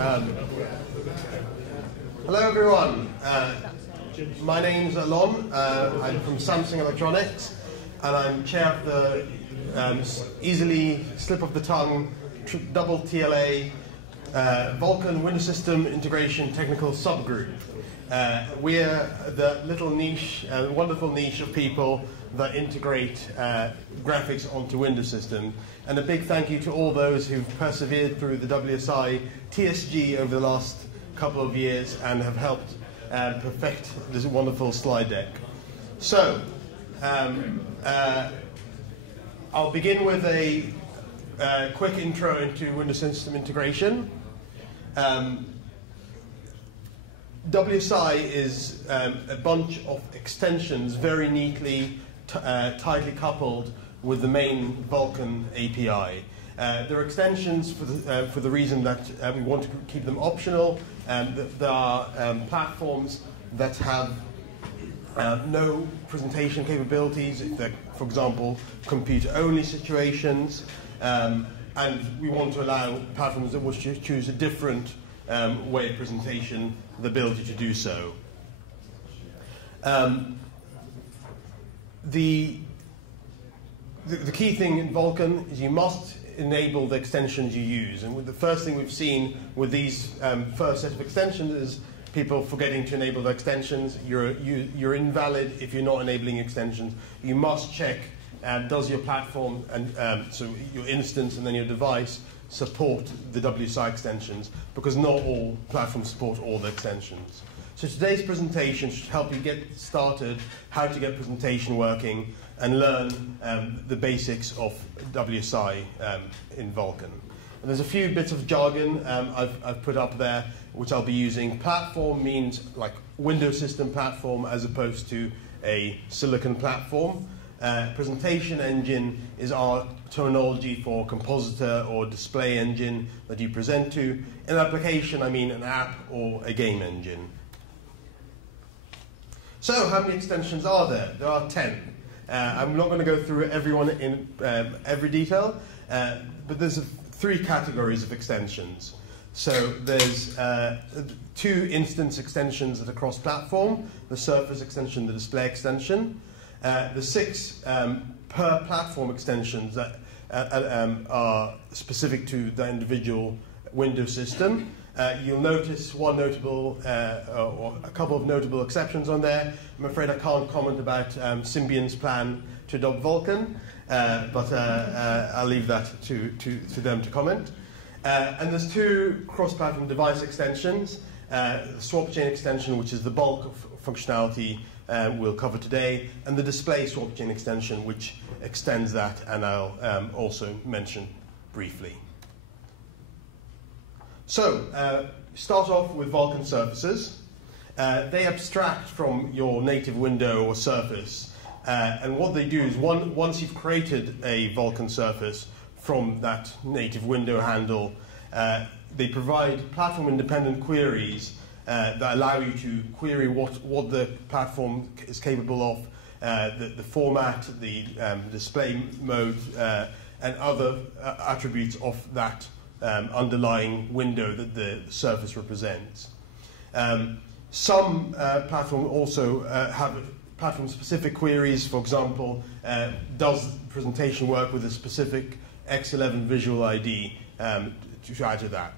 Hello, everyone. My name's Alon. I'm from Samsung Electronics, and I'm chair of the easily slip of the tongue double TLA Vulkan Window System Integration Technical Subgroup. We're the little niche, wonderful niche of people that integrate graphics onto Window System. And a big thank you to all those who've persevered through the WSI TSG over the last couple of years and have helped perfect this wonderful slide deck. So, I'll begin with a quick intro into Window System integration. WSI is a bunch of extensions very neatly, tightly coupled with the main Vulkan API. There are extensions for the reason that we want to keep them optional. There are platforms that have no presentation capabilities, if they're, for example, computer-only situations. And we want to allow platforms that wish to choose a different way of presentation the ability to do so. The key thing in Vulkan is you must enable the extensions you use. And the first thing we've seen with these first set of extensions is people forgetting to enable the extensions. You're invalid if you're not enabling extensions. You must check, does your platform and so your instance and then your device support the WSI extensions, because not all platforms support all the extensions. So today's presentation should help you get started, how to get presentation working, and learn the basics of WSI in Vulkan. And there's a few bits of jargon I've put up there, which I'll be using. Platform means like Window System platform as opposed to a silicon platform. Presentation engine is our terminology for compositor or display engine that you present to. In application, I mean an app or a game engine. So, how many extensions are there? There are 10. I'm not going to go through everyone in every detail, but there's three categories of extensions. So there's two instance extensions that are cross-platform, the Surface extension, the Display extension. The 6 per platform extensions that are specific to the individual Window System. You'll notice one notable, or a couple of notable exceptions on there. I'm afraid I can't comment about Symbion's plan to adopt Vulkan, but I'll leave that to them to comment. And there's 2 cross-platform device extensions. The swap chain extension, which is the bulk of functionality we'll cover today, and the display swap chain extension, which extends that, and I'll also mention briefly. So, start off with Vulkan surfaces. They abstract from your native window or surface, and what they do is once you've created a Vulkan surface from that native window handle, they provide platform-independent queries that allow you to query what the platform is capable of, the format, the display mode, and other attributes of that underlying window that the surface represents. Some platforms also have platform-specific queries. For example, does presentation work with a specific X11 visual ID to add to that?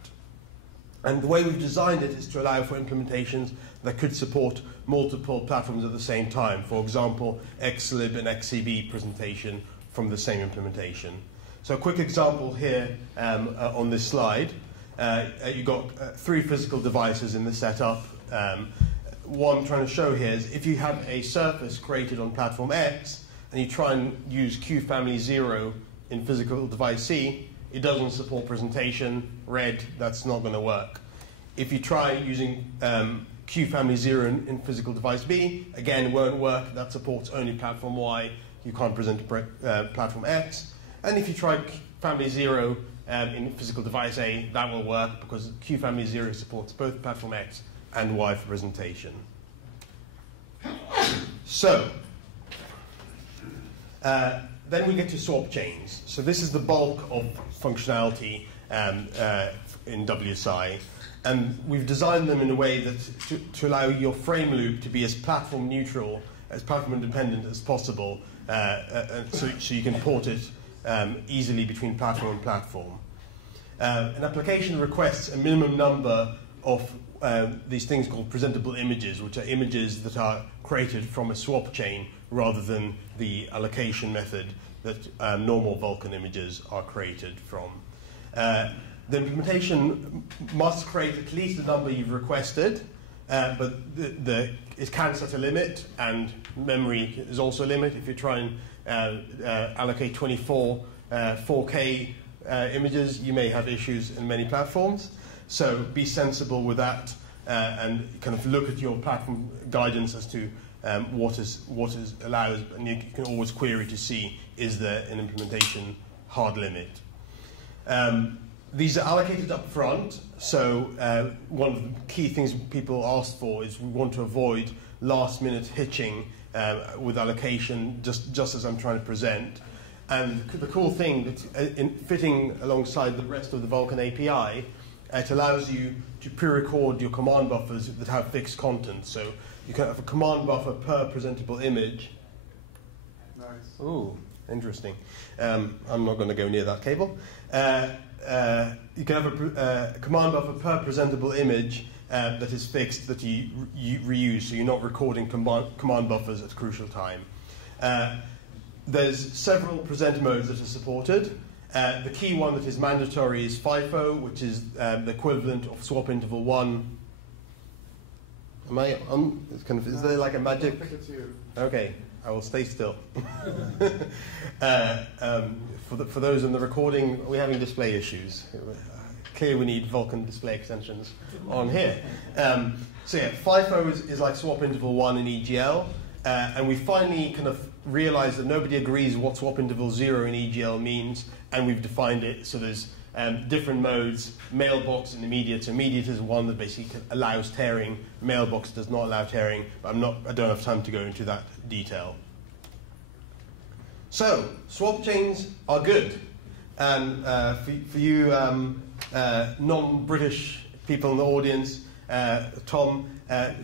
And the way we've designed it is to allow for implementations that could support multiple platforms at the same time. For example, XLib and XCB presentation from the same implementation. So a quick example here on this slide. You've got 3 physical devices in the setup. What I'm trying to show here is if you have a surface created on platform X and you try and use Q family 0 in physical device C, it doesn't support presentation, red, that's not going to work. If you try using Q family 0 in physical device B, again, it won't work, that supports only platform Y, you can't present platform X. And if you try family 0 in physical device A, that will work because Q family 0 supports both platform X and Y for presentation. So, then we get to swap chains. So this is the bulk of functionality in WSI. And we've designed them in a way that to allow your frame loop to be as platform neutral, as platform independent as possible, so you can port it easily between platform and platform. An application requests a minimum number of these things called presentable images, which are images that are created from a swap chain rather than the allocation method that normal Vulkan images are created from. The implementation must create at least the number you've requested, but it can set a limit, and memory is also a limit. If you try and allocate 24 4K images, you may have issues in many platforms. So be sensible with that, and kind of look at your platform guidance as to what is allowed, and you can always query to see, is there an implementation hard limit. These are allocated up front, so one of the key things people ask for is we want to avoid last-minute hitching with allocation, just as I'm trying to present. And the cool thing that in fitting alongside the rest of the Vulkan API, it allows you to pre-record your command buffers that have fixed content. So you can have a command buffer per presentable image. Nice. Ooh, interesting. I'm not going to go near that cable. You can have a command buffer per presentable image that is fixed, that you reuse, so you're not recording command buffers at a crucial time. There's several present modes that are supported. The key one that is mandatory is FIFO, which is the equivalent of swap interval 1. Am I on? It's kind of, is there like a magic? I think it's you. Okay, I will stay still. For those in the recording, we're having display issues. Clearly we need Vulkan display extensions on here. So yeah, FIFO is like swap interval 1 in EGL, and we finally kind of realized that nobody agrees what swap interval 0 in EGL means, and we've defined it. So there's different modes: mailbox and immediate. So immediate is one that basically allows tearing. Mailbox does not allow tearing. But I don't have time to go into that detail. So swap chains are good, and for you non-British people in the audience, Tom,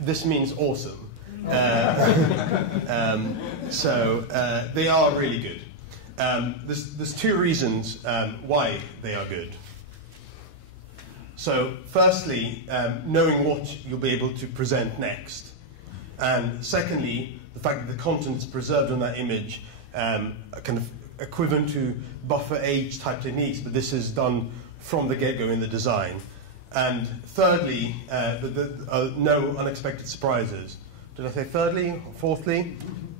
this means awesome. So they are really good. There's two reasons why they are good. So firstly, knowing what you'll be able to present next. And secondly, the fact that the content is preserved on that image, kind of equivalent to buffer age type techniques, but this is done from the get-go in the design. And thirdly, no unexpected surprises. Did I say thirdly or fourthly?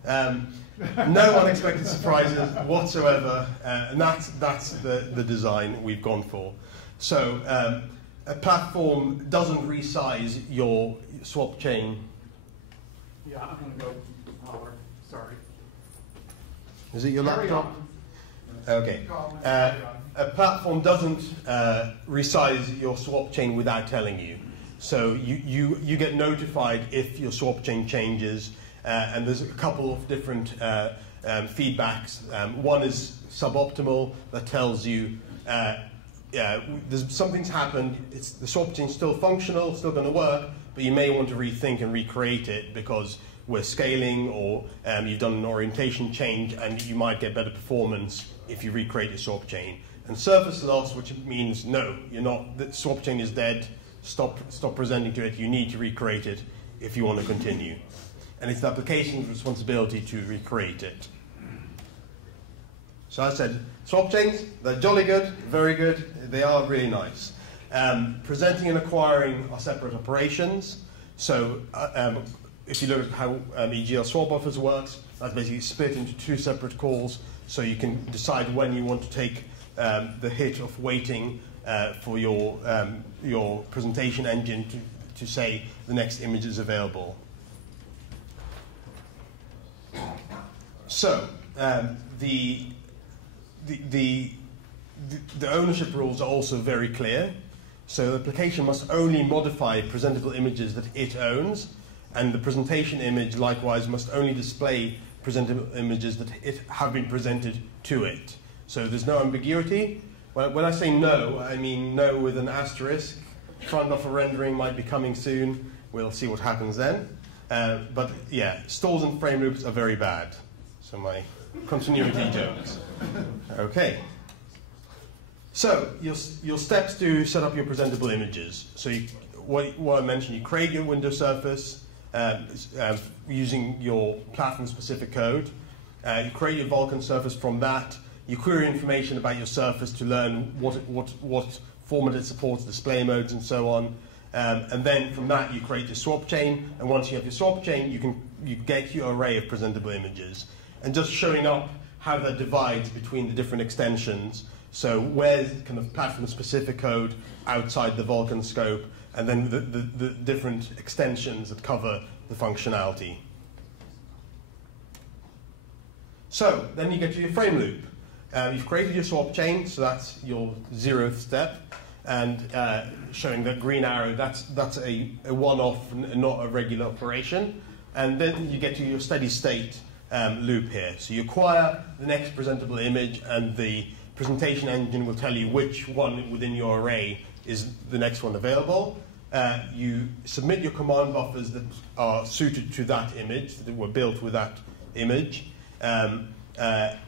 No unexpected surprises whatsoever, and that's the design we've gone for. So a platform doesn't resize your swap chain. Yeah, I'm going to go holler. Sorry. Is it your Carry laptop? on. Okay. A platform doesn't resize your swap chain without telling you. So you get notified if your swap chain changes, and there's a couple of different feedbacks. One is suboptimal, that tells you there's something's happened. The swap chain's still functional, still going to work, but you may want to rethink and recreate it because we're scaling, or you've done an orientation change, and you might get better performance if you recreate your swap chain. And surface loss, which means no, you're not. The swap chain is dead. Stop presenting to it. You need to recreate it if you want to continue. And it's the application's responsibility to recreate it. So I said, swap chains, they're jolly good, very good. They are really nice. Presenting and acquiring are separate operations. So if you look at how EGL swap buffers works, that's basically split into two separate calls. So you can decide when you want to take the hit of waiting for your presentation engine to say the next image is available. So the ownership rules are also very clear. So the application must only modify presentable images that it owns, and the presentation image likewise must only display presentable images that have been presented to it. So there's no ambiguity. When I say no, I mean no with an asterisk. front buffer rendering might be coming soon. We'll see what happens then. But yeah, stalls and frame loops are very bad. So my continuity jokes. Okay. So your steps to set up your presentable images. So what I mentioned, you create your window surface using your platform-specific code. You create your Vulkan surface from that. You query information about your surface to learn what format it supports, display modes, and so on. And then from that, you create your swap chain. And once you have your swap chain, you get your array of presentable images. And just showing up how that divides between the different extensions. So where's kind of platform-specific code outside the Vulkan scope, and then the different extensions that cover the functionality. So then you get to your frame loop. You've created your swap chain, so that's your 0th step, and showing that green arrow, that's a one-off, not a regular operation. And then you get to your steady state loop here. So you acquire the next presentable image, and the presentation engine will tell you which one within your array is the next one available. You submit your command buffers that are suited to that image, that were built with that image. And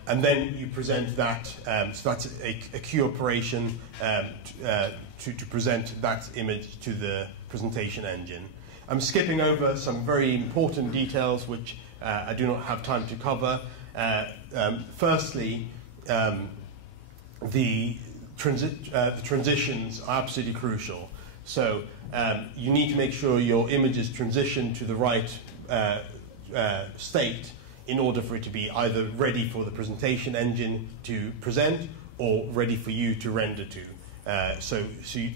then you present that, so that's a queue operation to present that image to the presentation engine. I'm skipping over some very important details which I do not have time to cover. Firstly, the transitions are absolutely crucial. So you need to make sure your images transition to the right state in order for it to be either ready for the presentation engine to present or ready for you to render to. So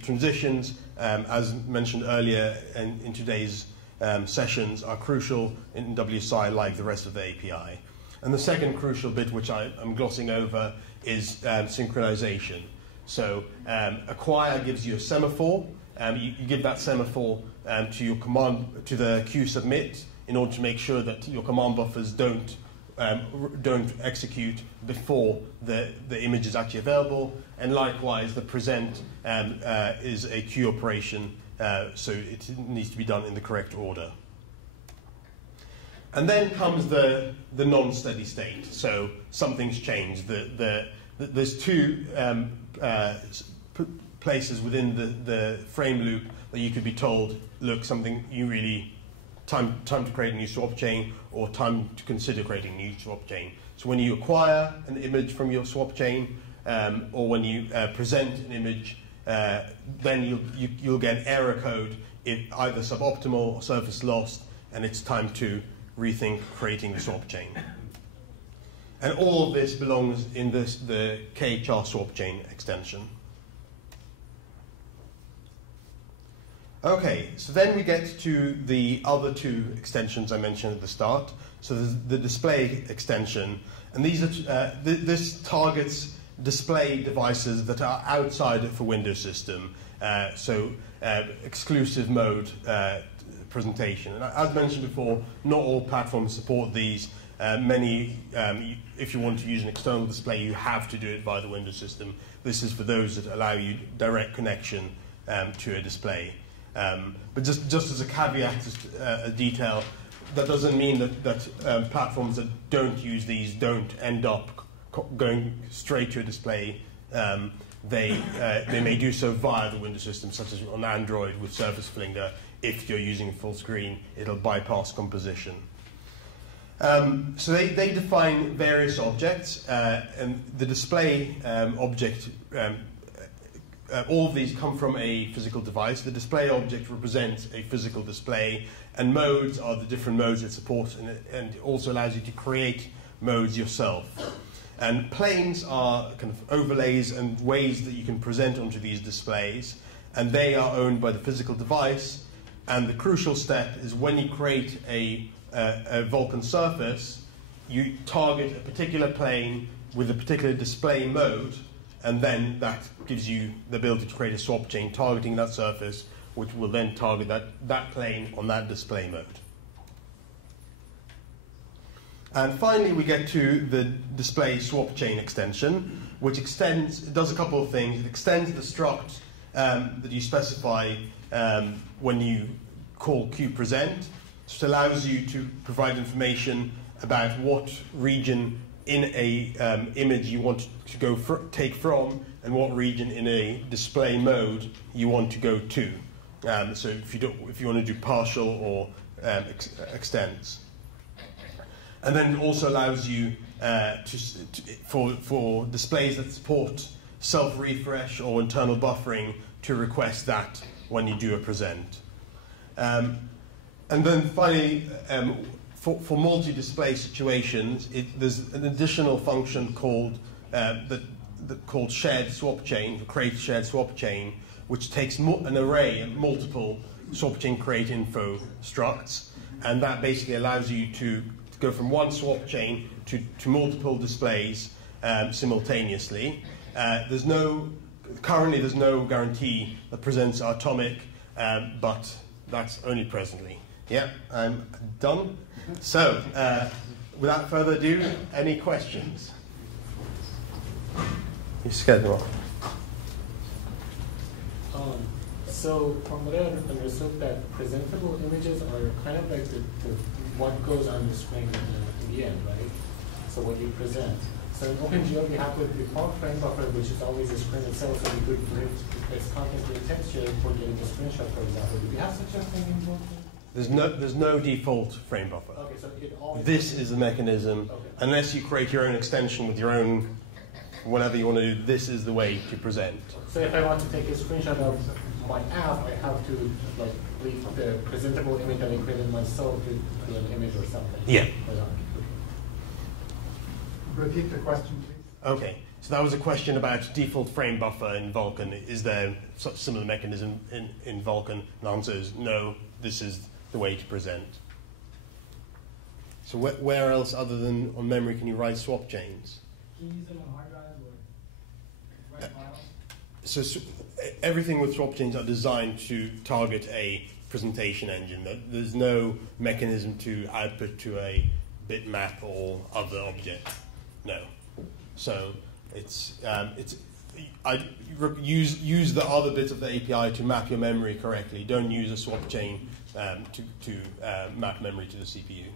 transitions, as mentioned earlier in today's sessions, are crucial in WSI like the rest of the API. And the second crucial bit, which I'm glossing over, is synchronization. So acquire gives you a semaphore. You give that semaphore to your command, to the queue submit, in order to make sure that your command buffers don't execute before the image is actually available. And likewise, the present is a queue operation, so it needs to be done in the correct order. And then comes the non-steady state. So something's changed. There's two places within the frame loop that you could be told, look, something you really time to create a new swap chain, or time to consider creating a new swap chain. So when you acquire an image from your swap chain, or when you present an image, then you'll get an error code, either suboptimal or surface lost, and it's time to rethink creating the swap chain. And all of this belongs in the KHR swap chain extension. Okay, so then we get to the other two extensions I mentioned at the start. So there's the display extension, and these are this targets display devices that are outside of a Windows system. Exclusive mode presentation. And as mentioned before, not all platforms support these. Many, if you want to use an external display, you have to do it via the Windows system. This is for those that allow you direct connection to a display. But just as a caveat, a detail, that doesn't mean that platforms that don't use these don't end up going straight to a display. They may do so via the Windows system, such as on Android with Surface Flinger. If you're using full screen, it'll bypass composition. So they define various objects, and the display object, all of these come from a physical device. The display object represents a physical display, and modes are the different modes it supports, and it also allows you to create modes yourself. And planes are kind of overlays and ways that you can present onto these displays, and they are owned by the physical device. And the crucial step is when you create a Vulkan surface, you target a particular plane with a particular display mode, and then that gives you the ability to create a swap chain targeting that surface, which will then target that plane on that display mode. And finally, we get to the display swap chain extension, which does a couple of things. It extends the struct that you specify when you call quPresent, which allows you to provide information about what region in a image you want to take from, and what region in a display mode you want to go to. So if you want to do partial or extents. And then it also allows you for displays that support self-refresh or internal buffering to request that when you do a present. And then finally, for multi-display situations, there's an additional function called called shared swap chain, create shared swap chain, which takes an array of multiple swap chain create info structs, and that basically allows you to go from one swap chain to multiple displays simultaneously. Currently there's no guarantee that presents are atomic, but that's only presently. Yeah, I'm done. So, without further ado, any questions? You scared them off. So, from what I understood, that presentable images are kind of like what goes on the screen in the end, right? So what you present. So in OpenGL, we have the default frame buffer, which is always the screen itself, so we could place content in texture for getting a screenshot, for example. Do we have such a thing in Vulkan? There's no default frame buffer. Okay, so it always... This is the mechanism. Okay. Unless you create your own extension with your own, whatever you want to do, this is the way to present. So if I want to take a screenshot of my app, I have to leave the presentable image that I created myself to an image or something. Yeah. Repeat the question, please. Okay. So that was a question about default frame buffer in Vulkan. Is there such similar mechanism in Vulkan? The answer is no. This is the way to present. So where else other than on memory can you write swap chains? Can you use it on hard drives or write files? So everything with swap chains are designed to target a presentation engine. There's no mechanism to output to a bitmap or other object. No. So use the other bits of the API to map your memory correctly. Don't use a swap chain to map memory to the CPU.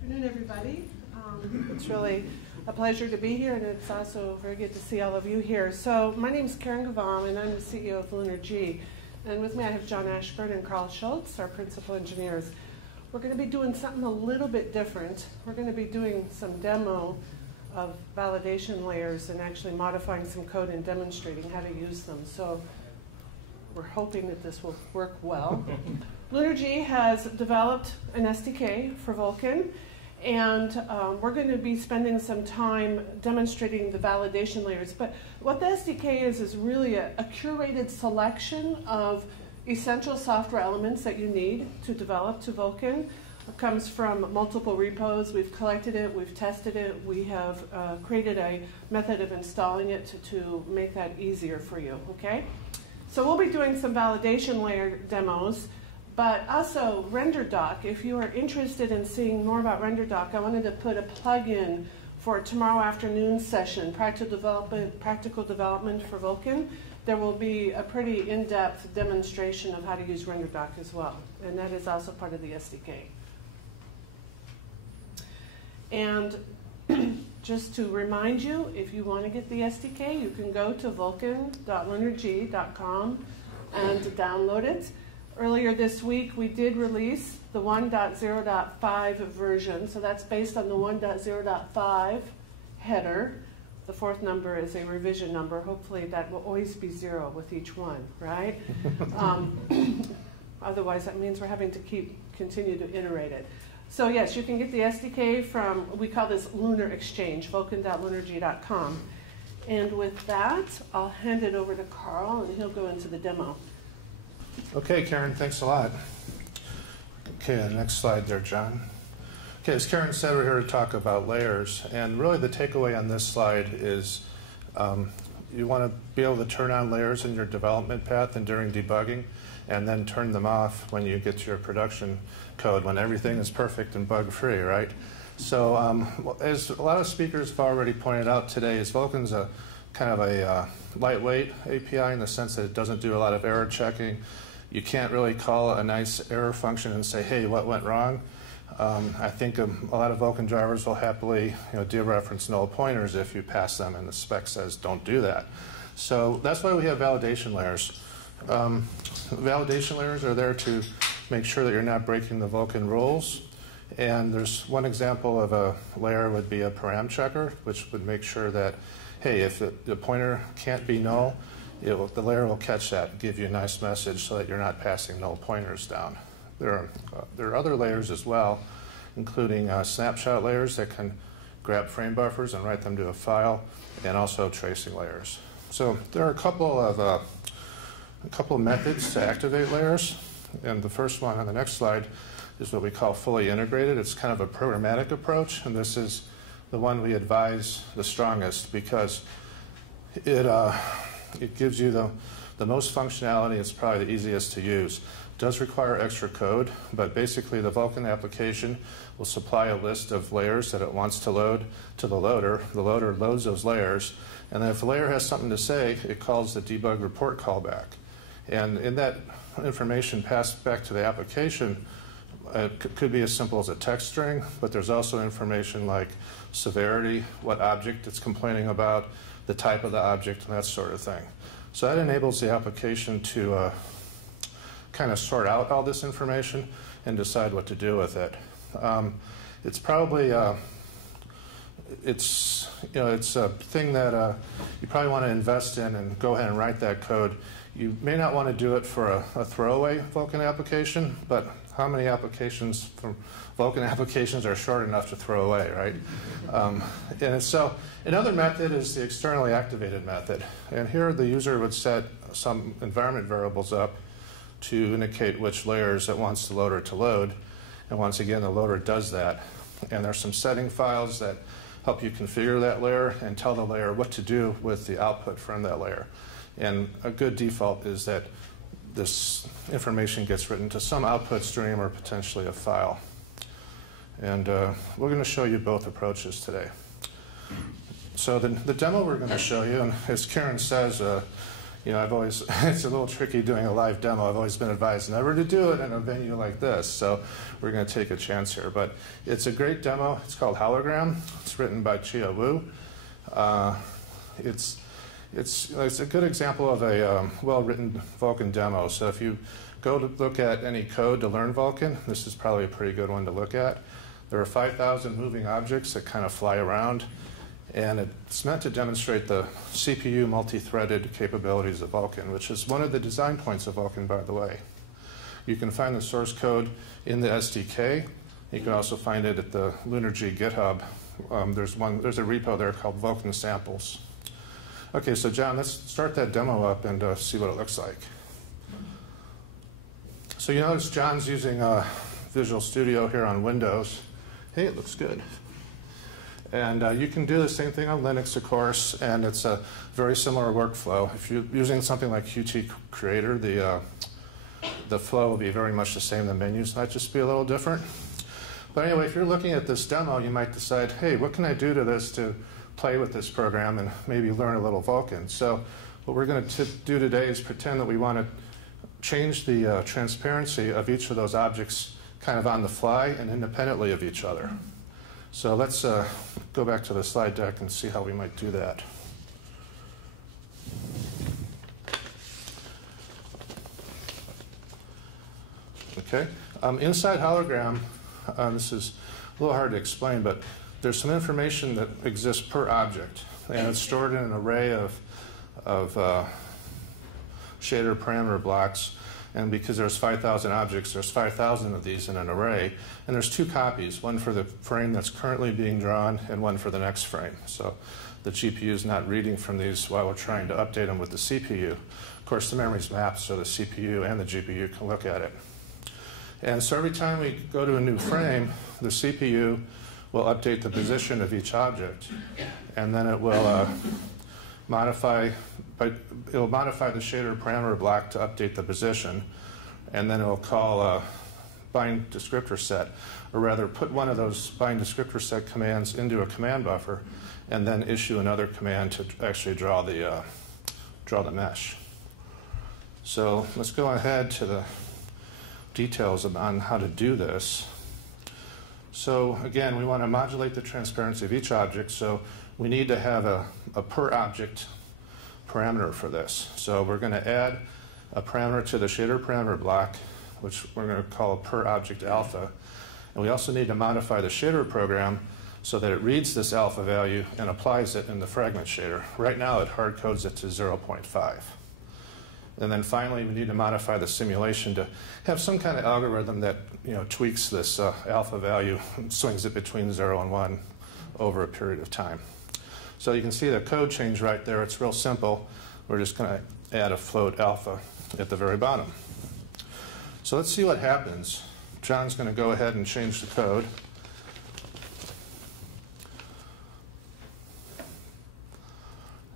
Good afternoon, everybody. It's really a pleasure to be here, and it's also very good to see all of you here. So my name is Karen Gavam, and I'm the CEO of LunarG. And with me I have John Ashburn and Carl Schultz, our principal engineers. We're going to be doing something a little bit different. We're going to be doing some demo of validation layers and actually modifying some code and demonstrating how to use them. So we're hoping that this will work well. LunarG has developed an SDK for Vulkan, and we're going to be spending some time demonstrating the validation layers. But what the SDK is really a curated selection of essential software elements that you need to develop to Vulkan. It comes from multiple repos. We've collected it, we've tested it, we have created a method of installing it to make that easier for you, okay? So we'll be doing some validation layer demos, but also RenderDoc. If you are interested in seeing more about RenderDoc, I wanted to put a plug-in for tomorrow afternoon session, practical development for Vulkan. There will be a pretty in-depth demonstration of how to use RenderDoc as well, and that is also part of the SDK. And just to remind you, if you want to get the SDK, you can go to vulkan.lunarg.com and download it. Earlier this week, we did release the 1.0.5 version, so that's based on the 1.0.5 header. The fourth number is a revision number. Hopefully that will always be 0 with each one, right? Otherwise, that means we're having to continue to iterate it. So yes, you can get the SDK from, we call this Lunar Exchange, vulkan.lunarg.com. And with that, I'll hand it over to Carl, and he'll go into the demo. Okay, Karen, thanks a lot. Okay, next slide there, John. Okay, as Karen said, we're here to talk about layers, and really the takeaway on this slide is you want to be able to turn on layers in your development path and during debugging, and then turn them off when you get to your production code, when everything is perfect and bug-free, right? So as a lot of speakers have already pointed out today, Vulkan's a kind of a lightweight API in the sense that it doesn't do a lot of error checking. You can't really call a nice error function and say, hey, what went wrong? I think a lot of Vulkan drivers will happily dereference null pointers if you pass them, and the spec says don't do that. So that's why we have validation layers. Validation layers are there to make sure that you're not breaking the Vulkan rules. And there's one example of a layer would be a param checker, which would make sure that, hey, if the pointer can't be null, the layer will catch that and give you a nice message so that you're not passing null pointers down. There are other layers as well, including snapshot layers that can grab frame buffers and write them to a file, and also tracing layers. So there are a couple of methods to activate layers, and the first one on the next slide is what we call fully integrated. It's kind of a programmatic approach, and this is the one we advise the strongest because it gives you the most functionality. It's probably the easiest to use. It does require extra code, but basically the Vulkan application will supply a list of layers that it wants to load to the loader. The loader loads those layers, and then if the layer has something to say, it calls the debug report callback. And in that information passed back to the application, it could be as simple as a text string, but there's also information like severity, what object it's complaining about, the type of the object, and that sort of thing. So that enables the application to kind of sort out all this information and decide what to do with it. It's probably it's a thing that you probably want to invest in and go ahead and write that code. You may not want to do it for a throwaway Vulkan application, but how many applications from Vulkan applications are short enough to throw away, right? And so another method is the externally activated method. And here the user would set some environment variables up to indicate which layers it wants the loader to load. And once again, the loader does that. And there's some setting files that help you configure that layer and tell the layer what to do with the output from that layer. And a good default is that this information gets written to some output stream or potentially a file. And we're going to show you both approaches today. So the demo we're going to show you, and as Karen says, I've always, it's a little tricky doing a live demo. I've always been advised never to do it in a venue like this. So we're going to take a chance here. But it's a great demo. It's called Hologram. It's written by Chia Wu. It's a good example of a well-written Vulkan demo. So if you go to look at any code to learn Vulkan, this is probably a pretty good one to look at. There are 5,000 moving objects that kind of fly around, and it's meant to demonstrate the CPU multi-threaded capabilities of Vulkan, which is one of the design points of Vulkan, by the way. You can find the source code in the SDK. You can also find it at the LunarG GitHub. There's a repo there called Vulkan Samples. Okay, so John, let's start that demo up and see what it looks like. So you notice John's using Visual Studio here on Windows. Hey, it looks good. And you can do the same thing on Linux, of course, and it's a very similar workflow. If you're using something like Qt Creator, the flow will be very much the same. The menus might just be a little different. But anyway, if you're looking at this demo, you might decide, hey, what can I do to this to play with this program and maybe learn a little Vulkan? So what we're going to do today is pretend that we want to change the transparency of each of those objects kind of on the fly and independently of each other. So let's go back to the slide deck and see how we might do that. Okay. Inside Hologram, this is a little hard to explain, but there's some information that exists per object, and it's stored in an array of shader parameter blocks. And because there's 5,000 objects, there's 5,000 of these in an array. And there's two copies, one for the frame that's currently being drawn and one for the next frame. So the GPU is not reading from these while we're trying to update them with the CPU. Of course, the memory's mapped so the CPU and the GPU can look at it. And so every time we go to a new frame, the CPU will update the position of each object. And then it will modify the shader parameter block to update the position, and then it will call bind descriptor set, or rather put one of those bind descriptor set commands into a command buffer, and then issue another command to actually draw the mesh. So let's go ahead to the details on how to do this. So again, we want to modulate the transparency of each object, so we need to have a per object parameter for this. So we're going to add a parameter to the shader parameter block, which we're going to call per object alpha. And we also need to modify the shader program so that it reads this alpha value and applies it in the fragment shader. Right now it hard codes it to 0.5. And then finally we need to modify the simulation to have some kind of algorithm that tweaks this alpha value and swings it between 0 and 1 over a period of time. So you can see the code change right there. It's real simple. We're just going to add a float alpha at the very bottom. So let's see what happens. John's going to go ahead and change the code.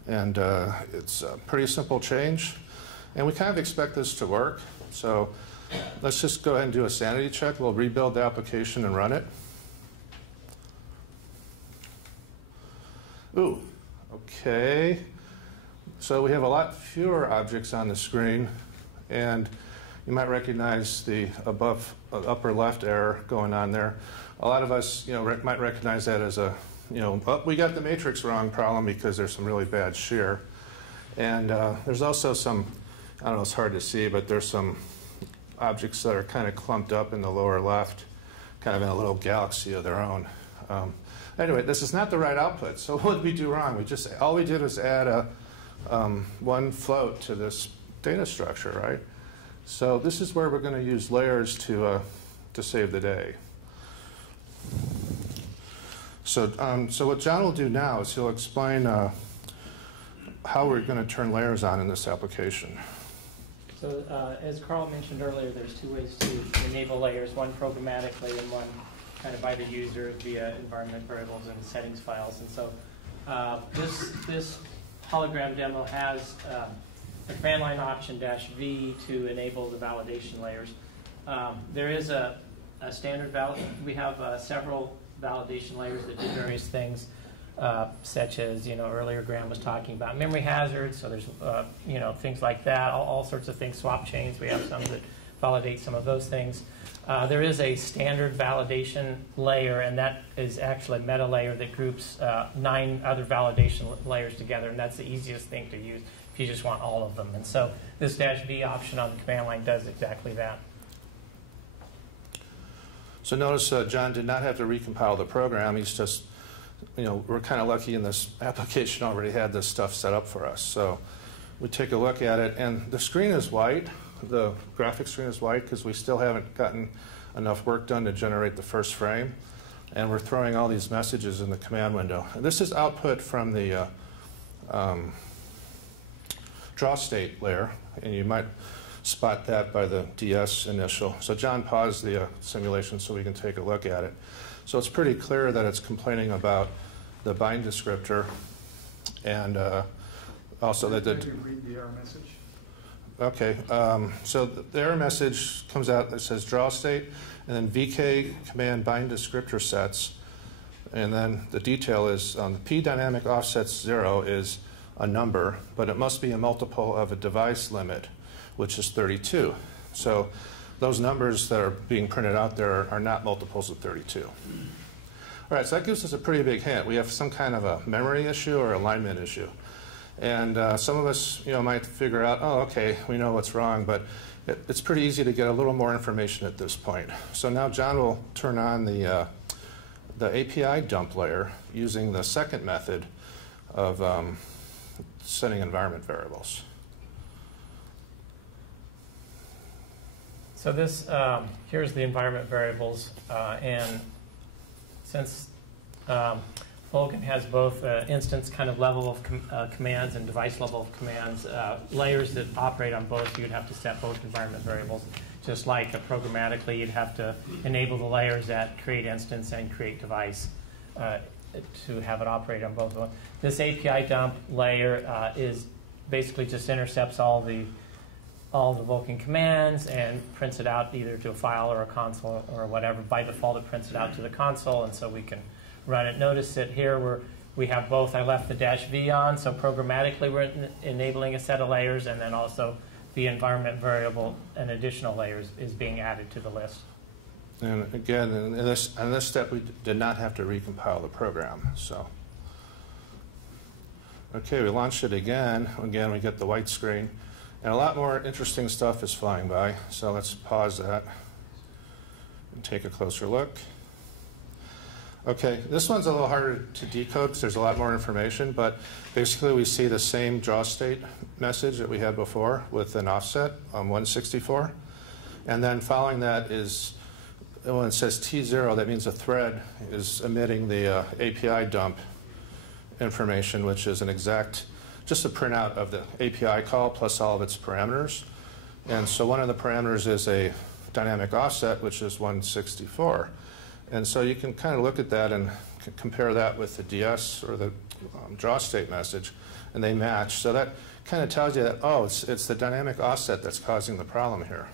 And it's a pretty simple change. And we kind of expect this to work. So let's just go ahead and do a sanity check. We'll rebuild the application and run it. Ooh, okay. So we have a lot fewer objects on the screen. And you might recognize the upper left error going on there. A lot of us might recognize that as a oh, we got the matrix wrong problem because there's some really bad shear. And there's also some, I don't know, it's hard to see, but there's some objects that are kind of clumped up in the lower left, kind of in a little galaxy of their own. Anyway, this is not the right output. So what did we do wrong? All we did was add one float to this data structure, right? So this is where we're going to use layers to save the day. So what John will do now is he'll explain how we're going to turn layers on in this application. So as Carl mentioned earlier, there's two ways to enable layers, one programmatically and one kind of by the user via environment variables and settings files. And so this hologram demo has a command line option -V to enable the validation layers. There is a standard we have several validation layers that do various things, such as earlier Graham was talking about memory hazards. So there's things like that, all sorts of things. Swap chains, we have some that validate some of those things. There is a standard validation layer, and that is actually a meta layer that groups 9 other validation layers together, and that's the easiest thing to use if you just want all of them. And so this -V option on the command line does exactly that. So notice John did not have to recompile the program. He's just, we're kind of lucky in this application already had this stuff set up for us. So we take a look at it, and the screen is white. The graphic screen is white because we still haven't gotten enough work done to generate the first frame. And we're throwing all these messages in the command window. And this is output from the draw state layer, and you might spot that by the DS initial. So John paused the simulation so we can take a look at it. So it's pretty clear that it's complaining about the bind descriptor, and also that the... Can you read the error message? Okay, so the error message comes out that says draw state, and then VK command bind descriptor sets, and then the detail is the P dynamic offset 0 is a number, but it must be a multiple of a device limit, which is 32. So those numbers that are being printed out there are not multiples of 32. All right, so that gives us a pretty big hint. We have some kind of a memory issue or alignment issue. And some of us might figure out, oh, okay, we know what's wrong, but it's pretty easy to get a little more information at this point. So now John will turn on the API dump layer using the second method of setting environment variables. So this, here's the environment variables, and since Vulkan has both instance kind of level of commands and device level of commands, layers that operate on both, you'd have to set both environment variables. Just like programmatically, you'd have to enable the layers that create instance and create device to have it operate on both of them. This API dump layer is basically just intercepts all all the Vulkan commands and prints it out either to a file or a console or whatever. By default, it prints it out to the console, and so we can run it. Notice that here we have both. I left the -v on, so programmatically we're enabling a set of layers, and then also the environment variable, an additional layer is being added to the list. And again, in this step, we did not have to recompile the program. So, okay, we launched it again. Again, we get the white screen. And a lot more interesting stuff is flying by. So let's pause that and take a closer look. Okay, this one's a little harder to decode because there's a lot more information, but basically we see the same draw state message that we had before with an offset on 164. And then following that is, when it says T0, that means a thread is emitting the API dump information, which is an exact, just a printout of the API call plus all of its parameters. And so one of the parameters is a dynamic offset, which is 164. And so you can kind of look at that and compare that with the DS or the draw state message, and they match. So that kind of tells you that, oh, it's the dynamic offset that's causing the problem here.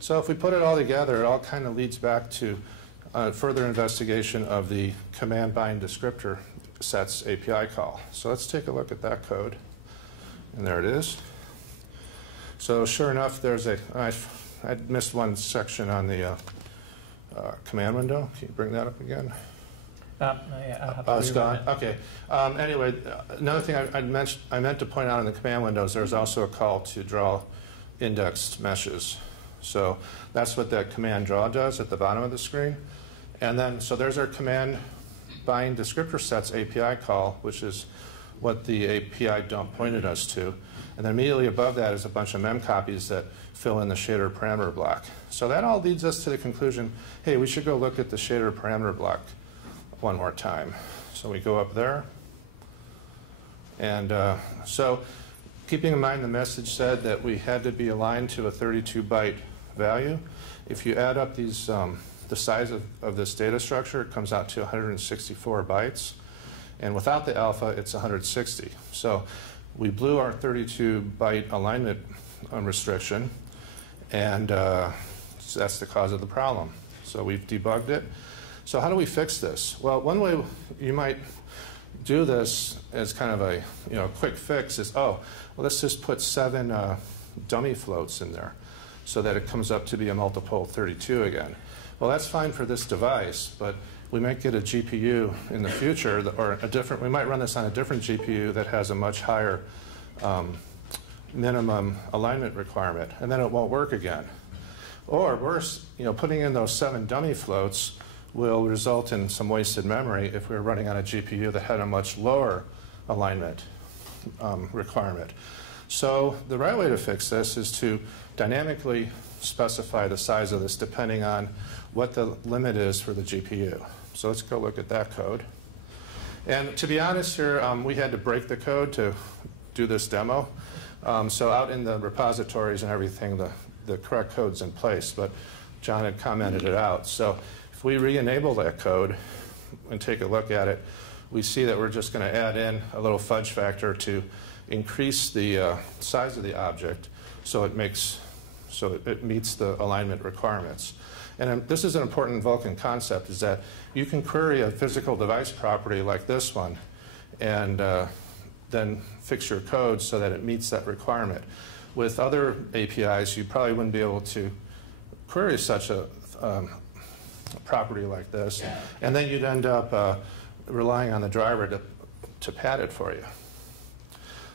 So if we put it all together, it all kind of leads back to further investigation of the command bind descriptor sets API call. So let's take a look at that code. And there it is. So sure enough, there's I missed one section on the command window. Can you bring that up again? Yeah, it's gone. Okay. Anyway, another thing I meant to point out in the command windows, there's also a call to draw indexed meshes. So that's what that command draw does at the bottom of the screen. And then, so there's our command bind descriptor sets API call, which is what the API dump pointed us to. And then immediately above that is a bunch of mem copies that fill in the shader parameter block. So that all leads us to the conclusion, hey, we should go look at the shader parameter block one more time. So we go up there. And so keeping in mind the message said that we had to be aligned to a 32-byte value. If you add up these, the size of this data structure, it comes out to 164 bytes. And without the alpha, it's 160. So we blew our 32-byte alignment restriction, and so that's the cause of the problem. So we've debugged it. So how do we fix this? Well, one way you might do this as kind of a quick fix is, oh, well, let's just put 7 dummy floats in there so that it comes up to be a multiple 32 again. Well, that's fine for this device, but we might get a GPU in the future, or we might run this on a different GPU that has a much higher minimum alignment requirement, and then it won't work again. Or worse, putting in those 7 dummy floats will result in some wasted memory if we were running on a GPU that had a much lower alignment requirement. So the right way to fix this is to dynamically specify the size of this depending on what the limit is for the GPU. So let's go look at that code. And to be honest here, we had to break the code to do this demo. So out in the repositories and everything, the correct code's in place, but John had commented it out. So if we re-enable that code and take a look at it, we see that we're just going to add in a little fudge factor to increase the size of the object so it meets the alignment requirements. And this is an important Vulkan concept, is that you can query a physical device property like this one and then fix your code so that it meets that requirement. With other APIs, you probably wouldn't be able to query such a property like this, and then you'd end up relying on the driver to pad it for you.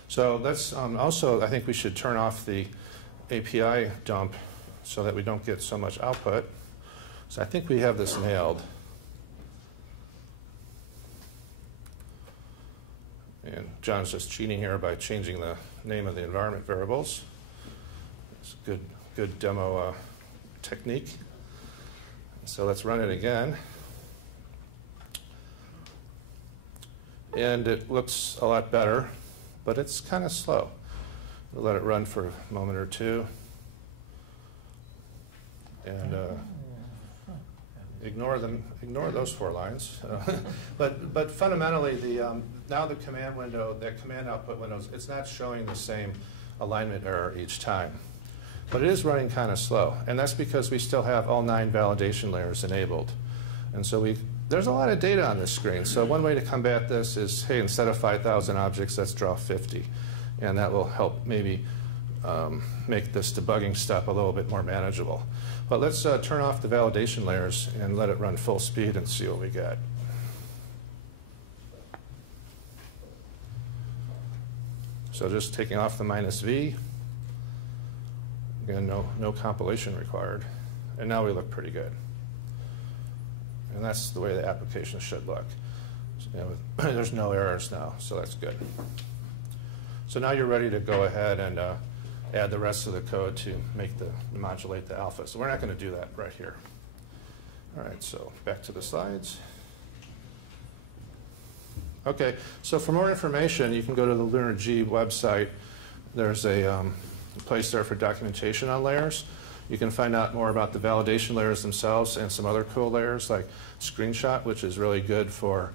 So that's also, I think we should turn off the API dump so that we don't get so much output. So I think we have this nailed. And John's just cheating here by changing the name of the environment variables. It's a good demo technique. So let's run it again. And it looks a lot better, but it's kind of slow. We'll let it run for a moment or two. And ignore those 4 lines. But fundamentally, now the command window, that command output window, it's not showing the same alignment error each time. But it is running kind of slow, and that's because we still have all 9 validation layers enabled. And so there's a lot of data on this screen. So one way to combat this is, hey, instead of 5,000 objects, let's draw 50. And that will help maybe make this debugging step a little bit more manageable. But let's turn off the validation layers and let it run full speed and see what we get. So just taking off the -v. Again, no compilation required. And now we look pretty good. And that's the way the application should look. So, you know, there's no errors now, so that's good. So now you're ready to go ahead and add the rest of the code to modulate the alpha. So we're not going to do that right here. All right, so back to the slides. Okay, so for more information, you can go to the LunarG website. There's a place there for documentation on layers. You can find out more about the validation layers themselves and some other cool layers like Screenshot, which is really good for,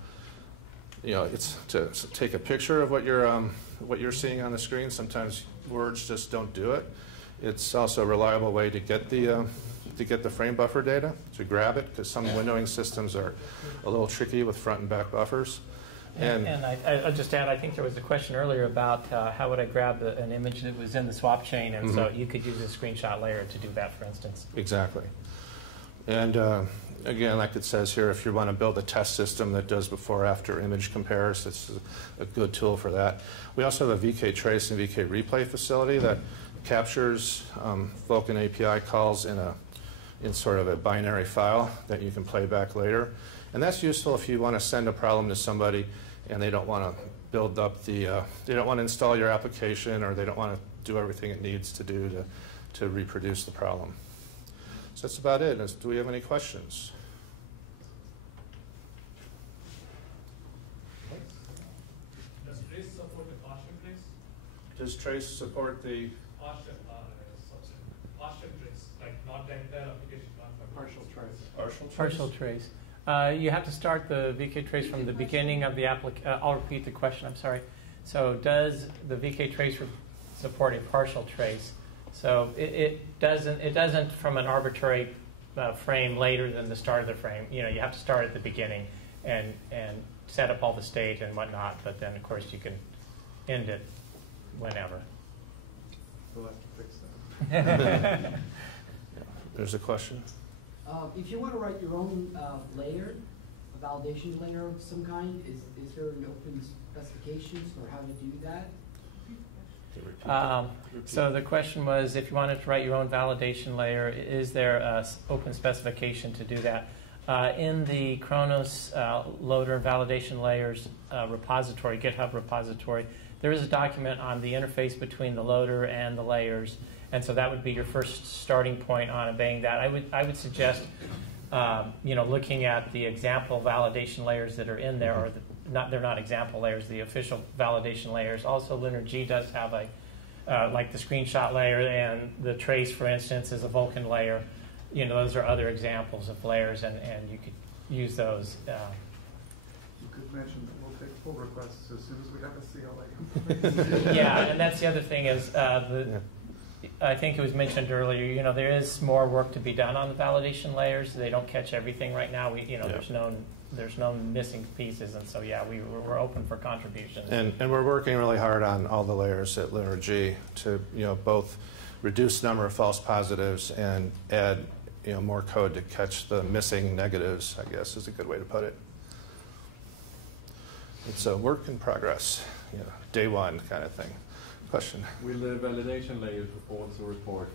you know, it's to take a picture of what you're seeing on the screen. Sometimes words just don't do it. It's also a reliable way to get the frame buffer data, to grab it, because some windowing systems are a little tricky with front and back buffers. And I'll just add, I think there was a question earlier about how would I grab an image that was in the swap chain, and so you could use a screenshot layer to do that, for instance. Exactly. And again, like it says here, if you want to build a test system that does before-after image compares, it's a good tool for that. We also have a VK trace and VK replay facility that captures Vulkan API calls in sort of a binary file that you can play back later. And that's useful if you want to send a problem to somebody and they don't want to build up they don't want to install your application, or they don't want to do everything it needs to do to reproduce the problem. So that's about it. Do we have any questions? Does trace support the partial trace? Does trace support the Partial trace, like not the entire application, not partial trace. Partial trace. You have to start the VK trace from the beginning of the application. I'll repeat the question, I'm sorry. So does the VK trace support a partial trace? So it doesn't from an arbitrary frame later than the start of the frame. You know, you have to start at the beginning and set up all the state and whatnot, but then of course you can end it whenever. We'll have to fix that. There's a question. If you want to write your own layer, a validation layer of some kind, is there an open specifications for how to do that? So the question was, if you wanted to write your own validation layer, is there an open specification to do that? In the Kronos loader validation layers repository, GitHub repository, there is a document on the interface between the loader and the layers. And so that would be your first starting point on obeying that. I would suggest, looking at the example validation layers that are in there, or they're not example layers, the official validation layers. Also, LunarG does have like the screenshot layer, and the trace, for instance, is a Vulkan layer. You know, those are other examples of layers, and you could use those. You could mention that we'll take pull requests as soon as we have a CLA. Yeah, and that's the other thing is I think it was mentioned earlier. You know, there is more work to be done on the validation layers. They don't catch everything right now. There's no missing pieces, and so yeah, we're open for contributions. And we're working really hard on all the layers at LunarG to both reduce the number of false positives and add more code to catch the missing negatives, I guess is a good way to put it. It's a work in progress, day one kind of thing. Question? Will the validation layers also report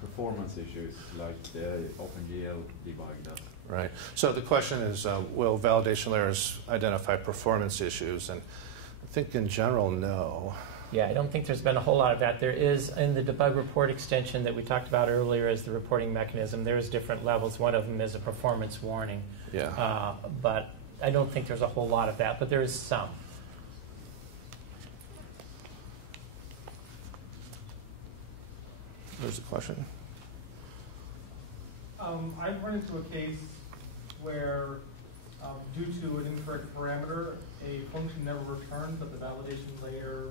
performance issues like the OpenGL debug does? Right. So the question is, will validation layers identify performance issues? And I think in general, no. Yeah, I don't think there's been a whole lot of that. There is, in the debug report extension that we talked about earlier as the reporting mechanism, there's different levels. One of them is a performance warning. Yeah. But I don't think there's a whole lot of that, but there is some. There's a question. I've run into a case where, due to an incorrect parameter, a function never returned, but the validation layer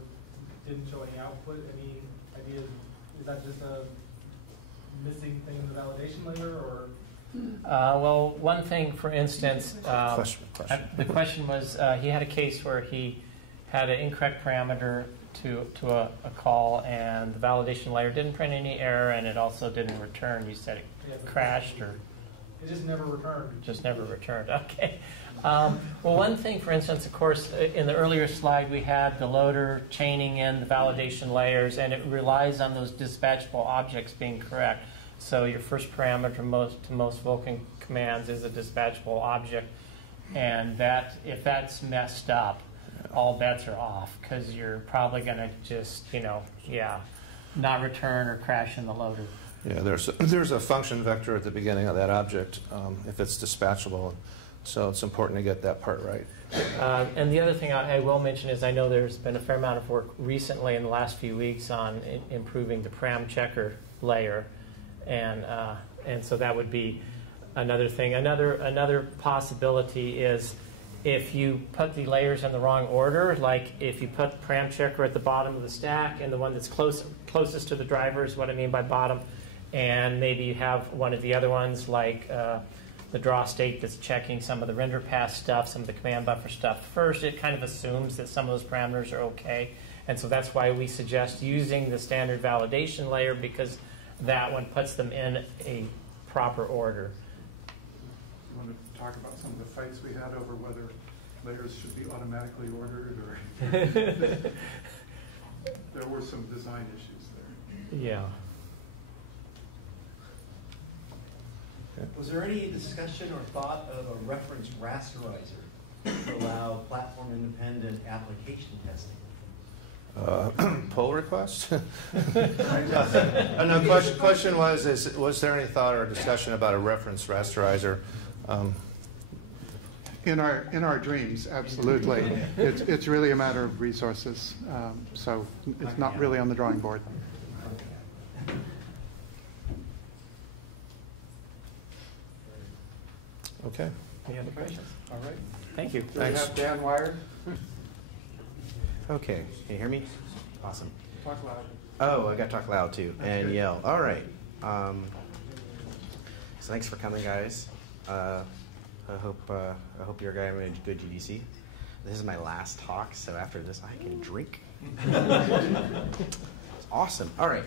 didn't show any output. Any ideas? Is that just a missing thing in the validation layer, or? Well, one thing, for instance, Question. the question was he had a case where he had an incorrect parameter to a call, and the validation layer didn't print any error, and it also didn't return. You said it crashed, or it just never returned. Just never returned. Okay. Well, one thing, for instance, of course, in the earlier slide, we had the loader chaining in the validation layers, and it relies on those dispatchable objects being correct. So your first parameter to most Vulkan commands is a dispatchable object, and that if that's messed up, all bets are off, because you're probably going to just, not return or crash in the loader. Yeah, there's a function vector at the beginning of that object if it's dispatchable, so it's important to get that part right. And the other thing I will mention is I know there's been a fair amount of work recently in the last few weeks on improving the param checker layer, and so that would be another thing. Another possibility is if you put the layers in the wrong order, like if you put param checker at the bottom of the stack and the one that's closest to the driver is what I mean by bottom, and maybe you have one of the other ones like the draw state that's checking some of the render pass stuff, some of the command buffer stuff first, it kind of assumes that some of those parameters are okay. And so that's why we suggest using the standard validation layer, because that one puts them in a proper order. You want to talk about some of the fights we had over whether layers should be automatically ordered, or there were some design issues there. Yeah. Was there any discussion or thought of a reference rasterizer to allow platform-independent application testing? Pull request? No, question was there any thought or discussion about a reference rasterizer? In our dreams, absolutely. It's really a matter of resources, so it's not really on the drawing board. Okay. Any other questions? All right. Thank you. Thanks. Do we have Dan wired? Okay. Can you hear me? Awesome. Talk loud. Oh, I got to talk loud too and yell. All right. So thanks for coming, guys. I hope you're having a good GDC. This is my last talk, so after this I can drink. It's awesome. All right.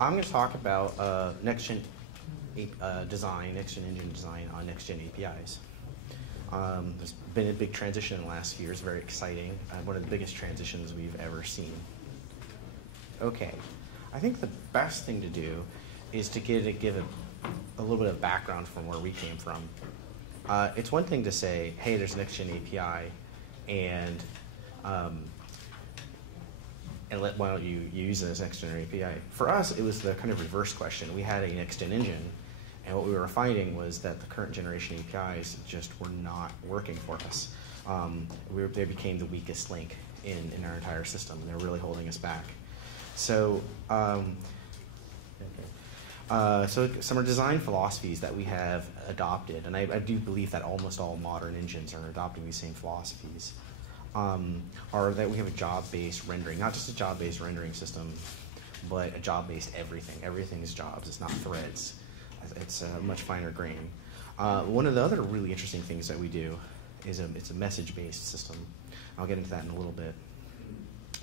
I'm going to talk about next-gen design, next-gen engine design on next-gen APIs. There's been a big transition in the last few years, very exciting. One of the biggest transitions we've ever seen. Okay, I think the best thing to do is to give a little bit of background from where we came from. It's one thing to say, hey, there's a next-gen API, and why don't you use this next-gen API? For us, it was the kind of reverse question. We had a next-gen engine, and what we were finding was that the current generation APIs just were not working for us. They became the weakest link in our entire system. They're really holding us back. So, so some of the design philosophies that we have adopted, and I do believe that almost all modern engines are adopting these same philosophies, are that we have a job-based rendering, not just a job-based rendering system, but a job-based everything. Everything is jobs. It's not threads. It's a much finer grain. One of the other really interesting things that we do is it's a message-based system. I'll get into that in a little bit.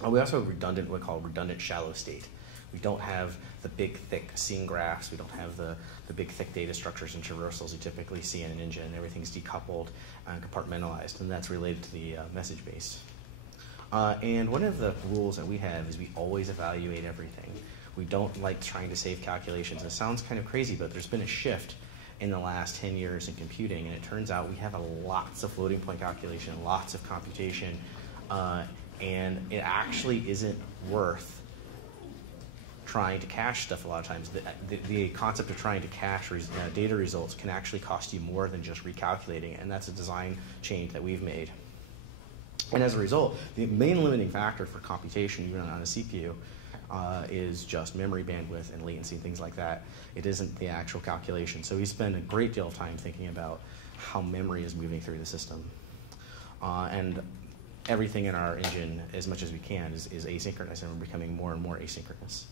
We also have what we call redundant shallow state. We don't have the big, thick scene graphs. We don't have the big, thick data structures and traversals you typically see in an engine. Everything's decoupled and compartmentalized, and that's related to the message base. And one of the rules that we have is we always evaluate everything. We don't like trying to save calculations. It sounds kind of crazy, but there's been a shift in the last 10 years in computing, and it turns out we have lots of floating point calculation, lots of computation, and it actually isn't worth trying to cache stuff a lot of times. The concept of trying to cache data results can actually cost you more than just recalculating it, and that's a design change that we've made. And as a result, the main limiting factor for computation, even on a CPU, is just memory bandwidth and latency, things like that. It isn't the actual calculation. So we spend a great deal of time thinking about how memory is moving through the system. And everything in our engine, as much as we can, is asynchronous, and we're becoming more and more asynchronous.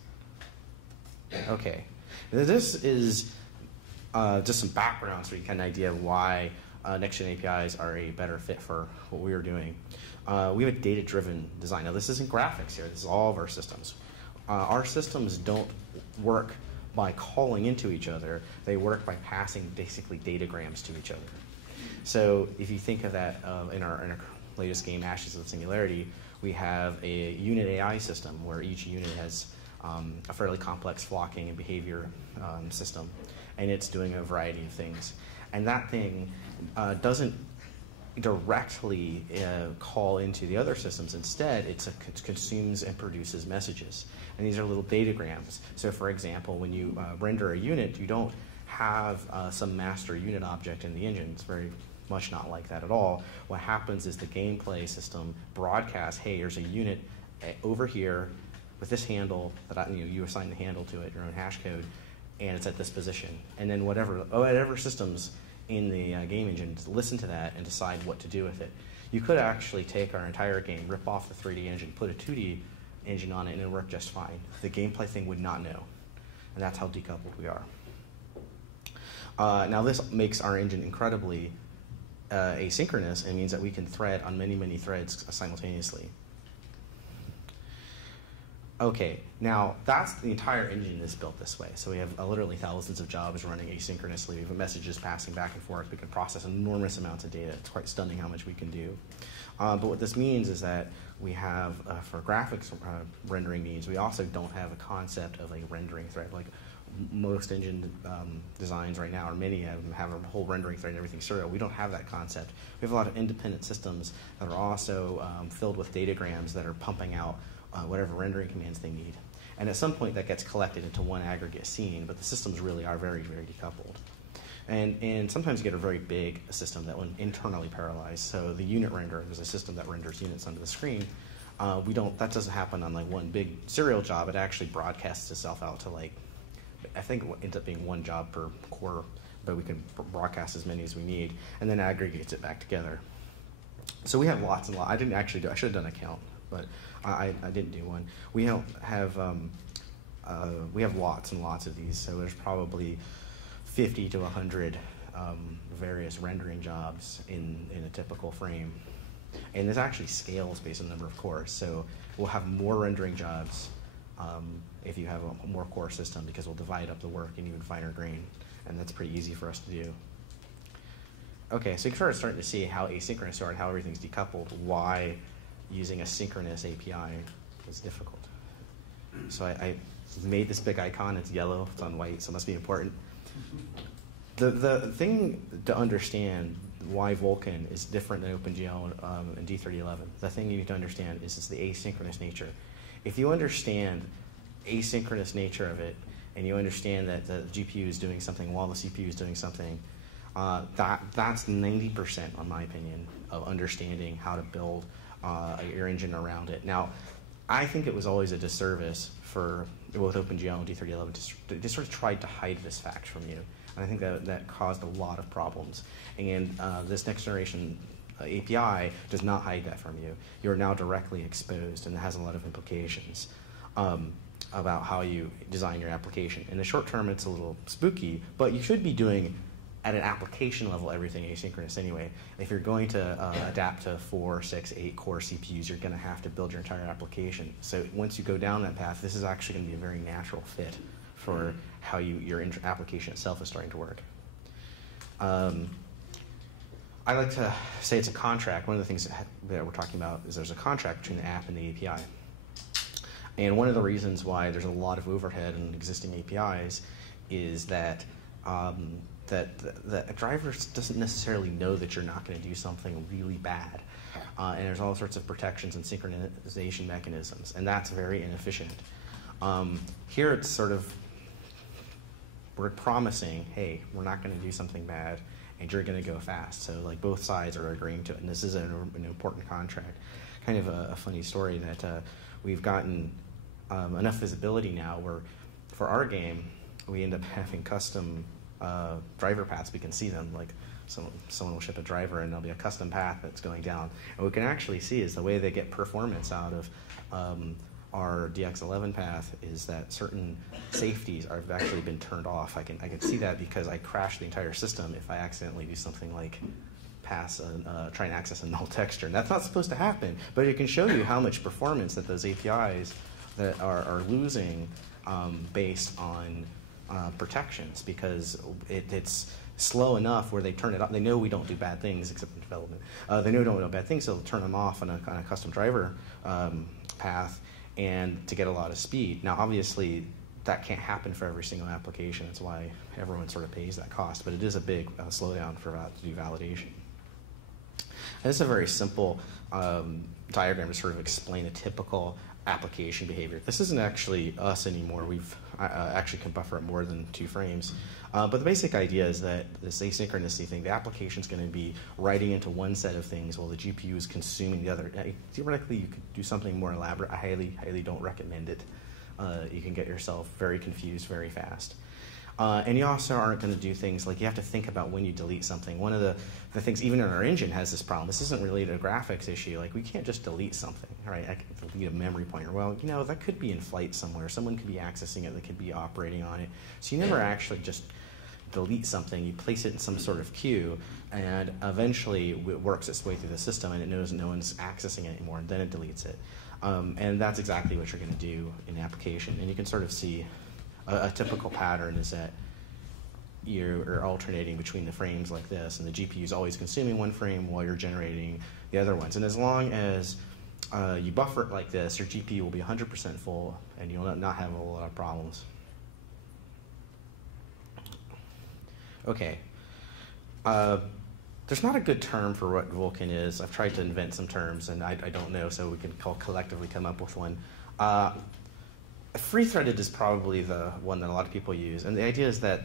Okay, This is just some background so you get an idea of why next-gen APIs are a better fit for what we are doing. We have a data-driven design. Now, this isn't graphics here. This is all of our systems. Our systems don't work by calling into each other. They work by passing basically datagrams to each other. So if you think of that in our latest game, Ashes of Singularity, we have a unit AI system where each unit has a fairly complex flocking and behavior system, and it's doing a variety of things. And that thing doesn't directly call into the other systems. Instead, it consumes and produces messages. And these are little datagrams. So for example, when you render a unit, you don't have some master unit object in the engine. It's very much not like that at all. What happens is the gameplay system broadcasts, hey, there's a unit over here with this handle that you assign the handle to it, your own hash code, and it's at this position. And then whatever systems in the game engine listen to that and decide what to do with it. You could actually take our entire game, rip off the 3D engine, put a 2D engine on it, and it would work just fine. The gameplay thing would not know. And that's how decoupled we are. Now this makes our engine incredibly asynchronous. It means that we can thread on many, many threads simultaneously. Okay, now that's the entire engine is built this way. So we have literally thousands of jobs running asynchronously. We have messages passing back and forth. We can process enormous amounts of data. It's quite stunning how much we can do. But what this means is that we have, for graphics rendering needs, we also don't have a concept of a rendering thread. Like most engine designs right now, or many of them have a whole rendering thread and everything serial. We don't have that concept. We have a lot of independent systems that are also filled with datagrams that are pumping out whatever rendering commands they need. And at some point that gets collected into one aggregate scene, but the systems really are very, very decoupled. And sometimes you get a very big system that will internally parallelize. So the unit renderer is a system that renders units onto the screen. That doesn't happen on like one big serial job. It actually broadcasts itself out to like, I think it ends up being one job per core, but we can broadcast as many as we need, and then aggregates it back together. So we have lots and lots. I should have done a count, but I didn't do one. We have lots and lots of these, so there's probably 50 to 100 various rendering jobs in a typical frame. And this actually scales based on the number of cores. So we'll have more rendering jobs if you have a more core system, because we'll divide up the work in even finer grain. And that's pretty easy for us to do. Okay, so you're starting to see how asynchronous are and how everything's decoupled, why using a synchronous API is difficult. So I made this big icon. It's yellow. It's on white, so it must be important. The thing to understand why Vulkan is different than OpenGL and D3011, the thing you need to understand is the asynchronous nature. If you understand asynchronous nature of it, and you understand that the GPU is doing something while the CPU is doing something, that's 90%, in my opinion, of understanding how to build your engine around it. Now, I think it was always a disservice for both OpenGL and D3011 to sort of tried to hide this fact from you. And I think that caused a lot of problems. And this next generation API does not hide that from you. You're now directly exposed, and it has a lot of implications about how you design your application. In the short term, it's a little spooky, but you should be doing at an application level everything asynchronous anyway. If you're going to adapt to 4, 6, 8 core CPUs, you're going to have to build your entire application. So once you go down that path, this is actually going to be a very natural fit for how your application itself is starting to work. I like to say it's a contract. One of the things that we're talking about is there's a contract between the app and the API. And one of the reasons why there's a lot of overhead in existing APIs is that the driver doesn't necessarily know that you're not going to do something really bad. And there's all sorts of protections and synchronization mechanisms, and that's very inefficient. Here it's sort of, we're promising, hey, we're not going to do something bad, and you're going to go fast. So like both sides are agreeing to it, and this is an important contract. Kind of a funny story that we've gotten enough visibility now where for our game, we end up having custom driver paths. We can see them, like someone will ship a driver and there'll be a custom path that's going down. And what we can actually see is the way they get performance out of our DX11 path is that certain safeties have actually been turned off. I can see that because I crash the entire system if I accidentally do something like try and access a null texture. And that's not supposed to happen, but it can show you how much performance that those APIs that are losing based on protections, because it's slow enough where they turn it off. They know we don't do bad things except in development. They know we don't do bad things, so they'll turn them off on a custom driver path and to get a lot of speed. Now, obviously, that can't happen for every single application. That's why everyone sort of pays that cost, but it is a big slowdown for to do validation. And this is a very simple diagram to sort of explain a typical application behavior. This isn't actually us anymore. We've actually can buffer up more than 2 frames. But the basic idea is that this asynchronicity thing, the application is going to be writing into one set of things while the GPU is consuming the other. Theoretically, you could do something more elaborate. I highly don't recommend it. You can get yourself very confused very fast. And you also aren't going to do things like you have to think about when you delete something. One of the things, even in our engine, has this problem. This isn't related to a graphics issue. Like, we can't just delete something, right? I can delete a memory pointer. Well, you know, that could be in flight somewhere. Someone could be accessing it. They could be operating on it. So you never actually just delete something. You place it in some sort of queue, and eventually it works its way through the system, and it knows no one's accessing it anymore, and then it deletes it. And that's exactly what you're going to do in an application. And you can sort of see a typical pattern is that you're alternating between the frames like this, and the GPU is always consuming one frame while you're generating the other ones. And as long as you buffer it like this, your GPU will be 100% full, and you'll not have a whole lot of problems. Okay. There's not a good term for what Vulkan is. I've tried to invent some terms, and I don't know, so we can collectively come up with one. Free-threaded is probably the one that a lot of people use, and the idea is that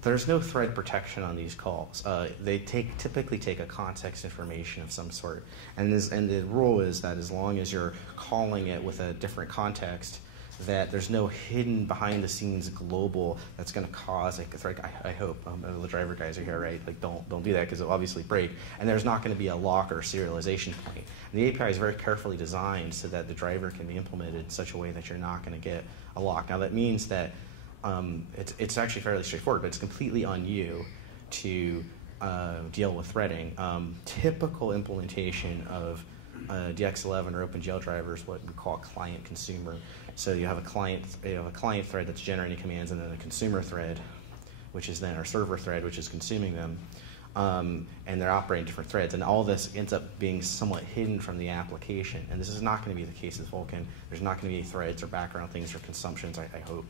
there's no thread protection on these calls. They typically take a context information of some sort, and the rule is that as long as you're calling it with a different context, that there's no hidden behind-the-scenes global that's going to cause like a thread. I hope the driver guys are here, right? Like, don't do that because it'll obviously break. And there's not going to be a lock or a serialization point. And the API is very carefully designed so that the driver can be implemented in such a way that you're not going to get a lock. Now that means that it's actually fairly straightforward, but it's completely on you to deal with threading. Typical implementation of DX11 or OpenGL driver is what we call client consumer. So you have a client thread that's generating commands, and then a consumer thread, which is then our server thread, which is consuming them, and they're operating different threads. And all this ends up being somewhat hidden from the application. And this is not going to be the case with Vulkan. There's not going to be any threads or background things or consumptions, I hope.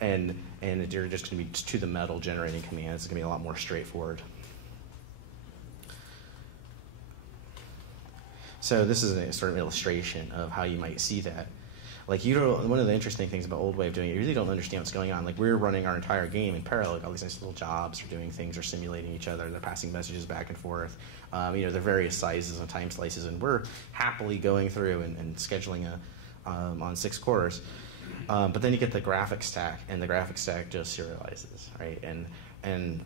And you're just going to be to the metal generating commands. It's going to be a lot more straightforward. So this is a sort of illustration of how you might see that. Like, one of the interesting things about old way of doing it, you really don't understand what's going on. Like, we're running our entire game in parallel. All these nice little jobs are doing things, are simulating each other. They're passing messages back and forth. They're various sizes and time slices, and we're happily going through and scheduling on 6 cores. But then you get the graphics stack, and the graphics stack just serializes, right? And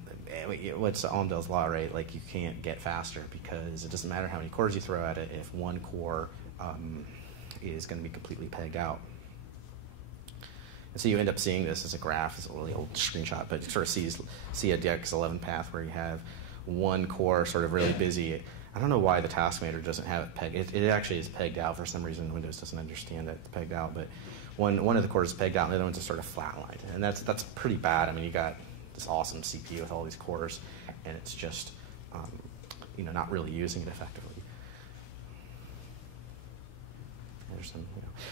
what's Alon's law, right? Like, you can't get faster because it doesn't matter how many cores you throw at it if one core is going to be completely pegged out. And so you end up seeing this as a graph. It's a really old screenshot, but you sort of see a DX11 path where you have one core sort of really busy. I don't know why the task manager doesn't have it pegged. It actually is pegged out for some reason. Windows doesn't understand that it's pegged out, but one of the cores is pegged out, and the other one's just sort of flatlined. And that's pretty bad. I mean, you got this awesome CPU with all these cores, and it's just not really using it effectively.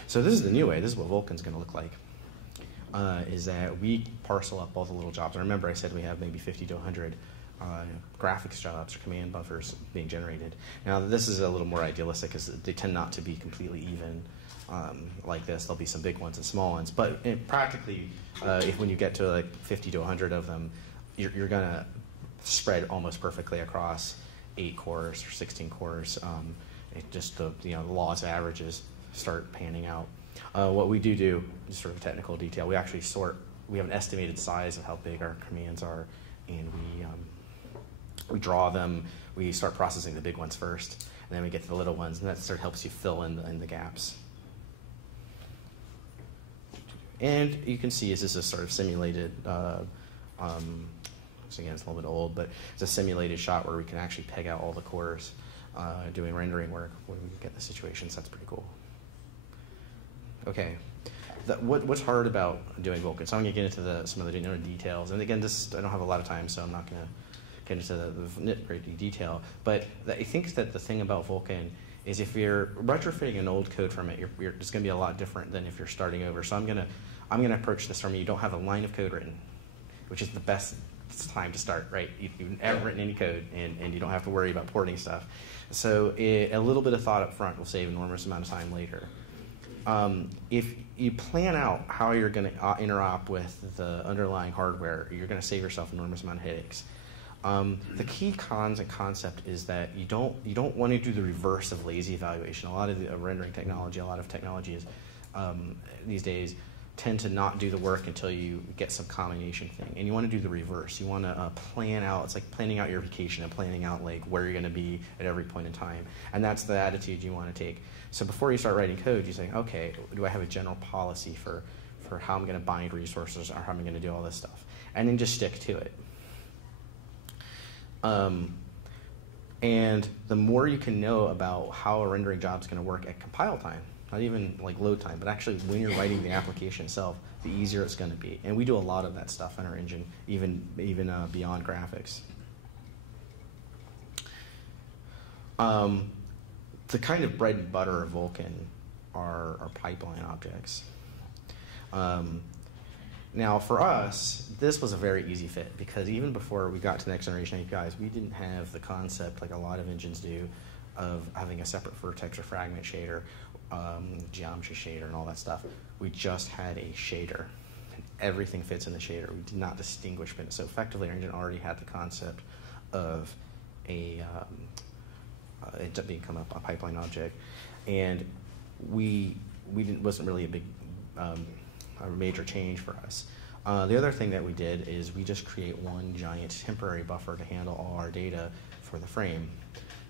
So this is the new way. This is what Vulkan's going to look like. Is that we parcel up all the little jobs. And remember, I said we have maybe 50 to 100 graphics jobs or command buffers being generated. Now, this is a little more idealistic because they tend not to be completely even like this. There'll be some big ones and small ones. But practically, when you get to like 50 to 100 of them, you're going to spread almost perfectly across 8 cores or 16 cores. The laws of averages start panning out. What we do, just sort of technical detail, we actually we have an estimated size of how big our commands are, and we draw them. We start processing the big ones first, and then we get to the little ones, and that sort of helps you fill in the gaps. And you can see this is a sort of simulated, so again, it's a little bit old, but it's a simulated shot where we can actually peg out all the cores doing rendering work when we get the situations. That's pretty cool. Okay. What's hard about doing Vulkan? So I'm going to get into some of the details. And again, I don't have a lot of time, so I'm not going to get into the nitty-gritty detail. But I think that the thing about Vulkan is if you're retrofitting an old code from it, it's going to be a lot different than if you're starting over. So I'm going to approach this from you don't have a line of code written, which is the best time to start, right? You've never written any code, and you don't have to worry about porting stuff. So a little bit of thought up front will save an enormous amount of time later. If you plan out how you're going to interop with the underlying hardware, you're going to save yourself an enormous amount of headaches. The key cons and concept is that you don't want to do the reverse of lazy evaluation. A lot of the rendering technology, a lot of technologies these days tend to not do the work until you get some combination thing. And you want to do the reverse. You want to plan out, it's like planning out your vacation and planning out like where you're going to be at every point in time. And that's the attitude you want to take. So before you start writing code, you say, okay, do I have a general policy for how I'm going to bind resources or how I'm going to do all this stuff? And then just stick to it. And the more you can know about how a rendering job is going to work at compile time, not even like load time, but actually when you're writing the application itself, the easier it's going to be. And we do a lot of that stuff in our engine, even beyond graphics. The kind of bread and butter of Vulkan are pipeline objects. Now, for us, this was a very easy fit because even before we got to the next generation APIs, we didn't have the concept, like a lot of engines do, of having a separate vertex or fragment shader, geometry shader, and all that stuff. We just had a shader. And everything fits in the shader. We did not distinguish bits. So effectively, our engine already had the concept of it become a pipeline object. And wasn't really a big a major change for us. The other thing that we did is we just create one giant temporary buffer to handle all our data for the frame.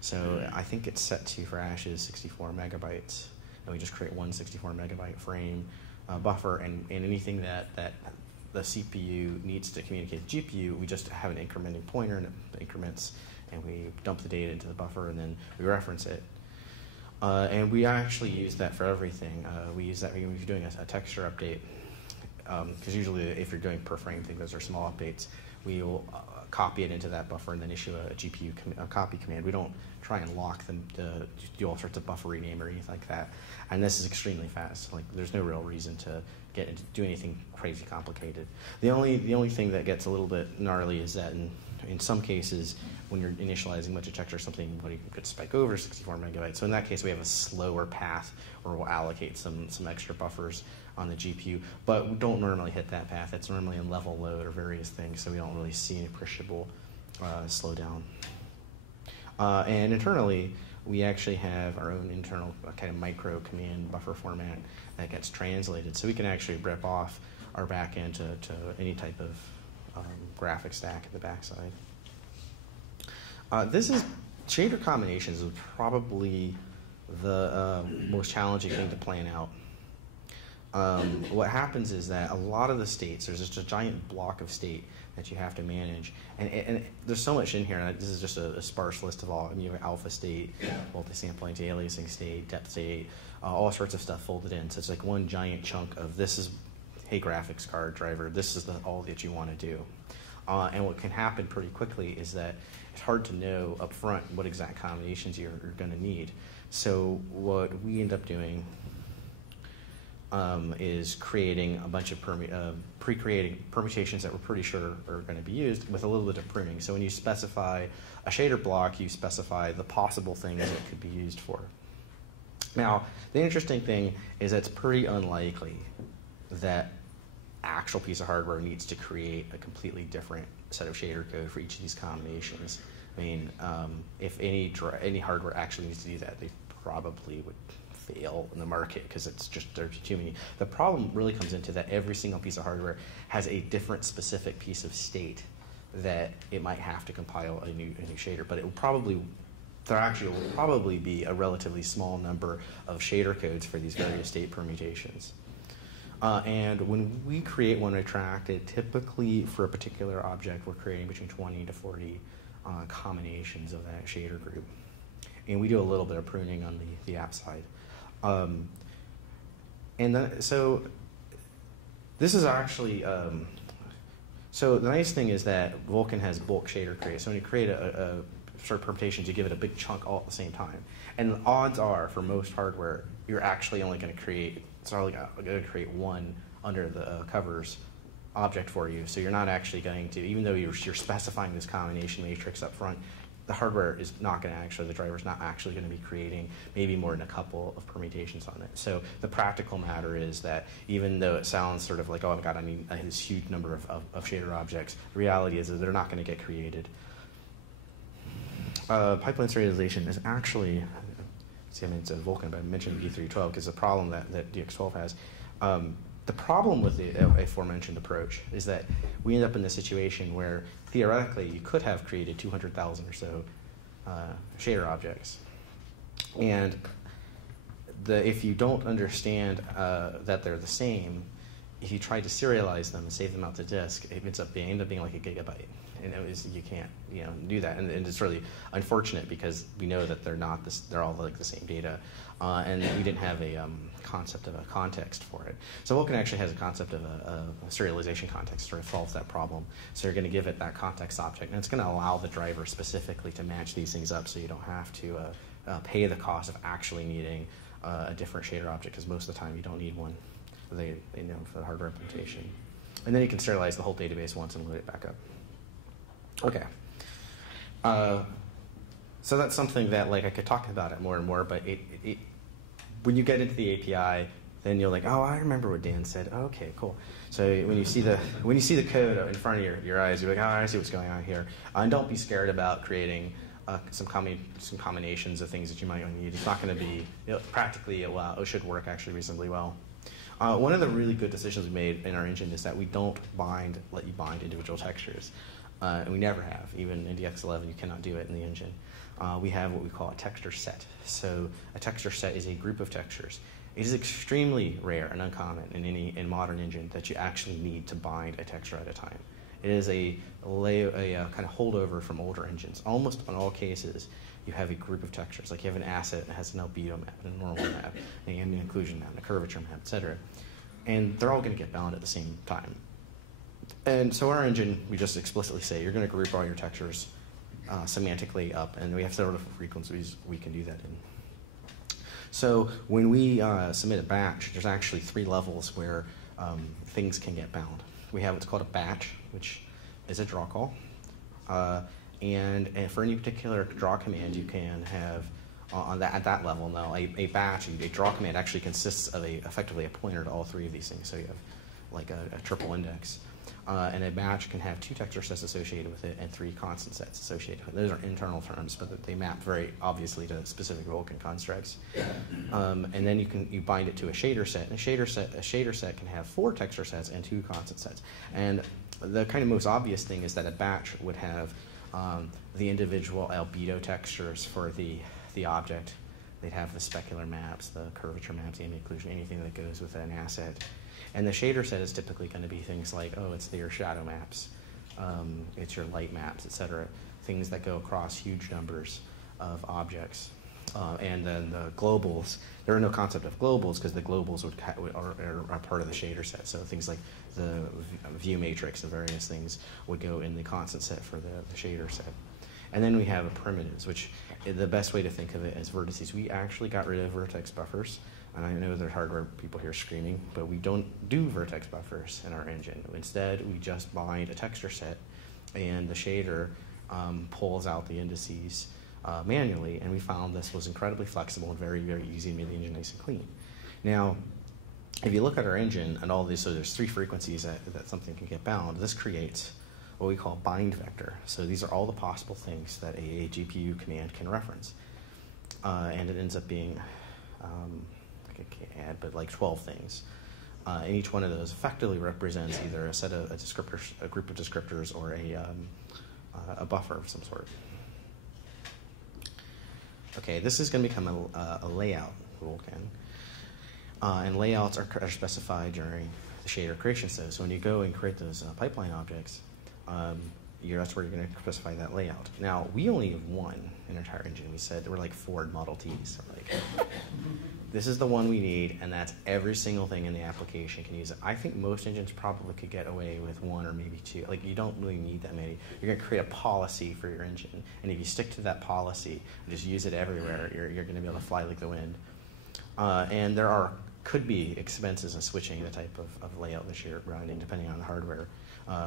So I think it's set to, for Ash's, 64 megabytes. And we just create one 64 megabyte frame buffer, and anything that the CPU needs to communicate with the GPU, we just have an incrementing pointer, and it increments, and we dump the data into the buffer, and then we reference it. And we actually use that for everything. We use that when you're doing a texture update, because usually if you're doing per frame things, those are small updates. We will copy it into that buffer and then issue a GPU copy command. We don't try and lock them to do all sorts of buffer rename or anything like that. And this is extremely fast. Like, there's no real reason to do anything crazy complicated. The only thing that gets a little bit gnarly is that in some cases, when you're initializing a bunch of texture or something, you could spike over 64 megabytes. So in that case, we have a slower path where we'll allocate some extra buffers on the GPU, but we don't normally hit that path. It's normally in level load or various things, so we don't really see any appreciable slowdown. And internally, we actually have our own internal kind of micro command buffer format that gets translated, so we can actually rip off our backend to any type of graphic stack at the backside. Shader combinations is probably the most challenging thing to plan out. What happens is that a lot of the states, there's just a giant block of state that you have to manage. And there's so much in here. This is just a sparse list of all. I mean, you have alpha state, multi-sampling, aliasing state, depth state, all sorts of stuff folded in. So it's like one giant chunk of this is, hey, graphics card driver, this is all that you want to do. And what can happen pretty quickly is that it's hard to know up front what exact combinations you're going to need. So what we end up doing is creating a bunch of pre-creating permutations that we're pretty sure are going to be used with a little bit of pruning. So when you specify a shader block, you specify the possible things it could be used for. Now, the interesting thing is that it's pretty unlikely that actual piece of hardware needs to create a completely different set of shader code for each of these combinations. I mean, if any hardware actually needs to do that, they probably would fail in the market because there's too many. The problem really comes into that every single piece of hardware has a different specific piece of state that it might have to compile a new shader, but it will probably there actually will probably be a relatively small number of shader codes for these various state permutations. And when we create one retracted, typically for a particular object, we're creating between 20 to 40 combinations of that shader group. And we do a little bit of pruning on the app side. So this is actually, so the nice thing is that Vulkan has bulk shader create. So when you create a sort of permutations, you give it a big chunk all at the same time. And the odds are, for most hardware, you're actually only going to create, it's only going to create one under the covers object for you. So you're not actually going to, even though you're specifying this combination matrix up front, the hardware is not going to actually, the driver's not actually going to be creating maybe more than a couple of permutations on it. So the practical matter is that even though it sounds sort of like, oh, I need this huge number of shader objects, the reality is that they're not going to get created. Pipeline serialization is actually, see, I mean, it's a Vulkan, but I mentioned E312 because the problem that DX12 has. The problem with the aforementioned approach is that we end up in the situation where theoretically you could have created 200,000 or so shader objects. And if you don't understand that they're the same, if you try to serialize them and save them out to disk, it ends up being like a gigabyte. And you can't do that. And it's really unfortunate because we know that they're all like the same data. And we didn't have a concept of a context for it. So Vulkan actually has a concept of a serialization context to sort of solve that problem. So you're going to give it that context object, and it's going to allow the driver specifically to match these things up so you don't have to pay the cost of actually needing a different shader object, because most of the time you don't need one they know for the hardware implementation. And then you can serialize the whole database once and load it back up. Okay. So that's something that I could talk about it more and more, but when you get into the API, then you're like, oh, I remember what Dan said. Oh, okay, cool. So when you see the code in front of your eyes, you're like, oh, I see what's going on here. And don't be scared about creating some combinations of things that you might need. It's not going to be practically it should work actually reasonably well. One of the really good decisions we made in our engine is that we don't let you bind individual textures. And we never have. Even in DX11, you cannot do it in the engine. We have what we call a texture set. So a texture set is a group of textures. It is extremely rare and uncommon in modern engine that you actually need to bind a texture at a time. It is a kind of holdover from older engines. Almost in all cases, you have a group of textures. Like you have an asset that has an albedo map, and a normal map, an ambient occlusion map, and a curvature map, et cetera. And they're all going to get bound at the same time. And so our engine, we just explicitly say you're going to group all your textures semantically up, and we have several different frequencies we can do that in. So when we submit a batch, there's actually 3 levels where things can get bound. We have what's called a batch, which is a draw call. And for any particular draw command, you can have at that level now a batch. A draw command actually consists of effectively a pointer to all 3 of these things. So you have like a triple index. And a batch can have 2 texture sets associated with it and 3 constant sets associated with it. Those are internal terms, but they map very obviously to specific Vulkan constructs. And then you bind it to a shader set. And a shader set can have 4 texture sets and 2 constant sets. And the kind of most obvious thing is that a batch would have the individual albedo textures for the object. They'd have the specular maps, the curvature maps, the ambient occlusion, anything that goes with an asset. And the shader set is typically going to be things like, oh, it's your shadow maps, it's your light maps, et cetera, things that go across huge numbers of objects. And then the globals, there are no concept of globals because the globals are part of the shader set. So things like the view matrix and various things would go in the constant set for the shader set. And then we have primitives, which the best way to think of it as vertices. We actually got rid of vertex buffers. And I know there are hardware people here screaming, but we don't do vertex buffers in our engine. Instead, we just bind a texture set, and the shader pulls out the indices manually, and we found this was incredibly flexible and very, very easy to make the engine nice and clean. Now, if you look at our engine and all these, so there's 3 frequencies that something can get bound. This creates what we call bind vector. So these are all the possible things that a GPU command can reference. And it ends up being, I can't add, but like 12 things. And each one of those effectively represents either a set of descriptors, a group of descriptors, or a buffer of some sort. Okay, this is going to become a layout Vulkan. And layouts are specified during the shader creation step. So when you go and create those pipeline objects, that's where you're going to specify that layout. Now, we only have one in our entire engine. We said there were like Ford Model Ts. Like, this is the one we need, and that's every single thing in the application can use it. I think most engines probably could get away with one or maybe two. Like, you don't really need that many. You're going to create a policy for your engine, and if you stick to that policy and just use it everywhere, you're going to be able to fly like the wind. And there could be expenses in switching the type of layout that you're running, depending on the hardware.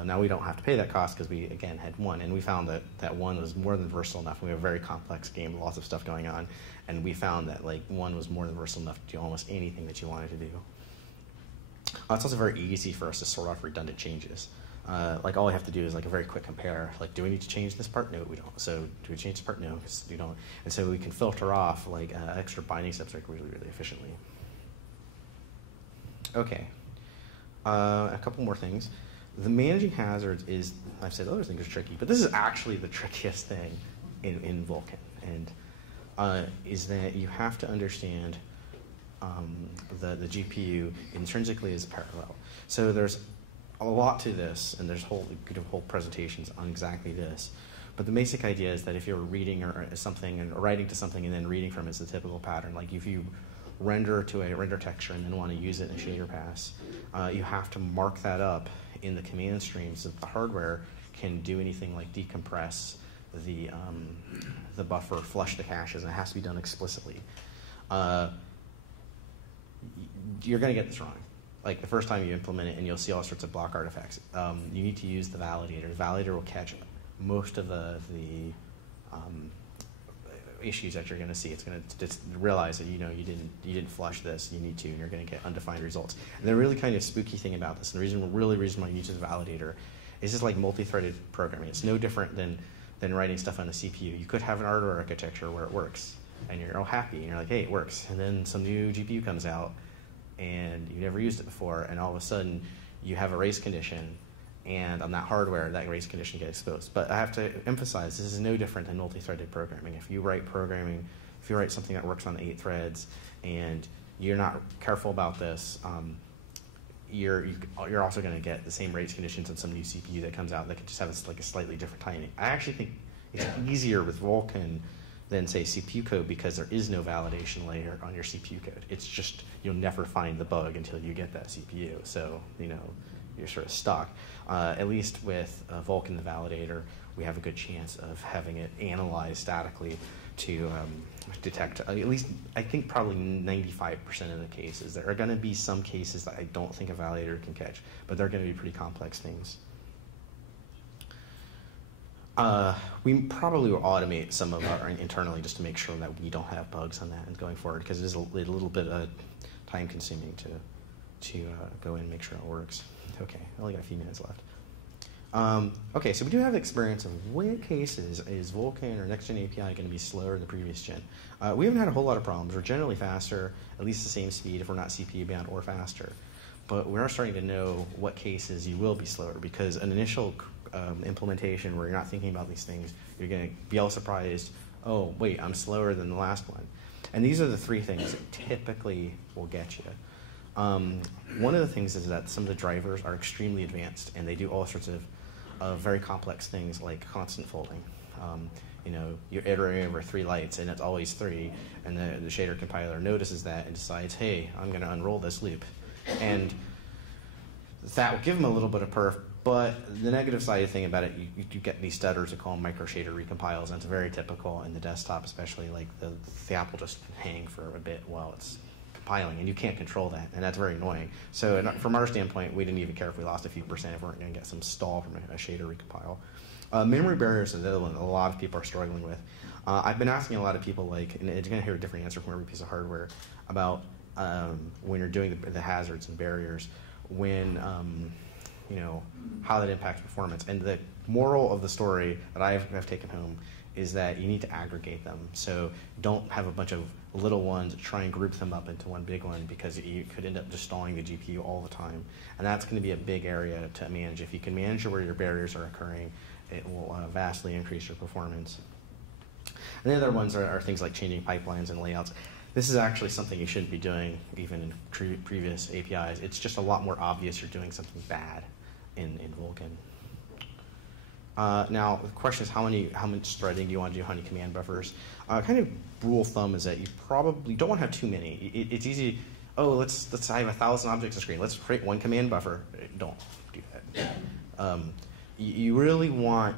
Now, we don't have to pay that cost because we, again, had one, and we found that one was more than versatile enough. We have a very complex game, lots of stuff going on, and we found that like one was more than versatile enough to do almost anything that you wanted to do. It's also very easy for us to sort off redundant changes. Like all we have to do is like a very quick compare. Like, do we need to change this part? No, we don't. So do we change this part? No, because we don't. And so we can filter off like extra binding steps like really, really efficiently. Okay. A couple more things. The managing hazards is, I've said other things are tricky, but this is actually the trickiest thing in Vulkan. And is that you have to understand the GPU intrinsically is parallel. So there's a lot to this, and there's whole presentations on exactly this. But the basic idea is that if you're reading or something and writing to something and then reading from it is the typical pattern. Like if you render to a render texture and then want to use it in a shader pass, you have to mark that up in the command stream so that the hardware can do anything like decompress the buffer, flush the caches, and it has to be done explicitly. You're going to get this wrong. Like the first time you implement it, and you'll see all sorts of block artifacts. You need to use the validator. The validator will catch most of the issues that you're going to see. It's going to just realize that you didn't flush this. You need to, and you're going to get undefined results. And the really kind of spooky thing about this, and the reason why you use the validator, is just like multi-threaded programming. It's no different than writing stuff on the CPU. You could have an hardware architecture where it works, and you're all happy, and you're like, hey, it works. And then some new GPU comes out, and you never used it before, and all of a sudden you have a race condition, and on that hardware, that race condition gets exposed. But I have to emphasize, this is no different than multi-threaded programming. If you write something that works on 8 threads, and you're not careful about this, you're also going to get the same race conditions on some new CPU that comes out that can just have a slightly different timing. I actually think it's easier with Vulkan than, say, CPU code because there is no validation layer on your CPU code. It's just you'll never find the bug until you get that CPU. So, you're sort of stuck. At least with Vulkan, the validator, we have a good chance of having it analyzed statically to detect, at least I think probably 95% of the cases. There are going to be some cases that I don't think a validator can catch, but they're going to be pretty complex things. We probably will automate some of our internally just to make sure that we don't have bugs on that and going forward, because it is a little bit time consuming to go in and make sure it works. Okay, I only got a few minutes left. Okay, so we do have experience of what cases is Vulkan or next-gen API going to be slower than the previous gen. We haven't had a whole lot of problems. We're generally faster, at least the same speed if we're not CPU bound or faster. But we are starting to know what cases you will be slower, because an initial implementation where you're not thinking about these things, you're going to be all surprised, oh, wait, I'm slower than the last one. And these are the 3 things that typically will get you. One of the things is that some of the drivers are extremely advanced, and they do all sorts of very complex things like constant folding. You're iterating over 3 lights, and it's always 3, and the shader compiler notices that and decides, hey, I'm going to unroll this loop. And that will give them a little bit of perf, but the negative side of the thing about it, you get these stutters that call them micro shader recompiles, and it's very typical in the desktop, especially like the app will just hang for a bit while it's compiling, and you can't control that, and that's very annoying. So from our standpoint, we didn't even care if we lost a few percent if we weren't going to get some stall from a shader recompile. Memory barriers is the other one that a lot of people are struggling with. I've been asking a lot of people, and you're going to hear a different answer from every piece of hardware, about when you're doing the hazards and barriers, how that impacts performance. And the moral of the story that I have taken home is that you need to aggregate them. So don't have a bunch of little ones, try and group them up into one big one, because you could end up just stalling the GPU all the time. And that's going to be a big area to manage. If you can manage where your barriers are occurring, it will vastly increase your performance. And the other ones are things like changing pipelines and layouts. This is actually something you shouldn't be doing even in previous APIs. It's just a lot more obvious you're doing something bad in Vulkan. Now, the question is how much threading do you want to do, how many command buffers? Kind of rule of thumb is that you probably don't want to have too many. It's easy, let's I have 1,000 objects on screen. Let's create one command buffer. Don't do that. You really want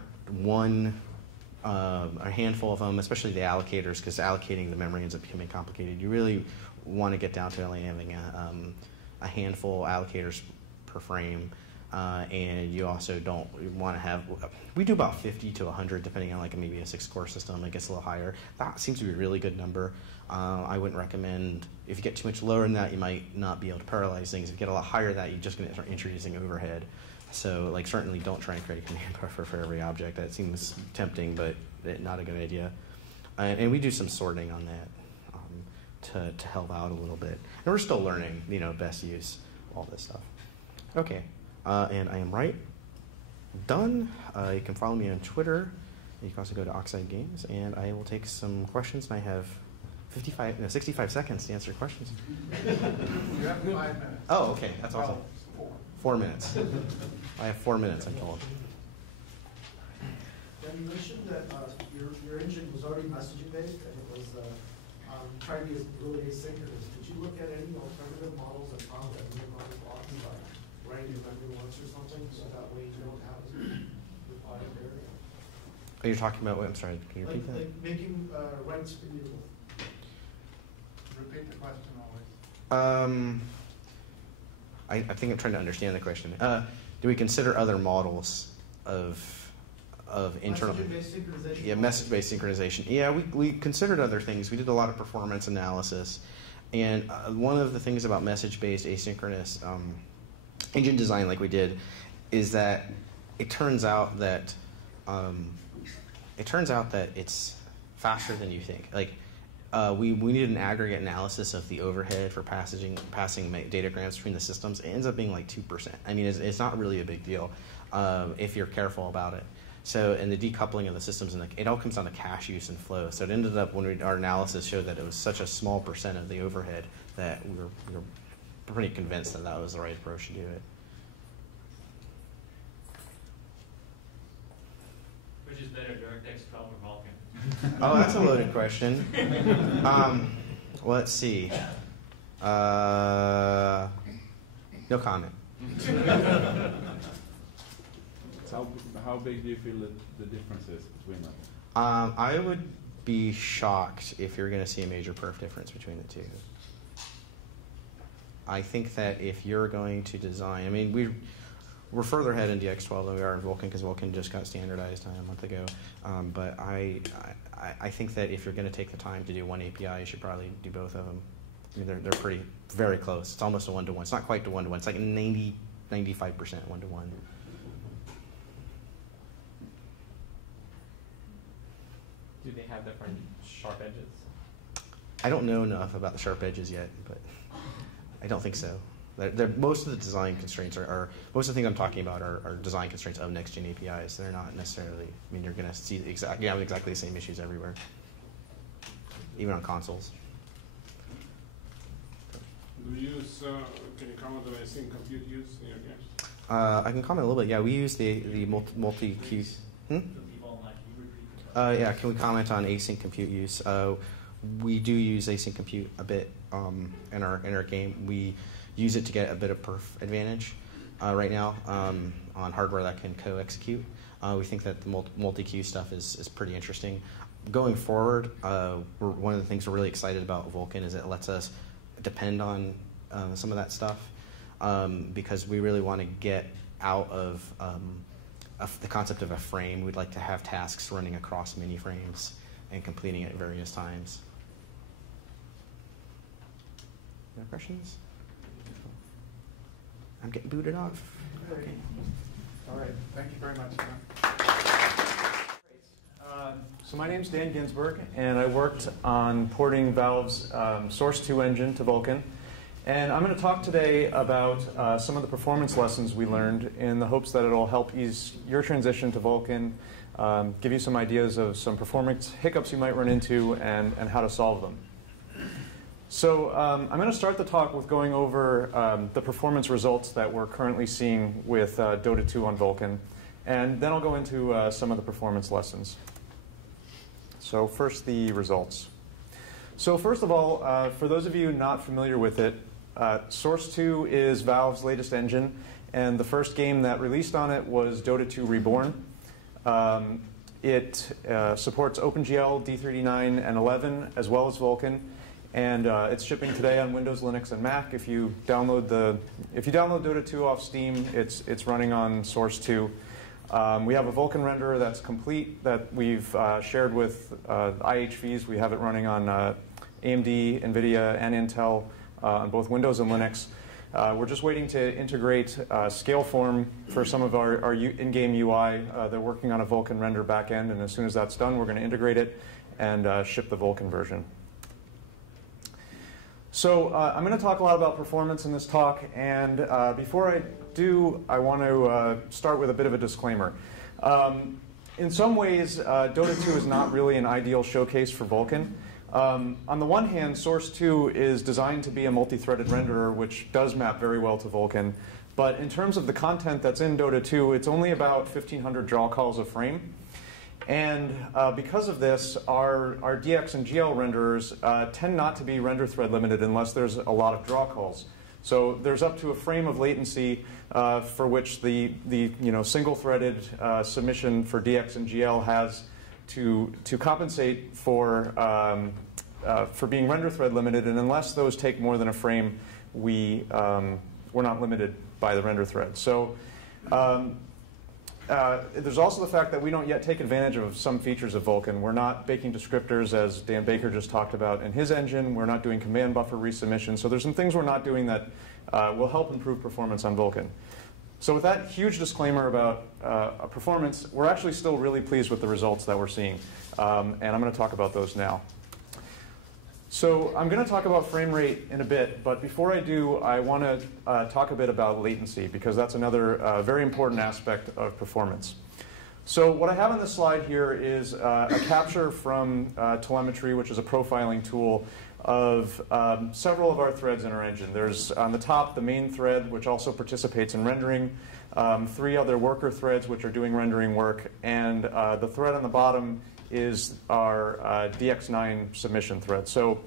a handful of them, especially the allocators, because allocating the memory ends up becoming complicated. You really want to get down to only having a handful of allocators per frame. And you also don't want to have, we do about 50 to 100 depending on like maybe a 6-core system. It gets a little higher. That seems to be a really good number. I wouldn't recommend, if you get too much lower than that, you might not be able to parallelize things. If you get a lot higher than that, you're just going to start introducing overhead. So like certainly don't try and create a command buffer for every object. That seems tempting, but not a good idea. And we do some sorting on that to help out a little bit. And we're still learning, best use, all this stuff. Okay. And I am done. You can follow me on Twitter. You can also go to Oxide Games, and I will take some questions. And I have 65 seconds to answer questions. You have 5 minutes. Oh, okay. That's awesome. 4 minutes. I have 4 minutes, I'm told. You mentioned that your engine was already messaging-based, and it was trying to be really asynchronous. Did you look at any alternative models that found that minimized blocking by writing your memory once or something, so that way you don't have as required there? Oh, you're talking about what? I'm sorry, can you repeat that? Like making writes immutable. Repeat the question always. I think I'm trying to understand the question. Do we consider other models of internal message-based synchronization? Yeah, message-based synchronization. Yeah, we considered other things. We did a lot of performance analysis, and one of the things about message-based asynchronous engine design, like we did, is that it turns out that it's faster than you think. Like we need an aggregate analysis of the overhead for passing datagrams between the systems. It ends up being like 2%. I mean, it's not really a big deal if you're careful about it. So, and the decoupling of the systems, and it all comes down to cache use and flow. So it ended up when our analysis showed that it was such a small percent of the overhead that we were pretty convinced that that was the right approach to do it. Which is better, DirectX 12 or Vulkan? Oh, that's a loaded question. Let's see. No comment. So how big do you feel that the difference is between them? I would be shocked if you're going to see a major perf difference between the two. I think that if you're going to design, I mean, we're further ahead in DX12 than we are in Vulkan because Vulkan just got standardized a month ago. But I think that if you're going to take the time to do one API, you should probably do both of them. I mean, they're very close. It's almost a 1-to-1. It's not quite to 1-to-1. It's like 95% 1-to-1. Do they have different sharp edges? I don't know enough about the sharp edges yet, but I don't think so. Most of the design constraints most of the things I'm talking about are design constraints of next-gen APIs. They're not necessarily, I mean, you're going to see exactly the same issues everywhere, even on consoles. Do you use, can you comment on async compute use in your games? I can comment a little bit. Yeah, we use the multi-queue. Yeah, can we comment on async compute use? We do use async compute a bit in our game. We use it to get a bit of perf advantage right now on hardware that can co-execute. We think that the multi-queue stuff is pretty interesting. Going forward, one of the things we're really excited about Vulkan is it lets us depend on some of that stuff because we really want to get out of the concept of a frame. We'd like to have tasks running across many frames and completing it at various times. Any questions? I'm getting booted off. Okay. All right. Thank you very much. So my name's Dan Ginsburg, and I worked on porting Valve's Source 2 engine to Vulkan. And I'm going to talk today about some of the performance lessons we learned in the hopes that it'll help ease your transition to Vulkan, give you some ideas of some performance hiccups you might run into and how to solve them. So I'm going to start the talk with going over the performance results that we're currently seeing with Dota 2 on Vulkan. And then I'll go into some of the performance lessons. So first, the results. So first of all, for those of you not familiar with it, Source 2 is Valve's latest engine. And the first game that released on it was Dota 2 Reborn. It supports OpenGL, D3D9, and 11, as well as Vulkan. And it's shipping today on Windows, Linux, and Mac. If you download Dota 2 off Steam, it's running on Source 2. We have a Vulkan renderer that's complete that we've shared with IHVs. We have it running on AMD, NVIDIA, and Intel on both Windows and Linux. We're just waiting to integrate Scaleform for some of our in-game UI. They're working on a Vulkan render backend, and as soon as that's done, we're going to integrate it and ship the Vulkan version. So I'm going to talk a lot about performance in this talk, and before I do, I want to start with a bit of a disclaimer. In some ways, Dota 2 is not really an ideal showcase for Vulkan. On the one hand, Source 2 is designed to be a multi-threaded renderer, which does map very well to Vulkan. But in terms of the content that's in Dota 2, it's only about 1,500 draw calls a frame. And because of this, our DX and GL renderers tend not to be render thread limited unless there's a lot of draw calls. So there's up to a frame of latency for which the single-threaded submission for DX and GL has to compensate for being render thread limited. And unless those take more than a frame, we're not limited by the render thread. So. There's also the fact that we don't yet take advantage of some features of Vulkan. We're not baking descriptors, as Dan Baker just talked about in his engine. We're not doing command buffer resubmission. So there's some things we're not doing that will help improve performance on Vulkan. So with that huge disclaimer about performance, we're actually still really pleased with the results that we're seeing. And I'm going to talk about those now. So I'm going to talk about frame rate in a bit, but before I do, I want to talk a bit about latency, because that's another very important aspect of performance. So what I have on this slide here is a capture from telemetry, which is a profiling tool of several of our threads in our engine. There's on the top the main thread, which also participates in rendering, 3 other worker threads which are doing rendering work, and the thread on the bottom is our DX9 submission thread. So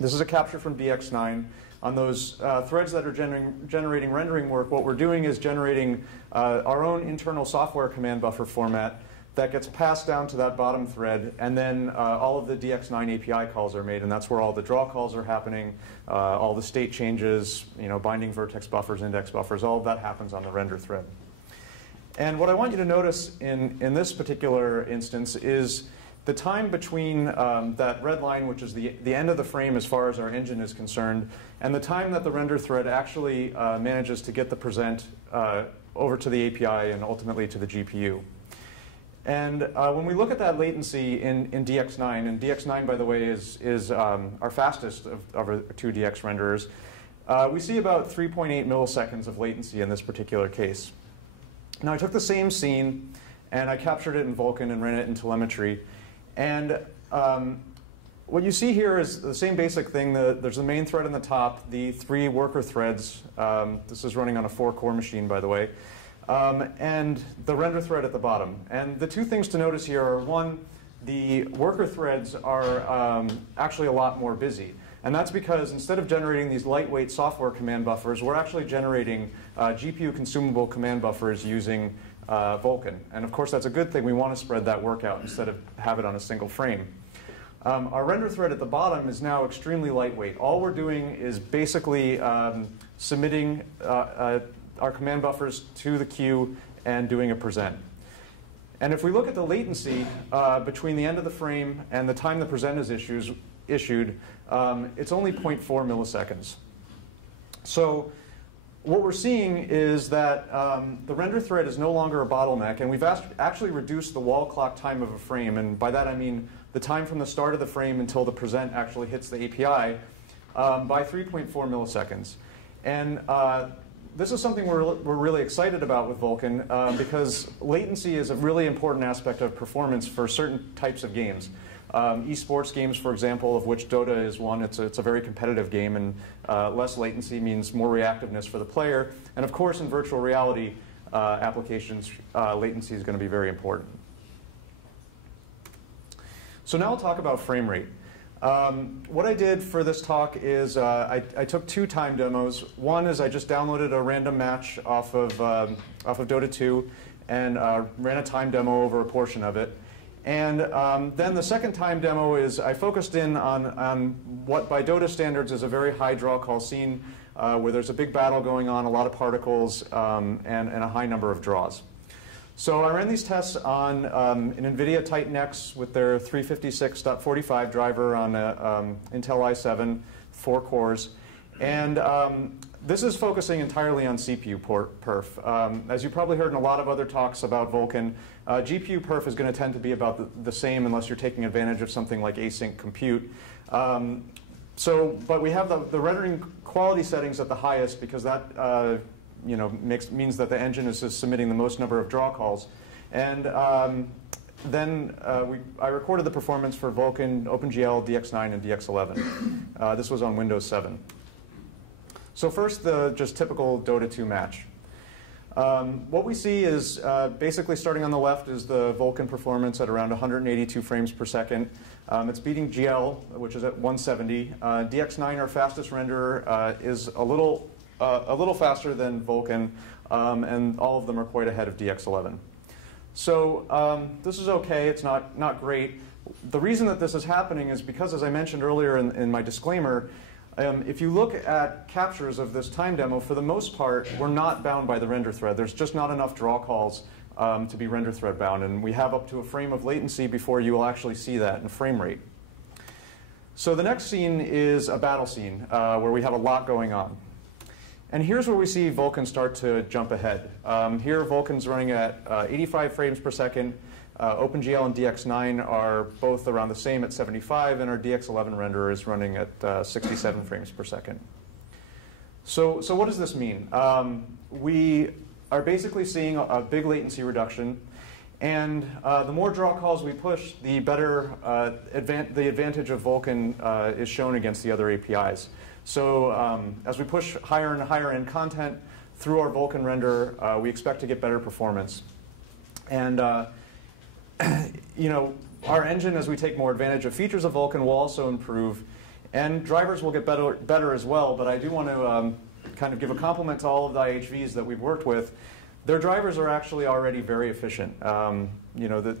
this is a capture from DX9. On those threads that are generating rendering work, what we're doing is generating our own internal software command buffer format that gets passed down to that bottom thread, and then all of the DX9 API calls are made, and that's where all the draw calls are happening, all the state changes, binding vertex buffers, index buffers, all of that happens on the render thread. And what I want you to notice in this particular instance is the time between that red line, which is the end of the frame as far as our engine is concerned, and the time that the render thread actually manages to get the present over to the API and ultimately to the GPU. And when we look at that latency in DX9, and DX9, by the way, is our fastest of our 2 DX renderers, we see about 3.8 milliseconds of latency in this particular case. Now, I took the same scene, and I captured it in Vulkan and ran it in telemetry. And what you see here is the same basic thing. There's the main thread on the top, the 3 worker threads. This is running on a 4-core machine, by the way. And the render thread at the bottom. And the 2 things to notice here are, one, the worker threads are actually a lot more busy. And that's because instead of generating these lightweight software command buffers, we're actually generating GPU consumable command buffers using Vulkan. And of course, that's a good thing. We want to spread that work out instead of have it on a single frame. Our render thread at the bottom is now extremely lightweight. All we're doing is basically submitting our command buffers to the queue and doing a present. And if we look at the latency between the end of the frame and the time the present is issued, it's only 0.4 milliseconds. So what we're seeing is that the render thread is no longer a bottleneck, and we've actually reduced the wall clock time of a frame. And by that I mean the time from the start of the frame until the present actually hits the API by 3.4 milliseconds. And this is something we're really excited about with Vulkan because latency is a really important aspect of performance for certain types of games. Esports games, for example, of which Dota is one, it's a very competitive game, and less latency means more reactiveness for the player. And of course, in virtual reality applications, latency is going to be very important. So now I'll talk about frame rate. What I did for this talk is I took 2 time demos. One is I just downloaded a random match off of Dota 2 and ran a time demo over a portion of it. And then the second time demo is I focused in on what by Dota standards is a very high draw call scene where there's a big battle going on, a lot of particles, and a high number of draws. So I ran these tests on an NVIDIA Titan X with their 356.45 driver on a Intel i7, 4 cores. And this is focusing entirely on CPU perf. As you probably heard in a lot of other talks about Vulkan, GPU perf is going to tend to be about the same unless you're taking advantage of something like async compute. But we have the rendering quality settings at the highest because that means that the engine is just submitting the most number of draw calls. And then I recorded the performance for Vulkan, OpenGL, DX9, and DX11. This was on Windows 7. So first, the just typical Dota 2 match. What we see is basically starting on the left is the Vulkan performance at around 182 frames per second. It's beating GL, which is at 170. DX9, our fastest renderer, is a little faster than Vulkan, and all of them are quite ahead of DX11. So this is okay. It's not great. The reason that this is happening is because, as I mentioned earlier in my disclaimer, if you look at captures of this time demo, for the most part, we're not bound by the render thread. There's just not enough draw calls to be render thread bound, and we have up to a frame of latency before you will actually see that in frame rate. So the next scene is a battle scene where we have a lot going on. And here's where we see Vulkan start to jump ahead. Here, Vulkan's running at 85 frames per second. OpenGL and DX9 are both around the same at 75, and our DX11 renderer is running at 67 frames per second. So what does this mean? We are basically seeing a big latency reduction, and the more draw calls we push, the better the advantage of Vulkan is shown against the other APIs. So as we push higher and higher end content through our Vulkan renderer, we expect to get better performance. And our engine, as we take more advantage of features of Vulkan, will also improve, and drivers will get better as well. But I do want to kind of give a compliment to all of the IHVs that we've worked with. Their drivers are actually already very efficient. The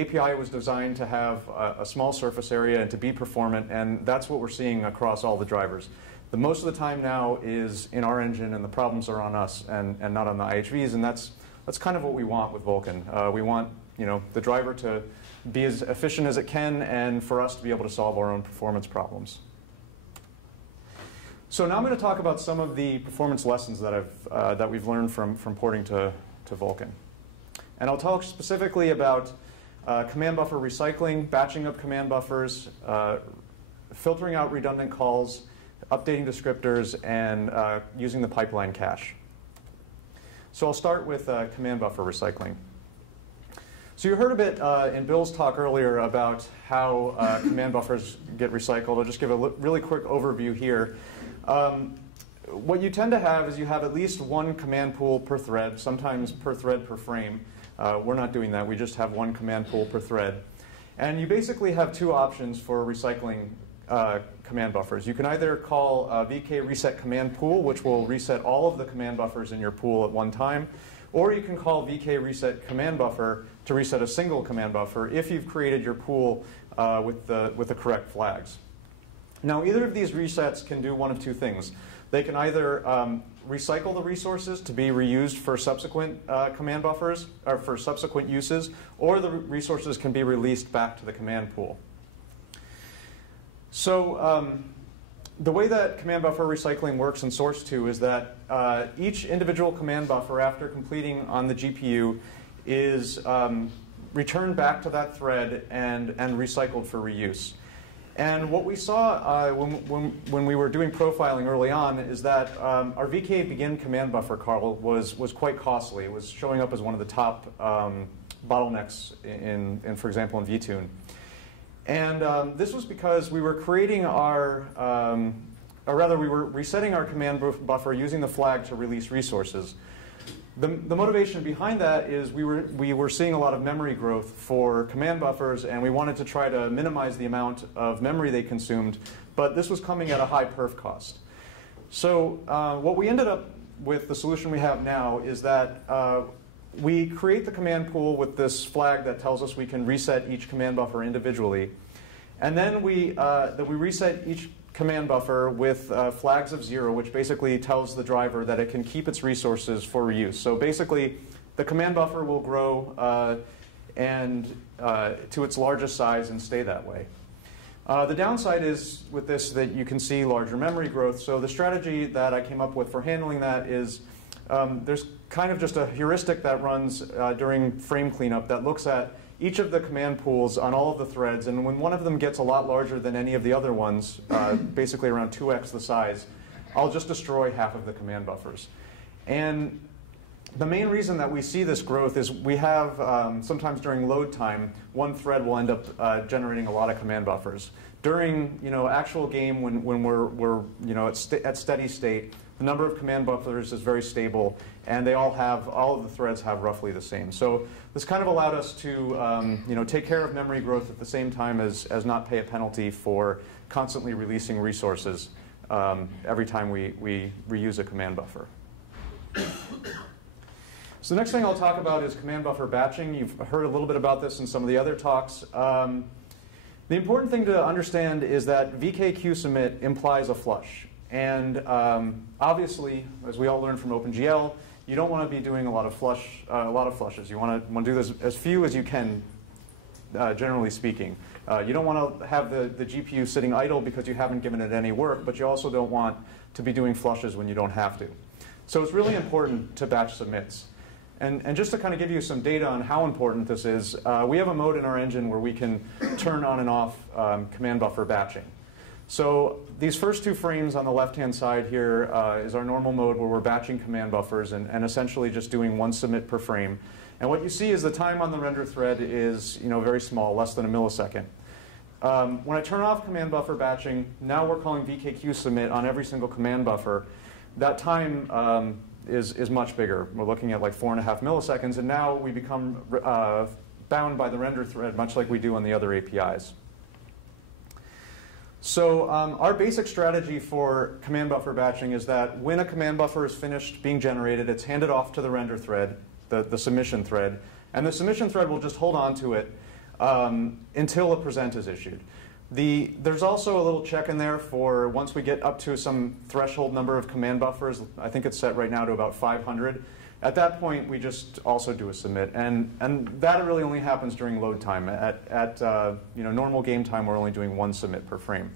API was designed to have a small surface area and to be performant, and that's what we're seeing across all the drivers. The most of the time now is in our engine, and the problems are on us and not on the IHVs, and that's kind of what we want with Vulkan. We want the driver to be as efficient as it can, and for us to be able to solve our own performance problems. So now I'm going to talk about some of the performance lessons that we've learned from porting to Vulkan. And I'll talk specifically about command buffer recycling, batching up command buffers, filtering out redundant calls, updating descriptors, and using the pipeline cache. So I'll start with command buffer recycling. So you heard a bit in Bill's talk earlier about how command buffers get recycled. I'll just give a really quick overview here. What you tend to have is you have at least one command pool per thread, sometimes per thread per frame. We're not doing that. We just have one command pool per thread. And you basically have 2 options for recycling command buffers. You can either call VK reset command pool, which will reset all of the command buffers in your pool at one time, or you can call VK reset command buffer to reset a single command buffer if you've created your pool with the correct flags. Now, either of these resets can do one of 2 things. They can either recycle the resources to be reused for subsequent command buffers, or for subsequent uses, or the resources can be released back to the command pool. So the way that command buffer recycling works in Source 2 is that each individual command buffer, after completing on the GPU, is returned back to that thread and recycled for reuse. And what we saw when we were doing profiling early on is that our VK begin command buffer, Carl, was quite costly. It was showing up as one of the top bottlenecks in, for example, in vTune. And this was because we were creating our, or rather we were resetting our command buffer using the flag to release resources. The motivation behind that is we were seeing a lot of memory growth for command buffers, and we wanted to try to minimize the amount of memory they consumed, but this was coming at a high perf cost. So what we ended up with, the solution we have now, is that we create the command pool with this flag that tells us we can reset each command buffer individually, and then we reset each command buffer with flags of 0, which basically tells the driver that it can keep its resources for reuse. So basically, the command buffer will grow to its largest size and stay that way. The downside is with this that you can see larger memory growth. So the strategy that I came up with for handling that is there's kind of just a heuristic that runs during frame cleanup that looks at each of the command pools on all of the threads, and when one of them gets a lot larger than any of the other ones, basically around 2x the size, I'll just destroy half of the command buffers. And the main reason that we see this growth is we have, sometimes during load time, one thread will end up generating a lot of command buffers. During actual game, when we're at steady state, the number of command buffers is very stable, and all of the threads have roughly the same. So this kind of allowed us to take care of memory growth at the same time as not pay a penalty for constantly releasing resources every time we reuse a command buffer. So the next thing I'll talk about is command buffer batching. You've heard a little bit about this in some of the other talks. The important thing to understand is that VK submit implies a flush. And obviously, as we all learned from OpenGL, you don't want to be doing a lot of flushes. You want to do this as few as you can, generally speaking. You don't want to have the GPU sitting idle because you haven't given it any work, but you also don't want to be doing flushes when you don't have to. So it's really important to batch submits. And just to kind of give you some data on how important this is, we have a mode in our engine where we can turn on and off command buffer batching. So these first 2 frames on the left-hand side here is our normal mode where we're batching command buffers and essentially just doing 1 submit per frame. And what you see is the time on the render thread is very small, less than a millisecond. When I turn off command buffer batching, now we're calling VKQ submit on every single command buffer. That time is much bigger. We're looking at like 4.5 milliseconds, and now we become bound by the render thread, much like we do on the other APIs. So our basic strategy for command buffer batching is that when a command buffer is finished being generated, it's handed off to the render thread, the submission thread, and the submission thread will just hold on to it until a present is issued. There's also a little check in there for once we get up to some threshold number of command buffers. I think it's set right now to about 500. At that point, we just also do a submit, and that really only happens during load time. At normal game time, we're only doing 1 submit per frame.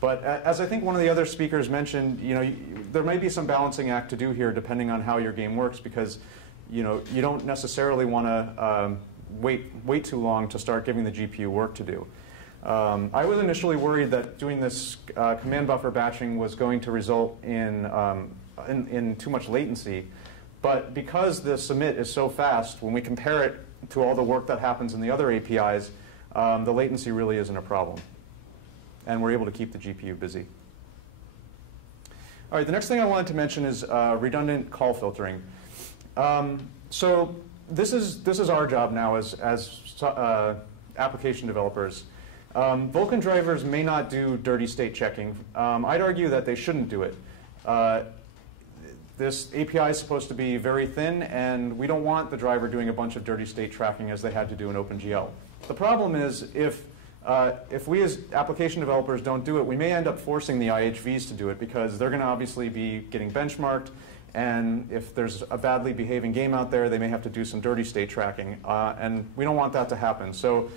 But as I think one of the other speakers mentioned, there may be some balancing act to do here depending on how your game works, because you don't necessarily want to wait too long to start giving the GPU work to do. I was initially worried that doing this command buffer batching was going to result in too much latency. But because the submit is so fast, when we compare it to all the work that happens in the other APIs, the latency really isn't a problem. And we're able to keep the GPU busy. All right, the next thing I wanted to mention is redundant call filtering. So this is our job now as application developers. Vulkan drivers may not do dirty state checking. I'd argue that they shouldn't do it. This API is supposed to be very thin, and we don't want the driver doing a bunch of dirty state tracking as they had to do in OpenGL. The problem is if we as application developers don't do it, we may end up forcing the IHVs to do it because they're going to obviously be getting benchmarked, and if there's a badly behaving game out there, they may have to do some dirty state tracking, and we don't want that to happen. So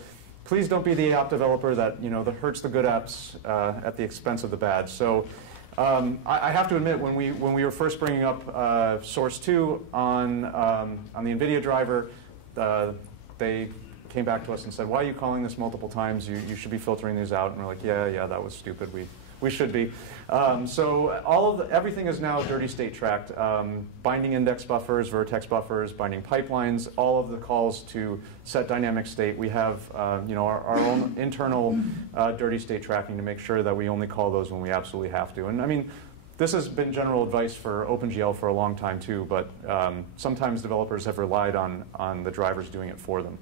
please don't be the app developer that that hurts the good apps at the expense of the bad. So I have to admit, when we were first bringing up Source 2 on the NVIDIA driver, they came back to us and said, why are you calling this multiple times? You should be filtering these out. And we're like, yeah, that was stupid. We should be. So everything is now dirty state tracked. Binding index buffers, vertex buffers, binding pipelines, all of the calls to set dynamic state. We have our own internal dirty state tracking to make sure that we only call those when we absolutely have to. And I mean, this has been general advice for OpenGL for a long time too, but sometimes developers have relied on the drivers doing it for them.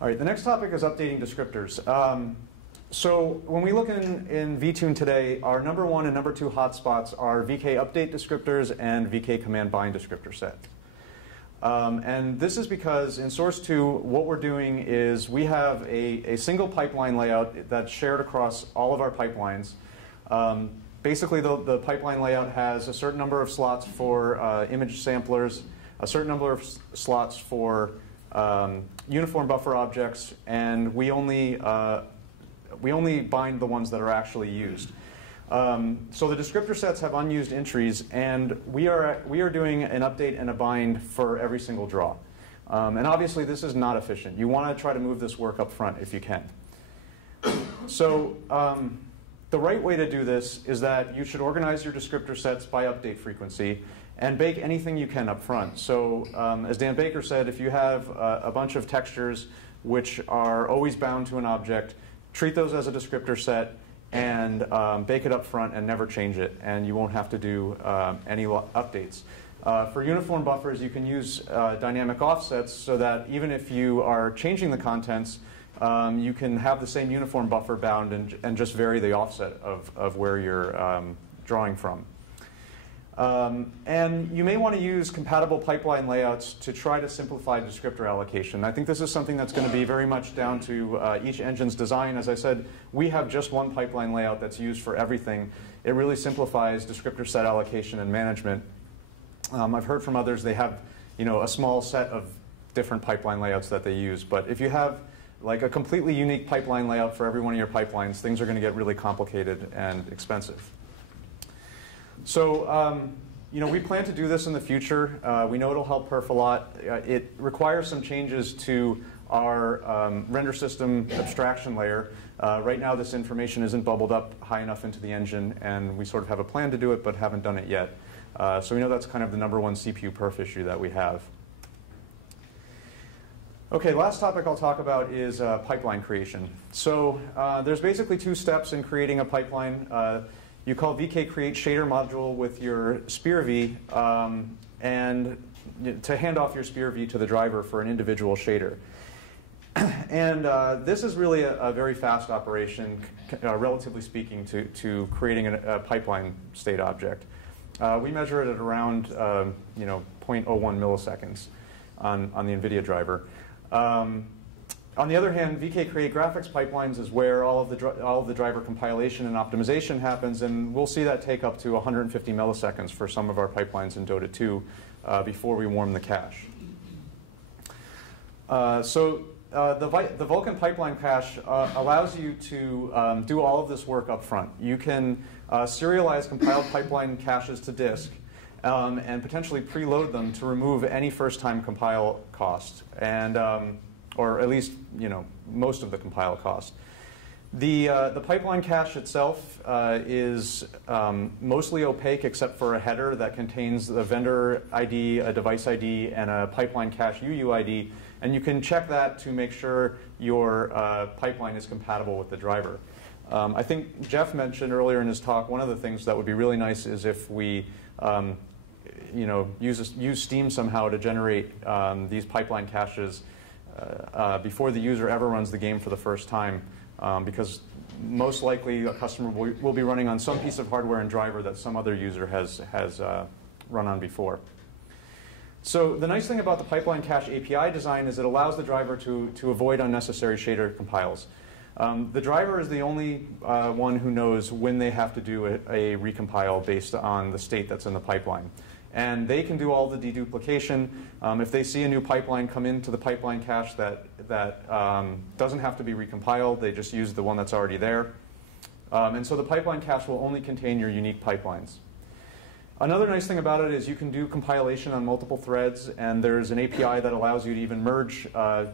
All right, the next topic is updating descriptors. So when we look in vTune today, our number 1 and number 2 hotspots are VK update descriptors and VK command bind descriptor set. And this is because in source 2, what we're doing is we have a single pipeline layout that's shared across all of our pipelines. Basically, the pipeline layout has a certain number of slots for image samplers, a certain number of slots for uniform buffer objects, and we only bind the ones that are actually used. So the descriptor sets have unused entries, and we are doing an update and a bind for every single draw. And obviously, this is not efficient. You want to try to move this work up front if you can. So the right way to do this is that you should organize your descriptor sets by update frequency and bake anything you can up front. So as Dan Baker said, if you have a bunch of textures which are always bound to an object, treat those as a descriptor set and bake it up front and never change it, and you won't have to do any updates. For uniform buffers, you can use dynamic offsets so that even if you are changing the contents, you can have the same uniform buffer bound and just vary the offset of where you're drawing from. And you may want to use compatible pipeline layouts to try to simplify descriptor allocation. I think this is something that's going to be very much down to each engine's design. As I said, we have just one pipeline layout that's used for everything. It really simplifies descriptor set allocation and management. I've heard from others they have a small set of different pipeline layouts that they use. But if you have like a completely unique pipeline layout for every one of your pipelines, things are going to get really complicated and expensive. So we plan to do this in the future. We know it'll help perf a lot. It requires some changes to our render system abstraction layer. Right now, this information isn't bubbled up high enough into the engine, and we sort of have a plan to do it, but haven't done it yet. So we know that's kind of the number 1 CPU perf issue that we have. Okay, last topic I'll talk about is pipeline creation. So there's basically 2 steps in creating a pipeline. You call VK create shader module with your SpearV and to hand off your SpearV to the driver for an individual shader. And this is really a very fast operation, relatively speaking, to creating a pipeline state object. We measure it at around 0.01 milliseconds on the NVIDIA driver. On the other hand, VK create graphics pipelines is where all of the driver compilation and optimization happens, and we'll see that take up to 150 milliseconds for some of our pipelines in Dota 2 before we warm the cache. The Vulkan pipeline cache allows you to do all of this work up front. You can serialize compiled pipeline caches to disk and potentially preload them to remove any first-time compile cost, or at least most of the compile cost. The pipeline cache itself is mostly opaque except for a header that contains the vendor ID, a device ID, and a pipeline cache UUID. And you can check that to make sure your pipeline is compatible with the driver. I think Jeff mentioned earlier in his talk, one of the things that would be really nice is if we use Steam somehow to generate these pipeline caches before the user ever runs the game for the first time, because most likely a customer will be running on some piece of hardware and driver that some other user has run on before. So the nice thing about the pipeline cache API design is it allows the driver to avoid unnecessary shader compiles. The driver is the only one who knows when they have to do a recompile based on the state that's in the pipeline. And they can do all the deduplication. If they see a new pipeline come into the pipeline cache that doesn't have to be recompiled, they just use the one that's already there. And so the pipeline cache will only contain your unique pipelines. Another nice thing about it is you can do compilation on multiple threads, and there's an API that allows you to even merge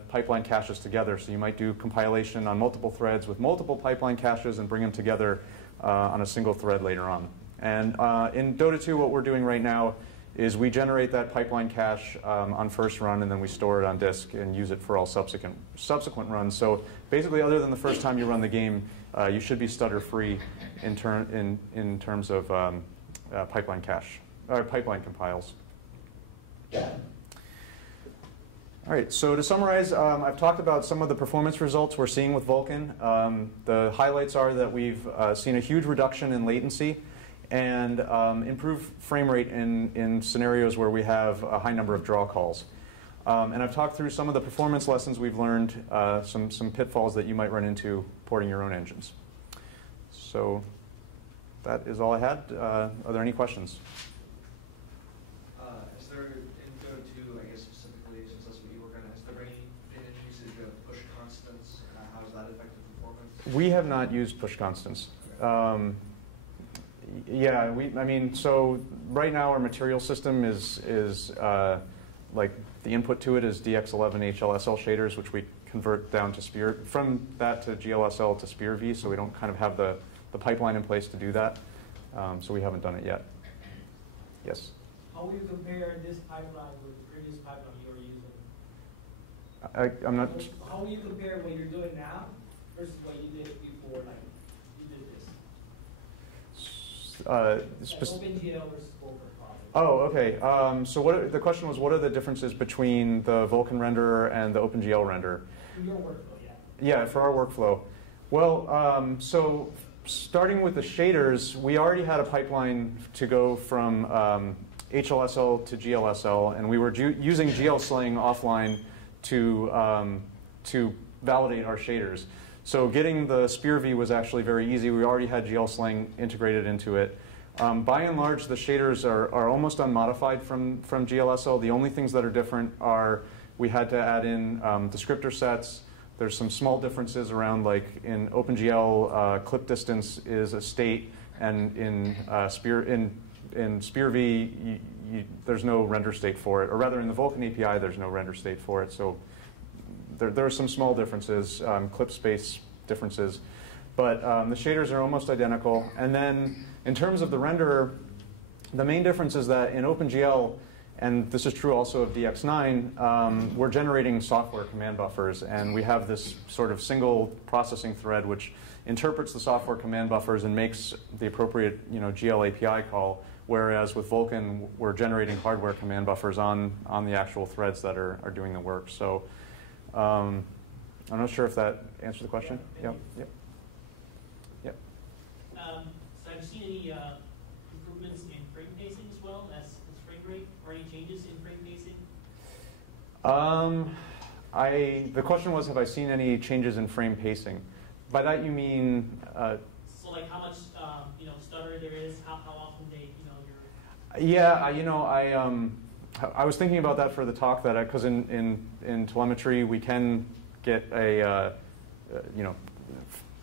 pipeline caches together. So you might do compilation on multiple threads with multiple pipeline caches and bring them together on a single thread later on. And in Dota 2, what we're doing right now is we generate that pipeline cache on first run, and then we store it on disk and use it for all subsequent runs. So basically, other than the first time you run the game, you should be stutter-free in terms of pipeline cache, or pipeline compiles. All right, so to summarize, I've talked about some of the performance results we're seeing with Vulkan. The highlights are that we've seen a huge reduction in latency and improved frame rate in scenarios where we have a high number of draw calls. And I've talked through some of the performance lessons we've learned, some pitfalls that you might run into porting your own engines. So that is all I had. Are there any questions? Is there, in Dota 2, I guess specifically, since that's what you work on, has there been any usage of push constants? How has that affected performance? We have not used push constants. Yeah, I mean, so right now our material system is like the input to it is DX11 HLSL shaders, which we convert down to Spear, from that to GLSL to Spear V, so we don't kind of have the pipeline in place to do that. So we haven't done it yet. Yes? How will you compare this pipeline with the previous pipeline you were using? I'm not... How will you compare what you're doing now versus what you did before, like you did this? OpenGL versus Vulkan. Oh, okay. So the question was, what are the differences between the Vulkan renderer and the OpenGL renderer? For your workflow, yeah. Yeah, for our workflow. Well, so starting with the shaders, we already had a pipeline to go from HLSL to GLSL, and we were using GLSling offline to validate our shaders. So getting the Spear V was actually very easy. We already had GLSling integrated into it. By and large, the shaders are almost unmodified from GLSL. The only things that are different are we had to add in descriptor sets. There's some small differences around, like in OpenGL, clip distance is a state, and in Spear V, there's no render state for it. Or rather, in the Vulkan API, there's no render state for it. So there are some small differences, clip space differences. But the shaders are almost identical. And then in terms of the renderer, the main difference is that in OpenGL, and this is true also of DX9, we're generating software command buffers, and we have this sort of single processing thread which interprets the software command buffers and makes the appropriate GL API call, whereas with Vulkan, we're generating hardware command buffers on the actual threads that are doing the work. So I'm not sure if that answers the question. Yep. So have you seen any improvements in frame pacing as well as frame rate, or any changes in frame pacing? The question was, have I seen any changes in frame pacing? By that you mean? So like how much stutter there is, how often they Yeah, I was thinking about that for the talk, that because in telemetry we can get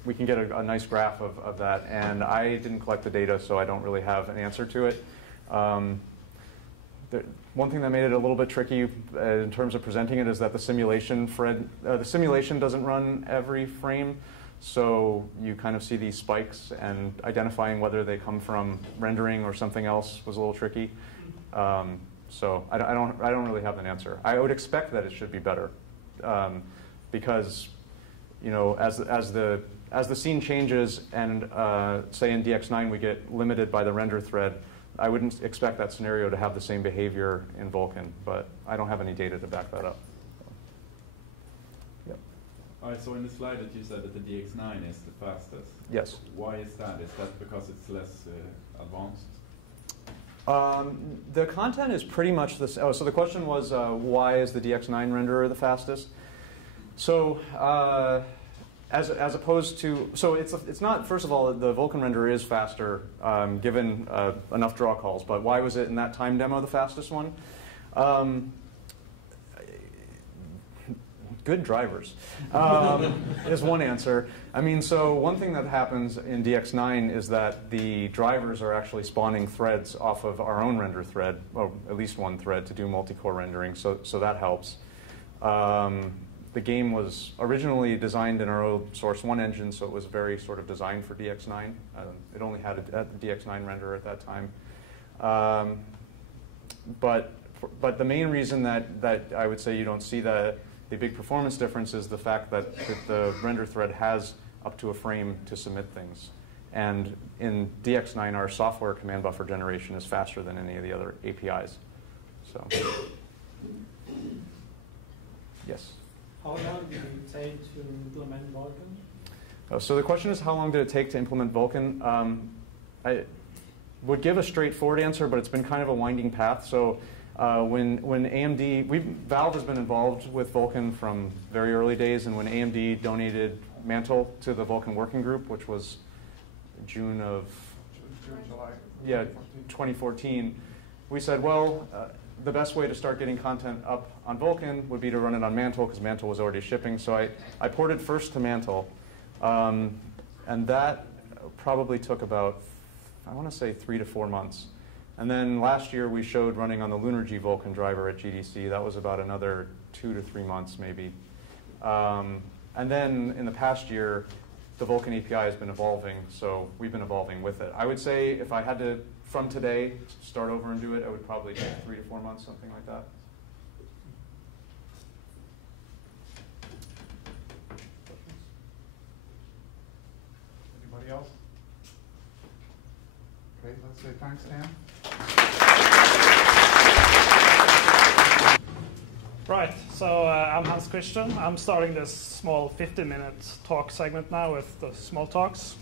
we can get a nice graph of that, and I didn't collect the data, so I don't really have an answer to it. One thing that made it a little bit tricky in terms of presenting it is that the simulation doesn't run every frame, so you kind of see these spikes, and identifying whether they come from rendering or something else was a little tricky. So I don't really have an answer. I would expect that it should be better, because as the scene changes, and say in DX9 we get limited by the render thread, I wouldn't expect that scenario to have the same behavior in Vulkan, but I don't have any data to back that up. Yep. All right, so in the slide that you said that the DX9 is the fastest. Yes. Why is that? Is that because it's less advanced? The content is pretty much the same. Oh, so the question was, why is the DX9 renderer the fastest? So as opposed to, so it's not, first of all, the Vulkan renderer is faster given enough draw calls, but why was it in that time demo the fastest one? good drivers, is one answer. I mean, so one thing that happens in DX9 is that the drivers are actually spawning threads off of our own render thread, or at least one thread to do multi-core rendering, so that helps. The game was originally designed in our old Source 1 engine, so it was very sort of designed for DX9. It only had a DX9 renderer at that time. But the main reason that I would say you don't see the big performance difference is the fact that the render thread has up to a frame to submit things. And in DX9, our software command buffer generation is faster than any of the other APIs. So, yes? How long did it take to implement Vulkan? So the question is, how long did it take to implement Vulkan? I would give a straightforward answer, but it's been kind of a winding path. So when AMD, Valve has been involved with Vulkan from very early days, and when AMD donated Mantle to the Vulkan working group, which was June, July, 2014, we said, well, the best way to start getting content up on Vulkan would be to run it on Mantle, because Mantle was already shipping. So I ported first to Mantle, and that probably took about, I want to say 3 to 4 months. And then last year we showed running on the LunarG Vulkan driver at GDC. That was about another 2 to 3 months maybe. And then in the past year, the Vulkan API has been evolving, so we've been evolving with it. I would say if I had to, from today, start over and do it, I would probably take 3 to 4 months, something like that. Anybody else? Okay, let's say thanks, Dan. Right, so I'm Hans-Kristain. I'm starting this small 15-minute talk segment now with the small talks.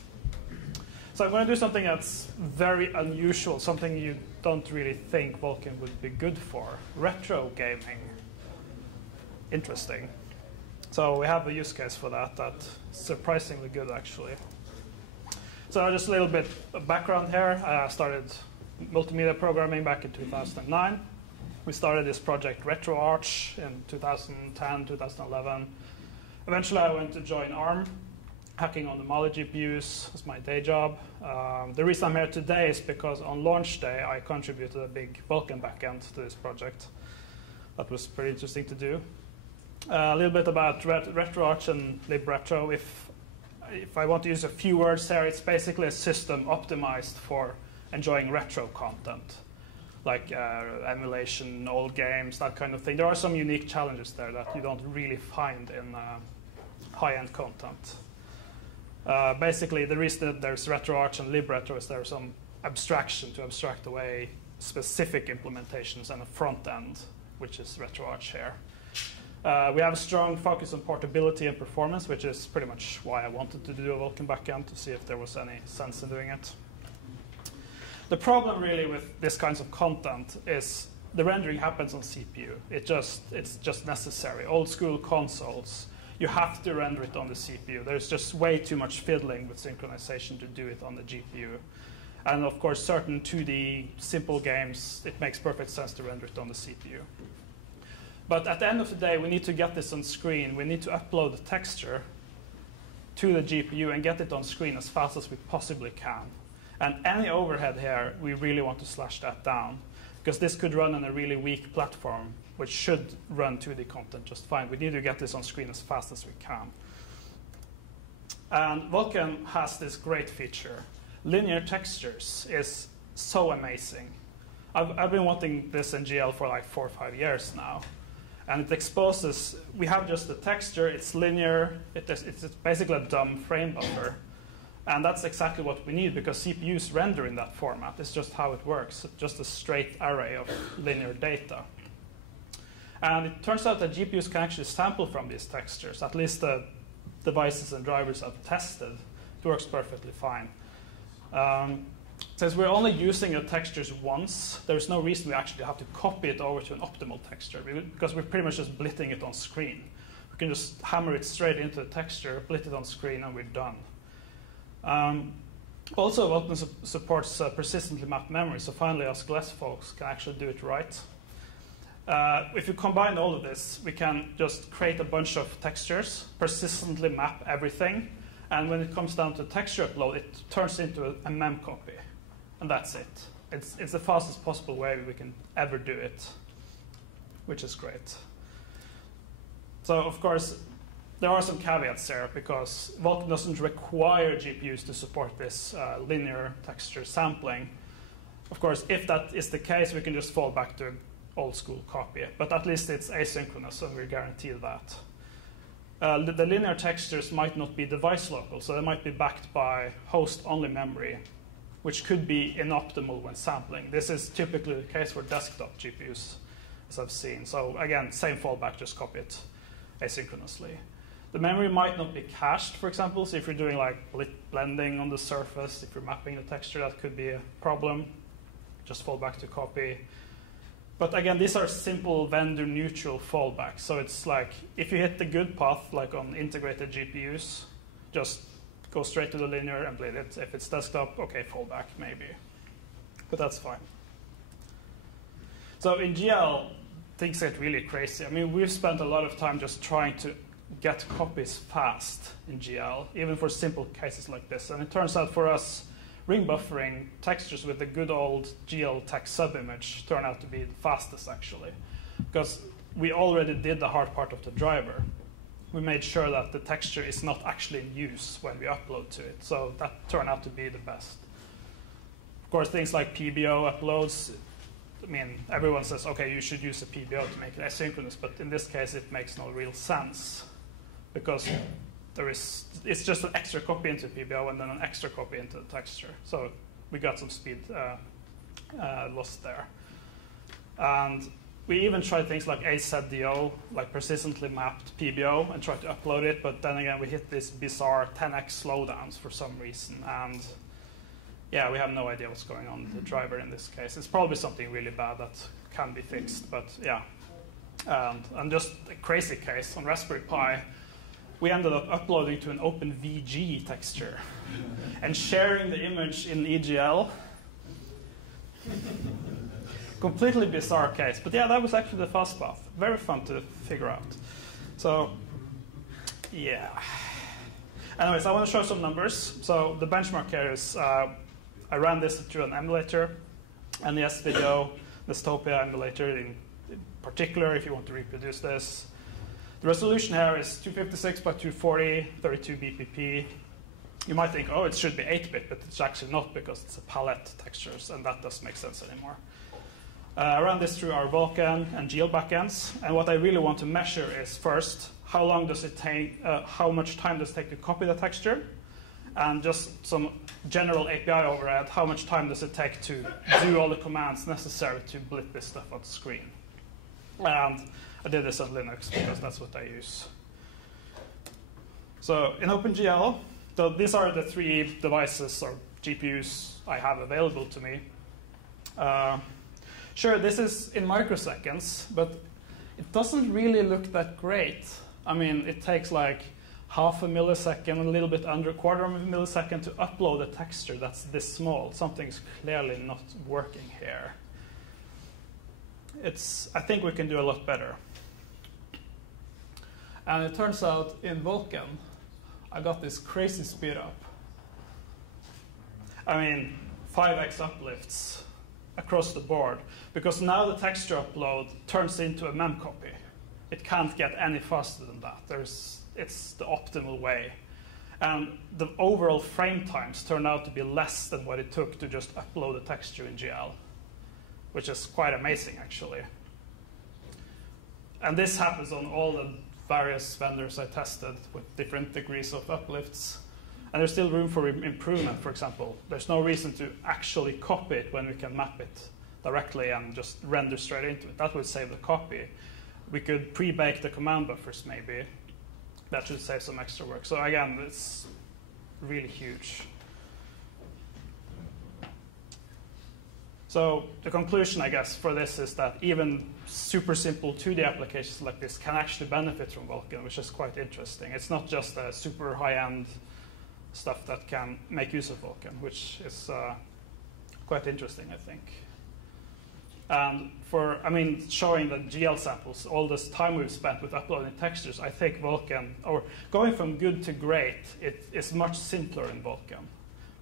So I'm going to do something that's very unusual, something you don't really think Vulkan would be good for. Retro gaming. Interesting. So we have a use case for that that's surprisingly good, actually. So just a little bit of background here. I started multimedia programming back in 2009. We started this project RetroArch in 2010, 2011. Eventually I went to join ARM, hacking on the Mali GPUs as my day job. The reason I'm here today is because on launch day I contributed a big Vulkan backend to this project. That was pretty interesting to do. A little bit about RetroArch and libretro. If I want to use a few words here, it's basically a system optimized for enjoying retro content, like emulation, old games, that kind of thing. There are some unique challenges there that you don't really find in high-end content. Basically, the reason that there's RetroArch and libretro is there's some abstraction to abstract away specific implementations and a front end, which is RetroArch here. We have a strong focus on portability and performance, which is pretty much why I wanted to do a Vulkan backend, to see if there was any sense in doing it. The problem really with this kinds of content is the rendering happens on CPU. It's just necessary. Old school consoles, you have to render it on the CPU. There's just way too much fiddling with synchronization to do it on the GPU. And of course, certain 2D simple games, it makes perfect sense to render it on the CPU. But at the end of the day, we need to get this on screen. We need to upload the texture to the GPU and get it on screen as fast as we possibly can. And any overhead here, we really want to slash that down, because this could run on a really weak platform, which should run 2D content just fine. We need to get this on screen as fast as we can. And Vulkan has this great feature. Linear textures is so amazing. I've been wanting this in GL for like 4 or 5 years now. And it exposes, we have just the texture, it's linear, it's basically a dumb frame buffer. And that's exactly what we need, because CPUs render in that format. It's just how it works, just a straight array of linear data. And it turns out that GPUs can actually sample from these textures. At least the devices and drivers I've tested, it works perfectly fine. Since we're only using the textures once, there's no reason we actually have to copy it over to an optimal texture, because we're pretty much just blitting it on screen. We can just hammer it straight into the texture, blit it on screen, and we're done. Also, Vulkan supports persistently mapped memory, so finally us GLES folks can actually do it right. If you combine all of this, we can just create a bunch of textures, persistently map everything, and when it comes down to texture upload, it turns into a mem copy, and that's it. It's the fastest possible way we can ever do it, which is great. So, of course, there are some caveats there, because Vulkan doesn't require GPUs to support this linear texture sampling. Of course, if that is the case, we can just fall back to old school copy, but at least it's asynchronous, and we're guaranteed that. The linear textures might not be device local, so they might be backed by host-only memory, which could be inoptimal when sampling. This is typically the case for desktop GPUs, as I've seen. So again, same fallback, just copy it asynchronously. The memory might not be cached, for example, so if you're doing like blending on the surface, if you're mapping the texture, that could be a problem. Just fall back to copy. But again, these are simple vendor-neutral fallbacks. So it's like, if you hit the good path, like on integrated GPUs, just go straight to the linear and bleed it. If it's desktop, okay, fallback maybe. But that's fine. So in GL, things get really crazy. I mean, we've spent a lot of time just trying to get copies fast in GL, even for simple cases like this. And it turns out for us, ring buffering textures with the good old GL text subimage turn out to be the fastest, actually, because we already did the hard part of the driver. We made sure that the texture is not actually in use when we upload to it, so that turned out to be the best. Of course, things like PBO uploads, I mean, everyone says, okay, you should use a PBO to make it asynchronous, but in this case, it makes no real sense, because it's just an extra copy into PBO and then an extra copy into the texture. So we got some speed lost there. And we even tried things like AZDO, like persistently mapped PBO, and tried to upload it, but then again, we hit these bizarre 10x slowdowns for some reason. And yeah, we have no idea what's going on with the driver in this case. It's probably something really bad that can be fixed, but yeah. And just a crazy case on Raspberry Pi, we ended up uploading to an OpenVG texture and sharing the image in EGL. Completely bizarre case. But yeah, that was actually the fast path. Very fun to figure out. So, yeah. Anyways, I want to show some numbers. So the benchmark here is, I ran this through an emulator, NES Video, Dystopia emulator in particular, if you want to reproduce this. The resolution here is 256 by 240, 32 BPP. You might think, oh, it should be 8-bit, but it's actually not, because it's a palette textures, and that doesn't make sense anymore. I ran this through our Vulkan and GL backends, and what I really want to measure is, first, how long does it take, how much time does it take to copy the texture, and just some general API overhead, how much time does it take to do all the commands necessary to blit this stuff on the screen. And I did this on Linux because that's what I use. So in OpenGL, these are the 3 devices or GPUs I have available to me. Sure, this is in microseconds, but it doesn't really look that great. I mean, it takes like half a millisecond, a little bit under a quarter of a millisecond to upload a texture that's this small. Something's clearly not working here. I think we can do a lot better. And it turns out in Vulkan, I got this crazy speed up. I mean, 5x uplifts across the board, because now the texture upload turns into a mem copy. It can't get any faster than that. It's the optimal way. And the overall frame times turn out to be less than what it took to just upload a texture in GL, which is quite amazing, actually. And this happens on all the various vendors I tested with different degrees of uplifts. And there's still room for improvement, for example. There's no reason to actually copy it when we can map it directly and just render straight into it. That would save the copy. We could pre-bake the command buffers, maybe. That should save some extra work. So again, it's really huge. So the conclusion, I guess, for this is that even super simple 2D applications like this can actually benefit from Vulkan, which is quite interesting. It's not just a super high-end stuff that can make use of Vulkan, which is quite interesting, I think. And showing the GL samples, all this time we've spent with uploading textures, I think Vulkan, or going from good to great, it is much simpler in Vulkan.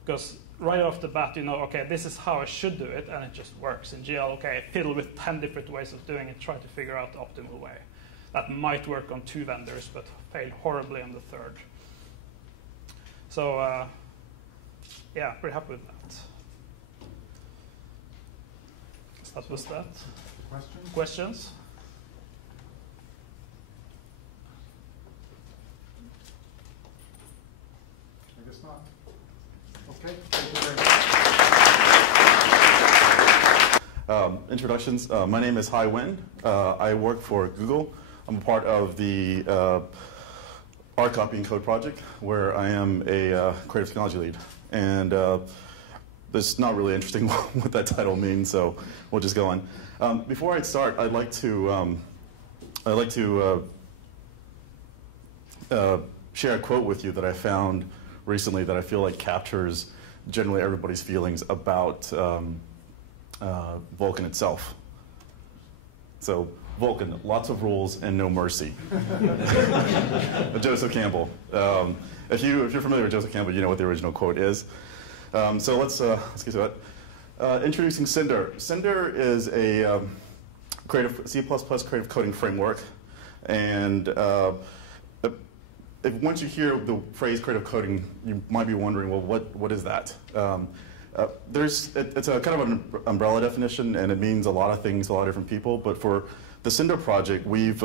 Because right off the bat, you know, okay, this is how I should do it, and it just works. In GL, okay, fiddle with 10 different ways of doing it, try to figure out the optimal way. That might work on 2 vendors, but fail horribly on the 3rd. So, yeah, pretty happy with that. That was that. Questions? Questions? I guess not. Okay. Thank you very much. Introductions. My name is Nguyen. I work for Google. I'm a part of the R Copy and Code project, where I am a creative technology lead. And it's not really interesting what that title means, so we'll just go on. Before I start, I'd like to share a quote with you that I found recently that I feel like captures generally everybody's feelings about Vulkan itself. So, Vulkan, lots of rules and no mercy. Joseph Campbell. If you're familiar with Joseph Campbell, you know what the original quote is. So let's get to it. Introducing Cinder. Cinder is a C++ creative coding framework, and once you hear the phrase creative coding, you might be wondering, well, what is that? It's a kind of an umbrella definition, and it means a lot of things to a lot of different people. But for the Cinder project, we've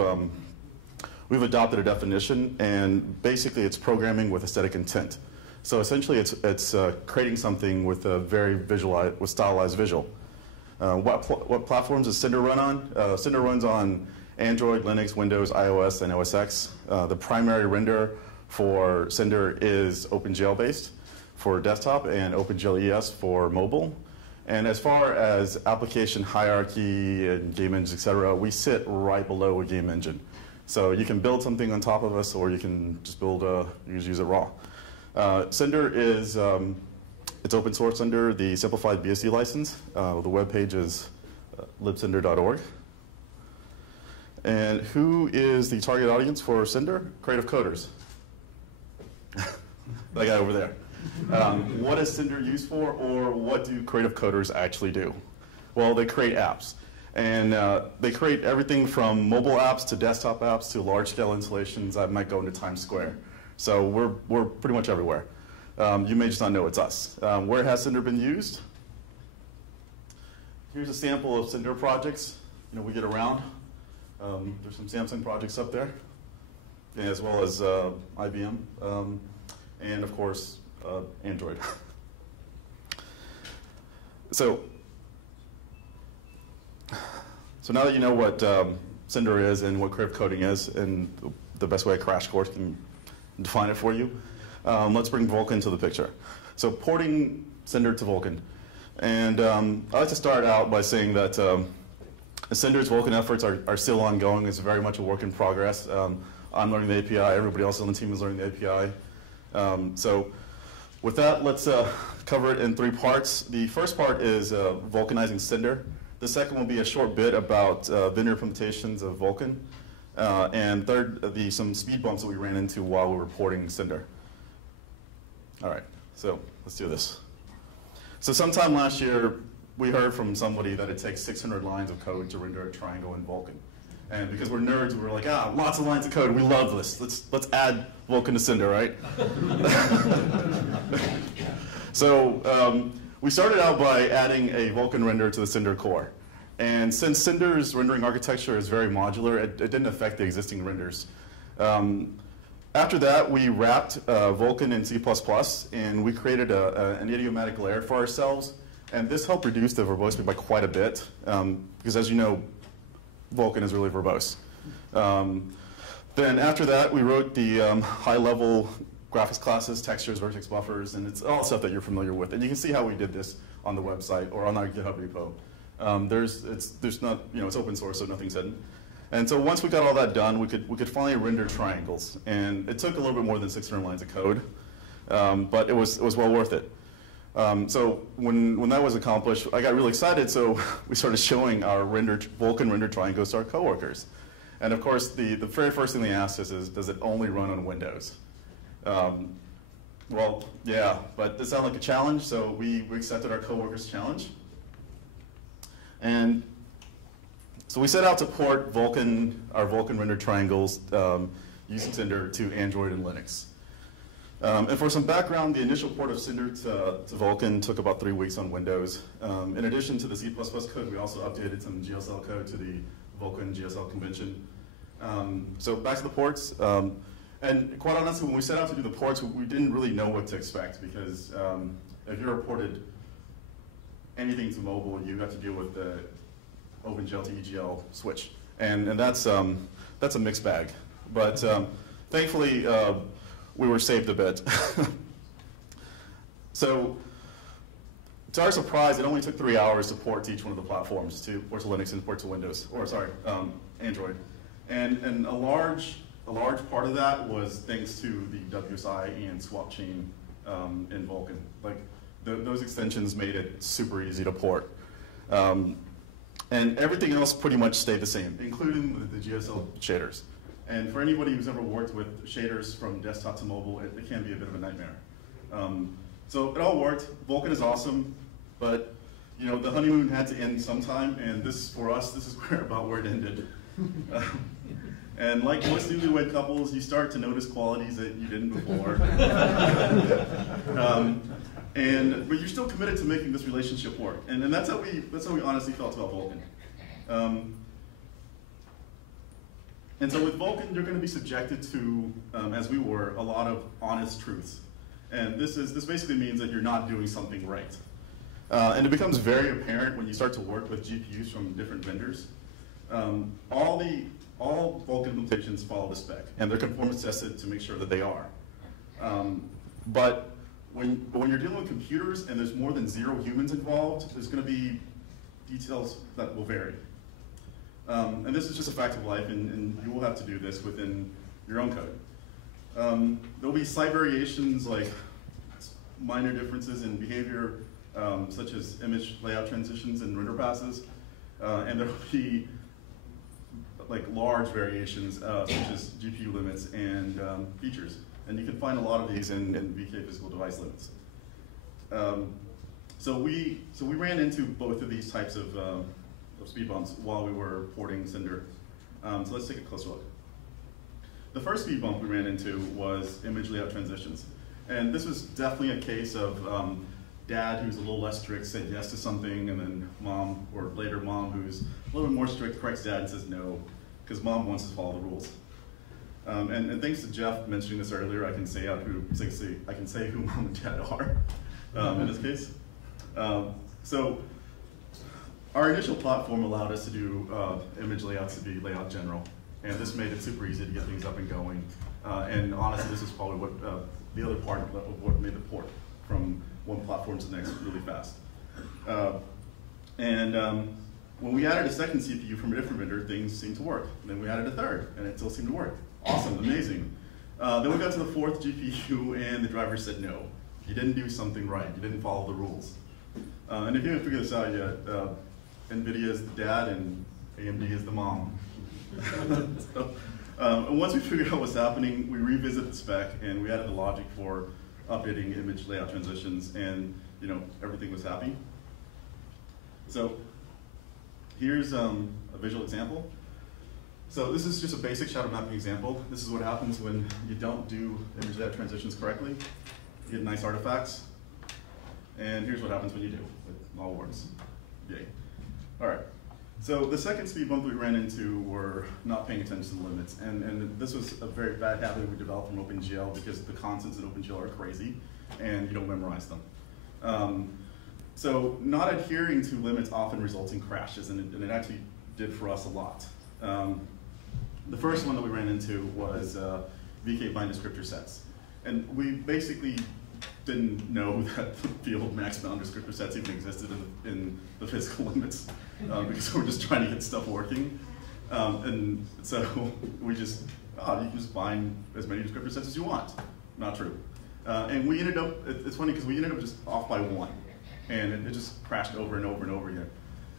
adopted a definition, and basically it's programming with aesthetic intent. So essentially, it's creating something with a very stylized visual. What platforms does Cinder run on? Cinder runs on Android, Linux, Windows, iOS, and OS X. The primary render for Cinder is OpenGL based for desktop and OpenGL ES for mobile. And as far as application hierarchy and game engines, et cetera, we sit right below a game engine. So you can build something on top of us, or you can just use it raw. Cinder is it's open source under the simplified BSD license. The web page is libcinder.org. And who is the target audience for Cinder? Creative coders. That guy over there. What is Cinder used for, or what do creative coders actually do? Well, they create apps. And they create everything from mobile apps to desktop apps to large-scale installations that might go into Times Square. So we're pretty much everywhere. You may just not know it's us. Where has Cinder been used? Here's a sample of Cinder projects. We get around. There's some Samsung projects up there, as well as IBM, and of course Android. So now that you know what Cinder is and what creative coding is, and the best way a crash course can define it for you, let's bring Vulkan to the picture. So porting Cinder to Vulkan. And I'd like to start out by saying that Cinder's Vulkan efforts are still ongoing. It's very much a work in progress. I'm learning the API. Everybody else on the team is learning the API. So with that, let's cover it in 3 parts. The first part is Vulkanizing Cinder. The second will be a short bit about vendor implementations of Vulkan. And third, some speed bumps that we ran into while we were porting Cinder. All right, so let's do this. So sometime last year, we heard from somebody that it takes 600 lines of code to render a triangle in Vulkan. And because we're nerds, we were like, lots of lines of code, we love this. Let's add Vulkan to Cinder, right? So we started out by adding a Vulkan render to the Cinder core. And since Cinder's rendering architecture is very modular, it didn't affect the existing renders. After that, we wrapped Vulkan in C++, and we created an idiomatic layer for ourselves. And this helped reduce the verbosity by quite a bit, because as you know, Vulkan is really verbose. Then after that, we wrote the high-level graphics classes, textures, vertex buffers, and it's all stuff that you're familiar with. And you can see how we did this on the website or on our GitHub repo. It's open source, so nothing's hidden. And so once we got all that done, we could finally render triangles. And it took a little bit more than 600 lines of code, but it was well worth it. So when that was accomplished, I got really excited, so we started showing our Vulkan rendered triangles to our coworkers. And of course, the very first thing they asked us is, does it only run on Windows? Well, yeah, but this sounded like a challenge, so we accepted our coworkers' challenge. And so we set out to port our Vulkan rendered triangles using Cinder to Android and Linux. And for some background, the initial port of Cinder to Vulkan took about 3 weeks on Windows. In addition to the C++ code, we also updated some GSL code to the Vulkan GSL convention. So back to the ports. And quite honestly, when we set out to do the ports, we didn't really know what to expect, because if you're ported anything to mobile, you have to deal with the OpenGL to EGL switch. And that's a mixed bag. But thankfully, we were saved a bit. So, to our surprise, it only took 3 hours to port to each one of the platforms, to port to Linux and port to Windows, or sorry, Android. And a large part of that was thanks to the WSI and swap chain in Vulkan. Like, those extensions made it super easy to port. And everything else pretty much stayed the same, including the GSL shaders. And for anybody who's ever worked with shaders from desktop to mobile, it can be a bit of a nightmare. So it all worked. Vulkan is awesome, but you know, the honeymoon had to end sometime, and for us, this is about where it ended. And like most newlywed couples, you start to notice qualities that you didn't before. But you're still committed to making this relationship work, and that's how we honestly felt about Vulkan. And so with Vulkan, you're going to be subjected to, as we were, a lot of honest truths. And this basically means that you're not doing something right. And it becomes very apparent when you start to work with GPUs from different vendors. All Vulkan implementations follow the spec, and they're conformance tested to make sure that they are. But when you're dealing with computers and there's more than 0 humans involved, there's going to be details that will vary. And this is just a fact of life, and you will have to do this within your own code. There'll be slight variations, like minor differences in behavior, such as image layout transitions and render passes. And there'll be like large variations, such as GPU limits and features. And you can find a lot of these in VK physical device limits. So we ran into both of these types of speed bumps while we were porting Cinder. So let's take a closer look. The first speed bump we ran into was image layout transitions. And this was definitely a case of dad, who's a little less strict, said yes to something, and then mom, or later mom, who's a little bit more strict, corrects dad and says no, because mom wants to follow the rules. And thanks to Jeff mentioning this earlier, I can say who mom and dad are in this case. So our initial platform allowed us to do image layouts to be layout general, and this made it super easy to get things up and going. And honestly, this is probably what the other part of what made the port from one platform to the next really fast. When we added a second CPU from a different vendor, things seemed to work. And then we added a third, and it still seemed to work. Awesome, amazing. Then we got to the fourth GPU, and the driver said no. You didn't do something right. You didn't follow the rules. And if you haven't figured this out yet, NVIDIA is the dad, and AMD is the mom. And once we figured out what's happening, we revisited the spec, and we added the logic for updating image layout transitions, and everything was happy. So here's a visual example. So this is just a basic shadow mapping example. This is what happens when you don't do image layout transitions correctly. You get nice artifacts. And here's what happens when you do. It all works. Yay. All right. So the second speed bump we ran into were not paying attention to the limits. And this was a very bad habit we developed from OpenGL, because the constants in OpenGL are crazy, and you don't memorize them. So not adhering to limits often results in crashes, and it actually did for us a lot. The first one that we ran into was VK bind descriptor sets. And we basically didn't know that the field max bound descriptor sets even existed in the physical limits, because we were just trying to get stuff working. And so we just, you can just bind as many descriptor sets as you want. Not true. And we ended up, it's funny because we ended up just off by 1. And it just crashed over and over and over again.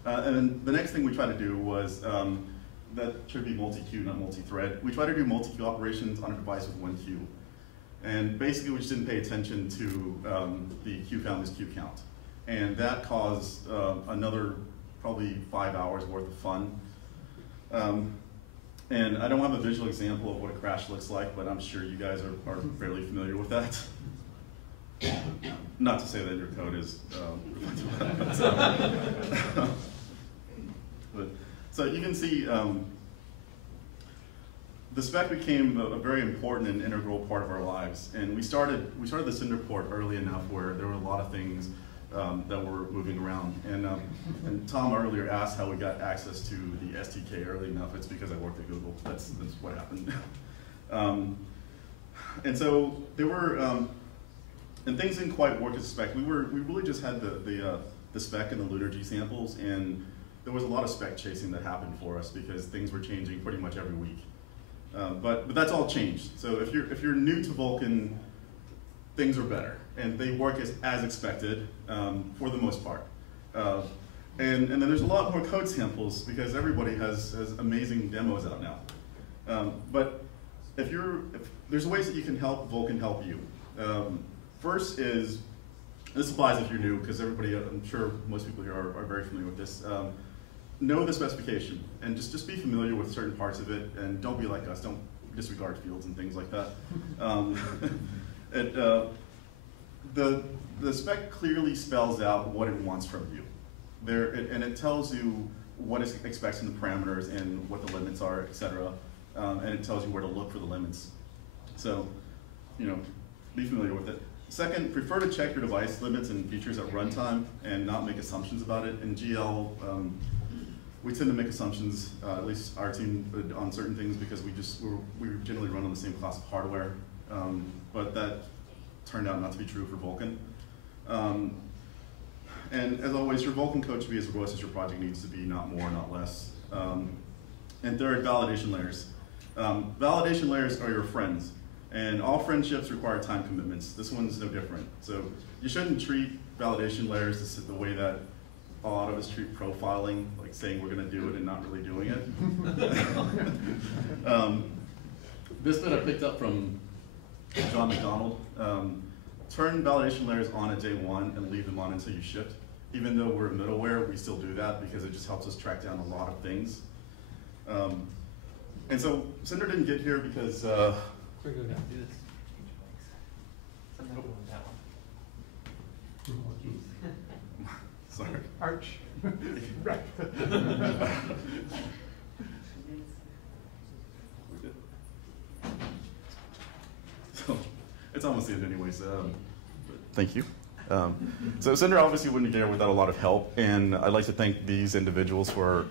And then the next thing we tried to do was, that should be multi-queue, not multi-thread. We tried to do multi-queue operations on a device with 1 queue. And basically we just didn't pay attention to the queue family's queue count. And that caused another probably 5 hours worth of fun. And I don't have a visual example of what a crash looks like, but I'm sure you guys are fairly familiar with that. Not to say that your code is but, so you can see the spec became a very important and integral part of our lives. And we started the Cinder port early enough where there were a lot of things that were moving around. And Tom earlier asked how we got access to the SDK early enough. It's because I worked at Google. That's what happened. And so there were, and things didn't quite work as a spec. We really just had the spec and the LunarG samples, and there was a lot of spec chasing that happened for us because things were changing pretty much every week. But that's all changed. So if you're new to Vulkan, things are better, and they work as expected for the most part. And then there's a lot more code samples because everybody has amazing demos out now. But if there's ways that you can help Vulkan help you. First is, this applies if you're new, because everybody, I'm sure most people here are very familiar with this. Know the specification, and just be familiar with certain parts of it, and don't be like us, don't disregard fields and things like that. The spec clearly spells out what it wants from you. And it tells you what it expects in the parameters and what the limits are, et cetera. And it tells you where to look for the limits. So, be familiar with it. Second, prefer to check your device limits and features at runtime and not make assumptions about it. In GL, we tend to make assumptions, at least our team, on certain things because we generally run on the same class of hardware. But that turned out not to be true for Vulkan. And as always, your Vulkan code should be as robust as your project needs to be, not more, not less. And third, validation layers. Validation layers are your friends. And all friendships require time commitments. This one's no different. So you shouldn't treat validation layers the way that a lot of us treat profiling, like saying we're going to do it and not really doing it. This bit I picked up from John McDonald. Turn validation layers on at day 1 and leave them on until you ship. Even though we're middleware, we still do that because it just helps us track down a lot of things. And so Cinder didn't get here because we're going to do this. Sorry. Arch. Right. So it's almost the end anyways. Thank you. So Cinder obviously wouldn't get here without a lot of help, and I'd like to thank these individuals for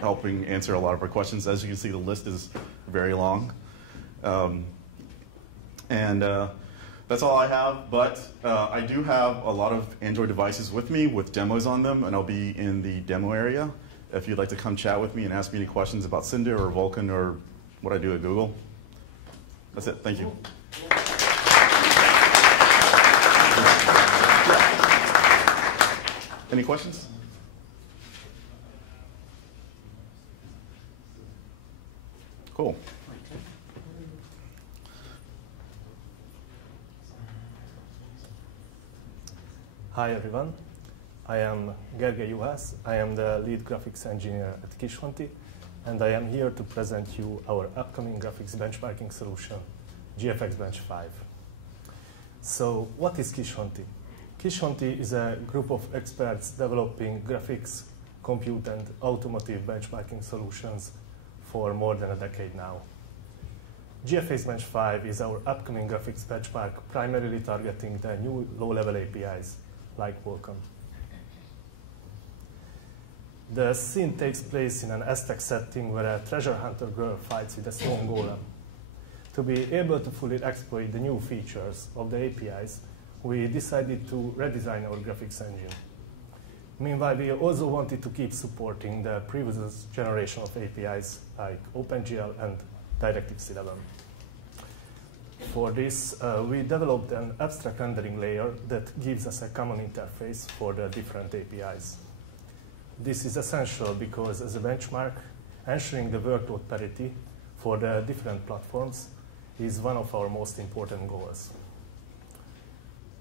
helping answer a lot of our questions. As you can see, the list is very long. That's all I have, but I do have a lot of Android devices with me with demos on them, and I'll be in the demo area if you'd like to come chat with me and ask me any questions about Cinder or Vulkan or what I do at Google. That's it. Thank you. Any questions? Cool. Hi everyone, I am Juhasz. I am the lead graphics engineer at Kishonti, and I am here to present you our upcoming graphics benchmarking solution, GFX Bench 5. So what is Kishonti? Kishonti is a group of experts developing graphics, compute, and automotive benchmarking solutions for more than a decade now. GFX Bench 5 is our upcoming graphics benchmark primarily targeting the new low-level APIs like Vulkan. The scene takes place in an Aztec setting where a treasure hunter girl fights with a stone golem. To be able to fully exploit the new features of the APIs, we decided to redesign our graphics engine. Meanwhile, we also wanted to keep supporting the previous generation of APIs like OpenGL and DirectX 11. for this, we developed an abstract rendering layer that gives us a common interface for the different APIs. This is essential because as a benchmark, ensuring the workload parity for the different platforms is one of our most important goals.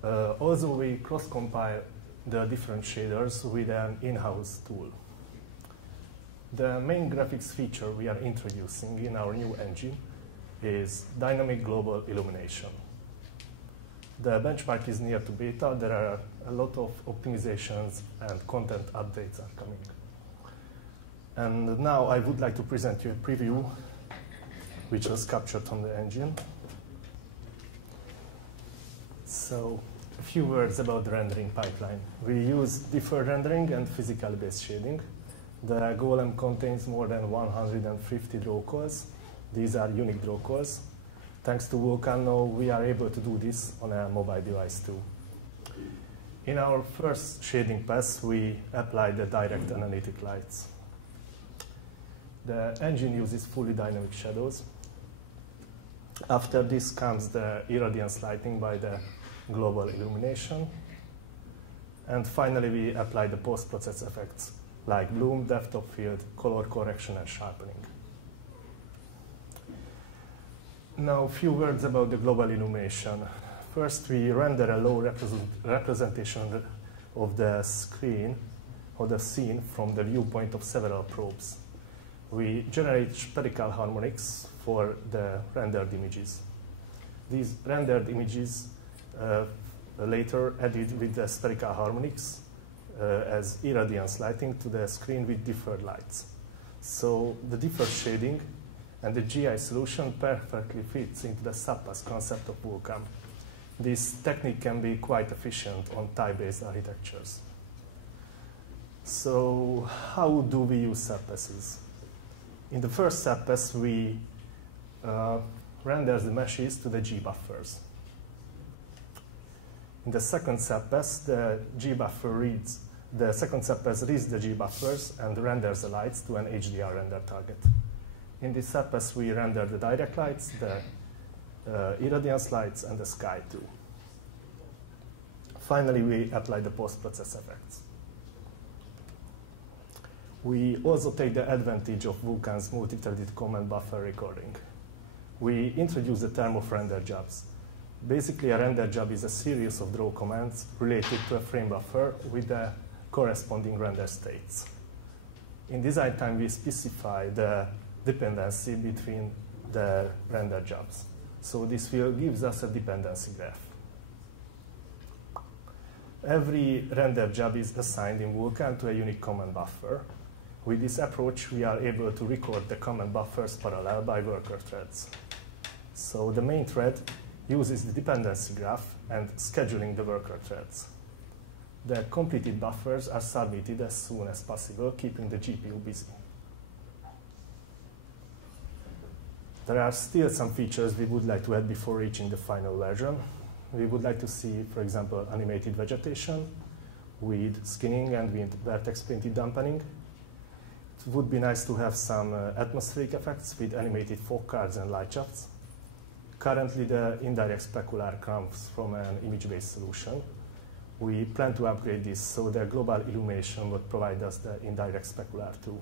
Also, we cross-compile the different shaders with an in-house tool. The main graphics feature we are introducing in our new engine is dynamic global illumination. The benchmark is near to beta. There are a lot of optimizations and content updates are coming. And now I would like to present you a preview which was captured on the engine. So a few words about the rendering pipeline. We use deferred rendering and physically based shading. The golem contains more than 150 draw calls. These are unique draw calls. Thanks to Vulkan, now we are able to do this on a mobile device too. In our first shading pass, we apply the direct analytic lights. The engine uses fully dynamic shadows. After this comes the irradiance lighting by the global illumination. And finally, we apply the post-process effects like bloom, depth of field, color correction, and sharpening. Now, a few words about the global illumination. First, we render a low representation of the screen or the scene from the viewpoint of several probes. We generate spherical harmonics for the rendered images. These rendered images later added with the spherical harmonics as irradiance lighting to the screen with differed lights. So the deferred shading and the GI solution perfectly fits into the subpass concept of Vulkan. This technique can be quite efficient on type-based architectures. So how do we use subpasses? In the first subpass, we render the meshes to the G buffers. In the second subpass, the second subpass reads the G buffers and renders the lights to an HDR render target. In this subpass, we render the direct lights, the irradiance lights, and the sky too. Finally, we apply the post-process effects. We also take the advantage of Vulkan's multi-threaded command buffer recording. We introduce the term of render jobs. Basically, a render job is a series of draw commands related to a frame buffer with the corresponding render states. In design time, we specify the dependency between the render jobs. So this field gives us a dependency graph. Every render job is assigned in Vulkan to a unique command buffer. With this approach, we are able to record the command buffers parallel by worker threads. So the main thread uses the dependency graph and scheduling the worker threads. The completed buffers are submitted as soon as possible, keeping the GPU busy. There are still some features we would like to add before reaching the final version. We would like to see, for example, animated vegetation with skinning and with vertex printed dampening. It would be nice to have some atmospheric effects with animated fog cards and light shafts. Currently, the indirect specular comes from an image-based solution. We plan to upgrade this so the global illumination would provide us the indirect specular too.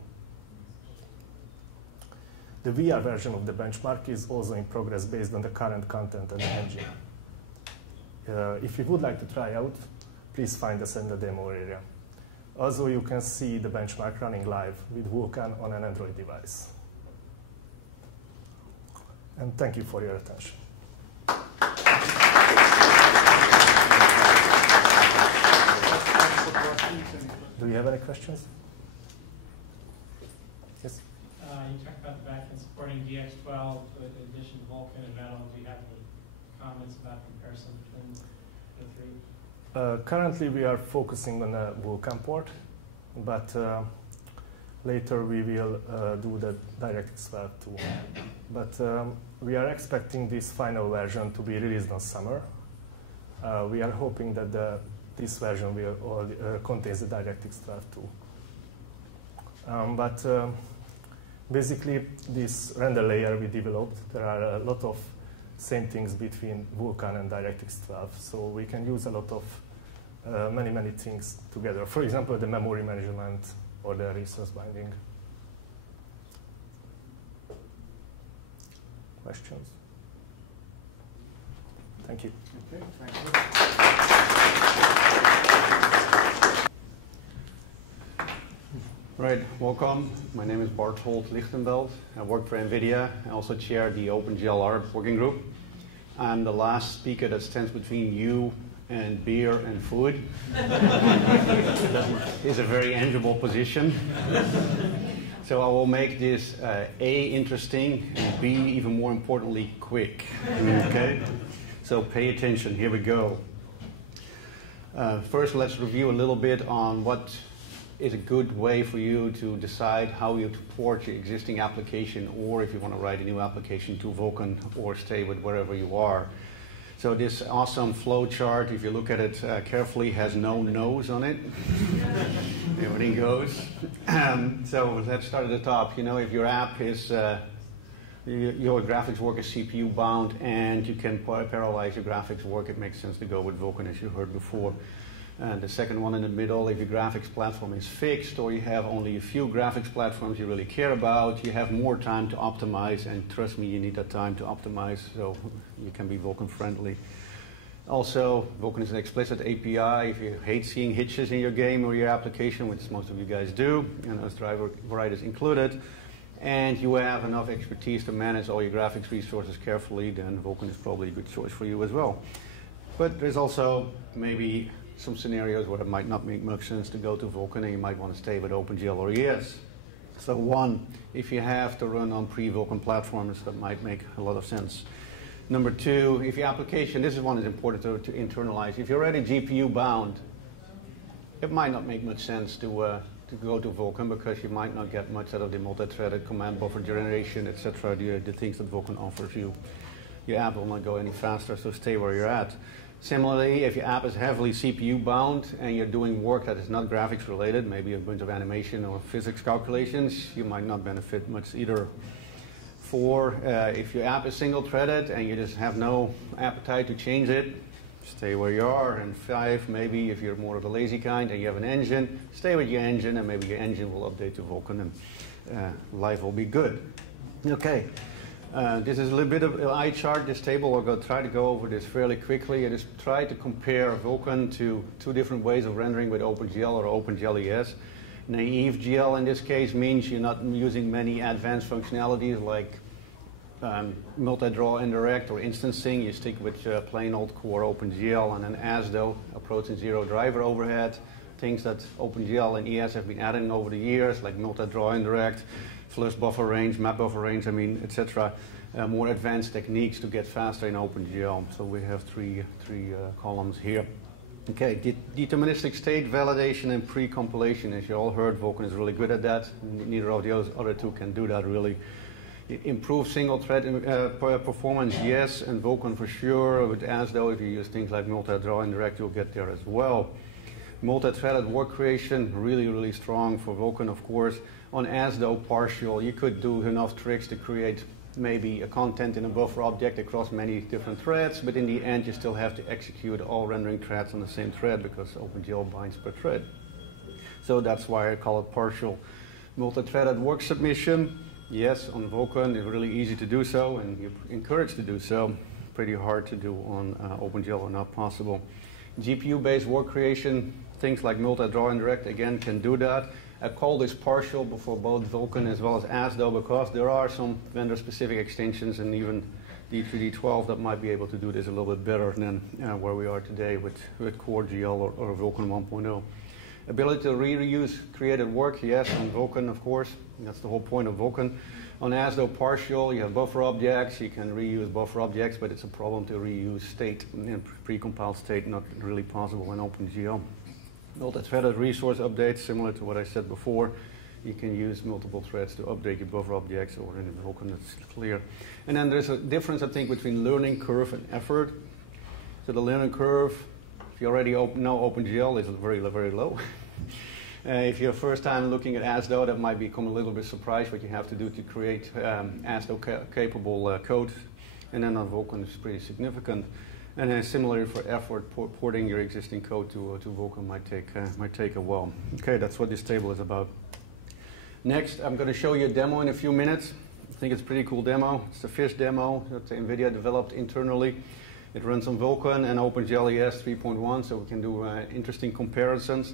The VR version of the benchmark is also in progress based on the current content and the engine. If you would like to try out, please find us in the demo area. Also, you can see the benchmark running live with Vulkan on an Android device. And thank you for your attention. Do you have any questions? Yes? You talked about the backend supporting DX12 in addition to Vulkan and Metal. Do you have any comments about comparison between the three? Currently, we are focusing on a Vulkan port, but later we will do the DirectX 12 too. But we are expecting this final version to be released on summer. We are hoping that this version will contains the DirectX 12 too. But basically, this render layer we developed, there are a lot of same things between Vulkan and DirectX 12. So we can use a lot of many things together. For example, the memory management or the resource binding. Questions? Thank you. Okay, thank you. Right, welcome. My name is Barthold Lichtenbelt. I work for NVIDIA. I also chair the OpenGL ARB working group. I'm the last speaker that stands between you and beer and food. It's a very enviable position. So I will make this A, interesting, and B, even more importantly, quick. Okay? So pay attention. Here we go. First, let's review a little bit on what is a good way for you to decide how you port your existing application, or if you want to write a new application to Vulkan, or stay with wherever you are. So this awesome flow chart, if you look at it carefully, has no nose on it. Everything goes. So let's start at the top. You know, if your app is, your graphics work is CPU bound and you can parallelize your graphics work, it makes sense to go with Vulkan, as you heard before. And the second one in the middle, if your graphics platform is fixed or you have only a few graphics platforms you really care about, you have more time to optimize, and trust me, you need that time to optimize, so you can be Vulkan friendly. Also, Vulkan is an explicit API. If you hate seeing hitches in your game or your application, which most of you guys do, and those driver varieties included, and you have enough expertise to manage all your graphics resources carefully, then Vulkan is probably a good choice for you as well. But there's also maybe some scenarios where it might not make much sense to go to Vulkan, and you might want to stay with OpenGL or ES. So one, if you have to run on pre-Vulkan platforms, that might make a lot of sense. Number two, if your application, this is one that's important to internalize. If you're already GPU bound, it might not make much sense to go to Vulkan, because you might not get much out of the multi-threaded command buffer generation, etc., the things that Vulkan offers you. Your app will not go any faster, so stay where you're at. Similarly, if your app is heavily CPU bound and you're doing work that is not graphics related, maybe a bunch of animation or physics calculations, you might not benefit much either. 4, if your app is single threaded and you just have no appetite to change it, stay where you are. And 5, maybe if you're more of the lazy kind and you have an engine, stay with your engine, and maybe your engine will update to Vulkan, and life will be good. Okay. This is a little bit of an eye chart, this table. I'll try to go over this fairly quickly. I just try to compare Vulkan to two different ways of rendering with OpenGL or OpenGL ES. Naive GL in this case means you're not using many advanced functionalities like multi-draw indirect or instancing. You stick with plain old core OpenGL, and then ASDO, approaching zero driver overhead. Things that OpenGL and ES have been adding over the years, like multi-draw indirect, flush buffer range, map buffer range, etc. More advanced techniques to get faster in OpenGL. So we have three columns here. Okay, deterministic state validation and pre-compilation. As you all heard, Vulkan is really good at that. Neither of the other two can do that really. Improve single thread performance, yes, and Vulkan for sure. With ASDO, if you use things like multi-draw indirect, you'll get there as well. Multi-threaded work creation, really strong for Vulkan, of course. On ASDO partial, you could do enough tricks to create maybe a content in a buffer object across many different threads, but in the end you still have to execute all rendering threads on the same thread, because OpenGL binds per thread. So that's why I call it partial. Multi-threaded work submission, yes, on Vulkan it's really easy to do so, and you're encouraged to do so. Pretty hard to do on OpenGL, or not possible. GPU-based work creation, things like multi-draw indirect, again, can do that. I call this partial for both Vulkan as well as ASDO, because there are some vendor-specific extensions and even D3D12 that might be able to do this a little bit better than where we are today with Core GL or Vulkan 1.0. Ability to reuse created work, yes, on Vulkan, of course. That's the whole point of Vulkan. On ASDO partial, you have buffer objects. You can reuse buffer objects, but it's a problem to reuse state, pre-compiled state, not really possible in OpenGL. Multi-threaded resource updates, similar to what I said before. You can use multiple threads to update your buffer objects, or in Vulkan, that's clear. And then there's a difference, I think, between learning curve and effort. So the learning curve, if you already know OpenGL, is very low. If you're first time looking at ASDO, that might become a little bit surprised what you have to do to create ASDO-capable code. and then on Vulkan it's pretty significant. And then similarly for effort, porting your existing code to Vulkan might take a while. Okay, that's what this table is about. Next, I'm going to show you a demo in a few minutes. I think it's a pretty cool demo. It's a fish demo that NVIDIA developed internally. It runs on Vulkan and OpenGL 3.1, so we can do interesting comparisons.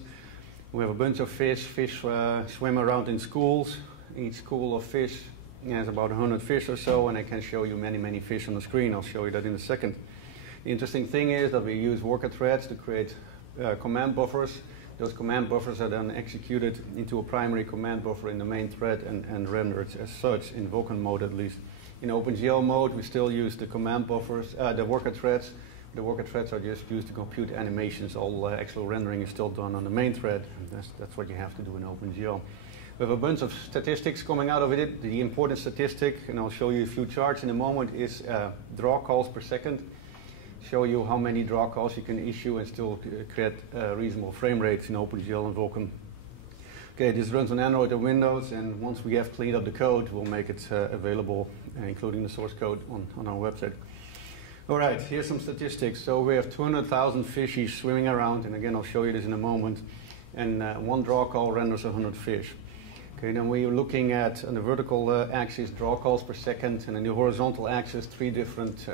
We have a bunch of fish. Fish swim around in schools. Each school of fish has about 100 fish or so, and I can show you many, many fish on the screen. I'll show you that in a second. The interesting thing is that we use worker threads to create command buffers. Those command buffers are then executed into a primary command buffer in the main thread and rendered as such, in Vulkan mode at least. In OpenGL mode, we still use the command buffers, the worker threads. The worker threads are just used to compute animations. All actual rendering is still done on the main thread. That's what you have to do in OpenGL. We have a bunch of statistics coming out of it. The important statistic, and I'll show you a few charts in a moment, is draw calls per second. Show you how many draw calls you can issue and still create reasonable frame rates in OpenGL and Vulkan. Okay, this runs on Android and Windows, and once we have cleaned up the code, we'll make it available, including the source code on our website. All right, here's some statistics. So we have 200,000 fishies swimming around, and again, I'll show you this in a moment, and one draw call renders 100 fish. Okay, then we're looking at, on the vertical axis, draw calls per second, and on the horizontal axis, 3 different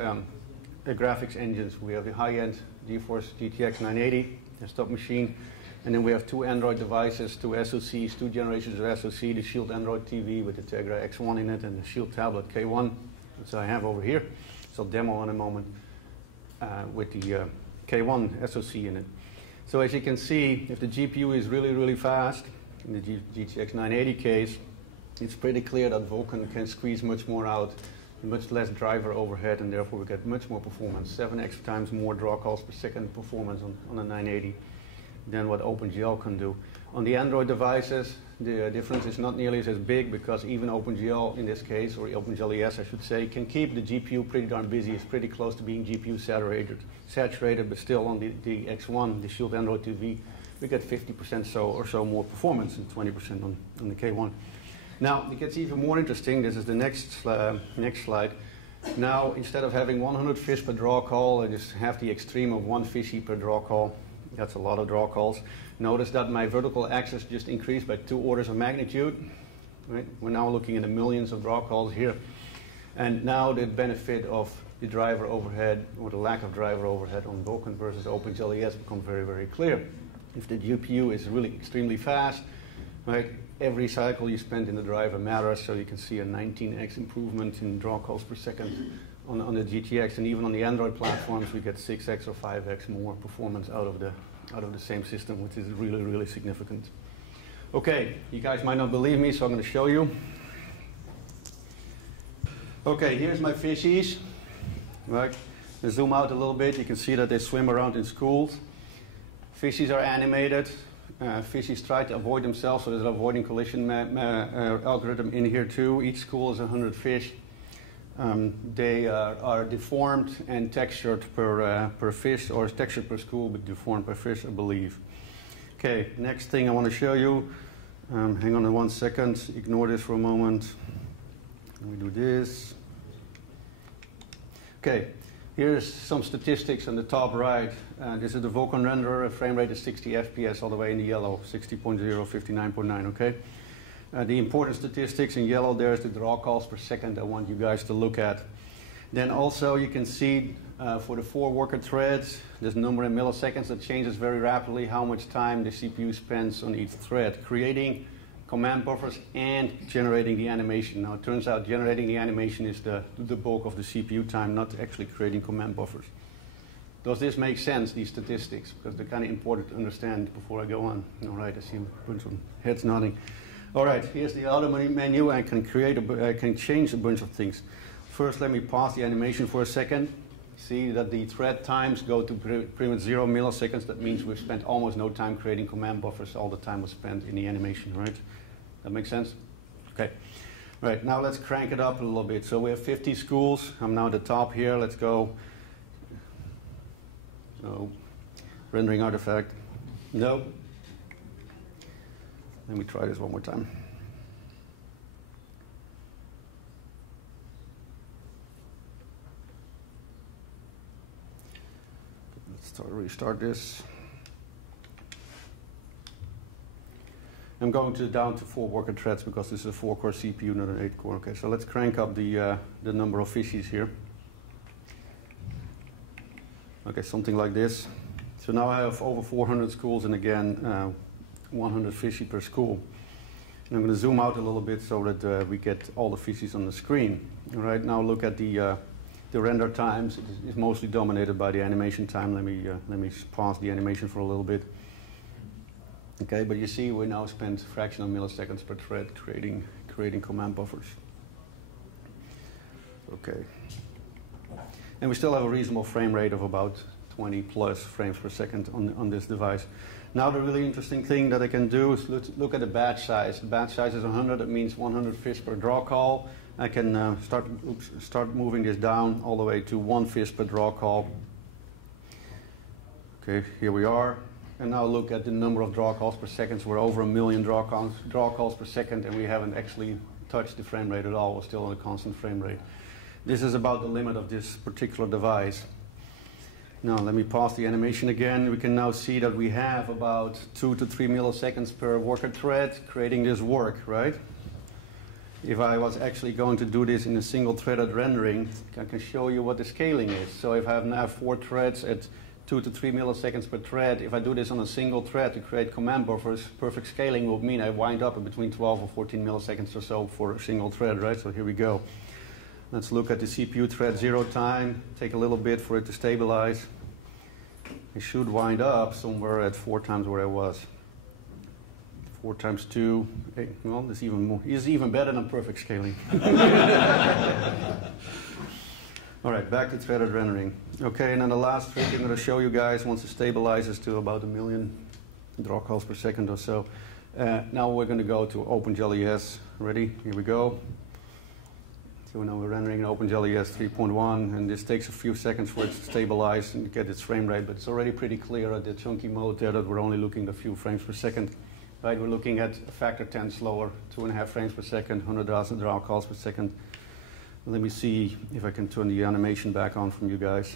graphics engines. We have the high-end GeForce GTX 980 desktop machine, and then we have 2 Android devices, 2 SoCs, 2 generations of SoC, the Shield Android TV with the Tegra X1 in it, and the Shield tablet K1, which I have over here. So I'll demo in a moment with the K1 SoC in it. So as you can see, if the GPU is really, really fast, in the GTX 980 case, it's pretty clear that Vulkan can squeeze much more out, much less driver overhead, and therefore we get much more performance, 7x times more draw calls per second performance on a 980 than what OpenGL can do. On the Android devices, the difference is not nearly as big, because even OpenGL in this case, or OpenGL ES I should say, can keep the GPU pretty darn busy. It's pretty close to being GPU saturated, but still on the X1, the Shield Android TV, we get 50% or so more performance and 20% on the K1. Now, it gets even more interesting. This is the next slide. Now, instead of having 100 fish per draw call, I just have the extreme of 1 fishy per draw call. That's a lot of draw calls. Notice that my vertical axis just increased by 2 orders of magnitude. Right? We're now looking at the millions of draw calls here. And now the benefit of the driver overhead, or the lack of driver overhead on Vulkan versus OpenGL ES becomes very, very clear. If the GPU is really extremely fast, right, every cycle you spend in the driver matters, so you can see a 19x improvement in draw calls per second on the GTX, and even on the Android platforms we get 6x or 5x more performance out of the same system, which is really, really significant. Okay, you guys might not believe me, so I'm going to show you. Okay, here's my fishies. Right, I zoom out a little bit. You can see that they swim around in schools. Fishies are animated. Fishies try to avoid themselves, so there's an avoiding collision algorithm in here too. Each school is 100 fish. They are deformed and textured per fish, or textured per school, but deformed per fish, I believe. Okay, next thing I want to show you. Hang on 1 second. Ignore this for a moment. Let me do this. Okay. Here's some statistics on the top right. This is the Vulkan renderer. Frame rate is 60 FPS all the way in the yellow, 60.0, 59.9, okay? The important statistics in yellow, there's the draw calls per second I want you guys to look at. Then also you can see for the 4 worker threads, this number in milliseconds that changes very rapidly how much time the CPU spends on each thread, creating command buffers and generating the animation. Now it turns out generating the animation is the bulk of the CPU time, not actually creating command buffers. Does this make sense, these statistics? Because they're kind of important to understand before I go on. All right, I see a bunch of heads nodding. All right, here's the auto menu. I can change a bunch of things. First, let me pause the animation for a second. See that the thread times go to pretty much 0 milliseconds. That means we've spent almost no time creating command buffers. All the time was spent in the animation, right? That makes sense? Okay. Right, now let's crank it up a little bit. So we have 50 schools. I'm now at the top here. Let's go. So, rendering artifact. No. Let me try this one more time. Restart this. I'm going down to 4 worker threads because this is a 4-core CPU, not an 8-core. Okay, so let's crank up the number of fishes here. Okay, something like this. So now I have over 400 schools, and again, 100 fishes per school. And I'm going to zoom out a little bit so that we get all the fishes on the screen. All right, now look at the render times. It's mostly dominated by the animation time. Let me pause the animation for a little bit. Okay, but you see we now spend fractional milliseconds per thread creating command buffers. Okay. And we still have a reasonable frame rate of about 20 plus frames per second on this device. Now the really interesting thing that I can do is look at the batch size. The batch size is 100, that means 100 fish per draw call. I can start moving this down all the way to 1 fish per draw call. Okay, here we are. And now look at the number of draw calls per second. So we're over 1 million draw calls per second, and we haven't actually touched the frame rate at all. We're still on a constant frame rate. This is about the limit of this particular device. Now let me pause the animation again. We can now see that we have about 2 to 3 milliseconds per worker thread creating this work, right? If I was actually going to do this in a single threaded rendering, I can show you what the scaling is. So if I have 4 threads at 2 to 3 milliseconds per thread, if I do this on a single thread to create command buffers, perfect scaling will mean I wind up at between 12 or 14 milliseconds or so for a single thread, right? So here we go. Let's look at the CPU thread 0 time. Take a little bit for it to stabilize. It should wind up somewhere at 4 times where I was. 4 times 2, well, this is even better than perfect scaling. All right, back to threaded rendering. Okay, and then the last trick I'm going to show you guys once it stabilizes to about 1 million draw calls per second or so. Now we're going to go to OpenGLES. Ready? Here we go. So now we're rendering in OpenGLES 3.1, and this takes a few seconds for it to stabilize and get its frame rate, but it's already pretty clear at the chunky mode there that we're only looking at a few frames per second. Right, we're looking at a factor 10 slower, 2.5 frames per second, 100,000 draw calls per second. Let me see if I can turn the animation back on from you guys.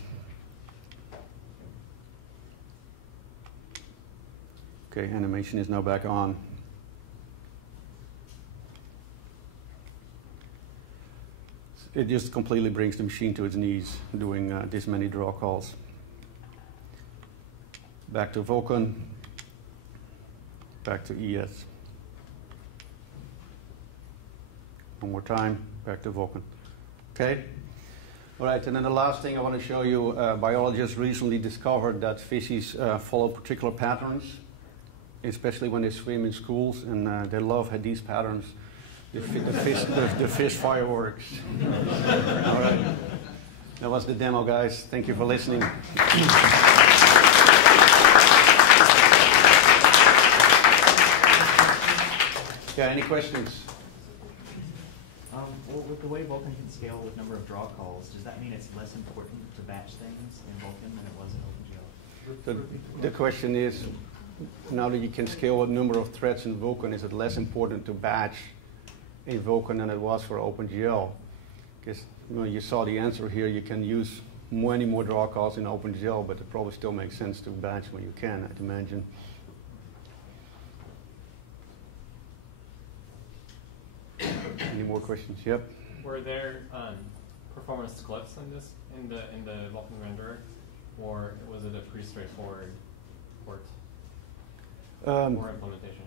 Okay, animation is now back on. It just completely brings the machine to its knees doing this many draw calls. Back to Vulkan. Back to ES. One more time, back to Vulkan. Okay? All right, and then the last thing I want to show you, biologists recently discovered that fishes follow particular patterns, especially when they swim in schools, and they love these patterns. The fish fireworks. All right. That was the demo, guys. Thank you for listening. Yeah, any questions? Well, with the way Vulkan can scale with number of draw calls, does that mean it's less important to batch things in Vulkan than it was in OpenGL? So the question is, now that you can scale with number of threads in Vulkan, is it less important to batch in Vulkan than it was for OpenGL? Because you saw the answer here, you can use many more draw calls in OpenGL, but it probably still makes sense to batch when you can, I'd imagine. Any more questions? Yep. Were there performance cliffs in the Vulkan renderer, or was it a pretty straightforward port or implementation?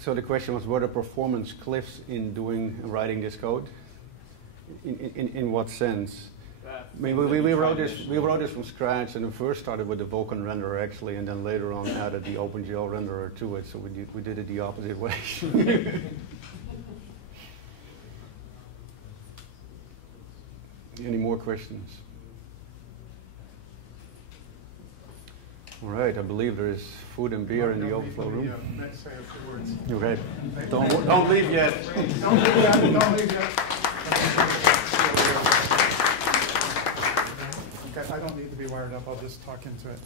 So the question was, were there performance cliffs in writing this code? In what sense? I mean, we wrote this from scratch, and we first started with the Vulkan renderer actually, and then later on added the OpenGL renderer to it. So we did it the opposite way. Any more questions? All right, I believe there is food and beer in the overflow room. Let's say a few words. Okay, don't leave yet. Don't leave yet. Don't leave yet. Okay, I don't need to be wired up. I'll just talk into it.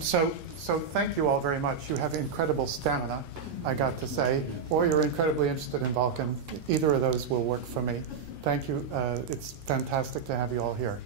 So thank you all very much. You have incredible stamina, I got to say, or you're incredibly interested in Vulkan. Either of those will work for me. Thank you. It's fantastic to have you all here.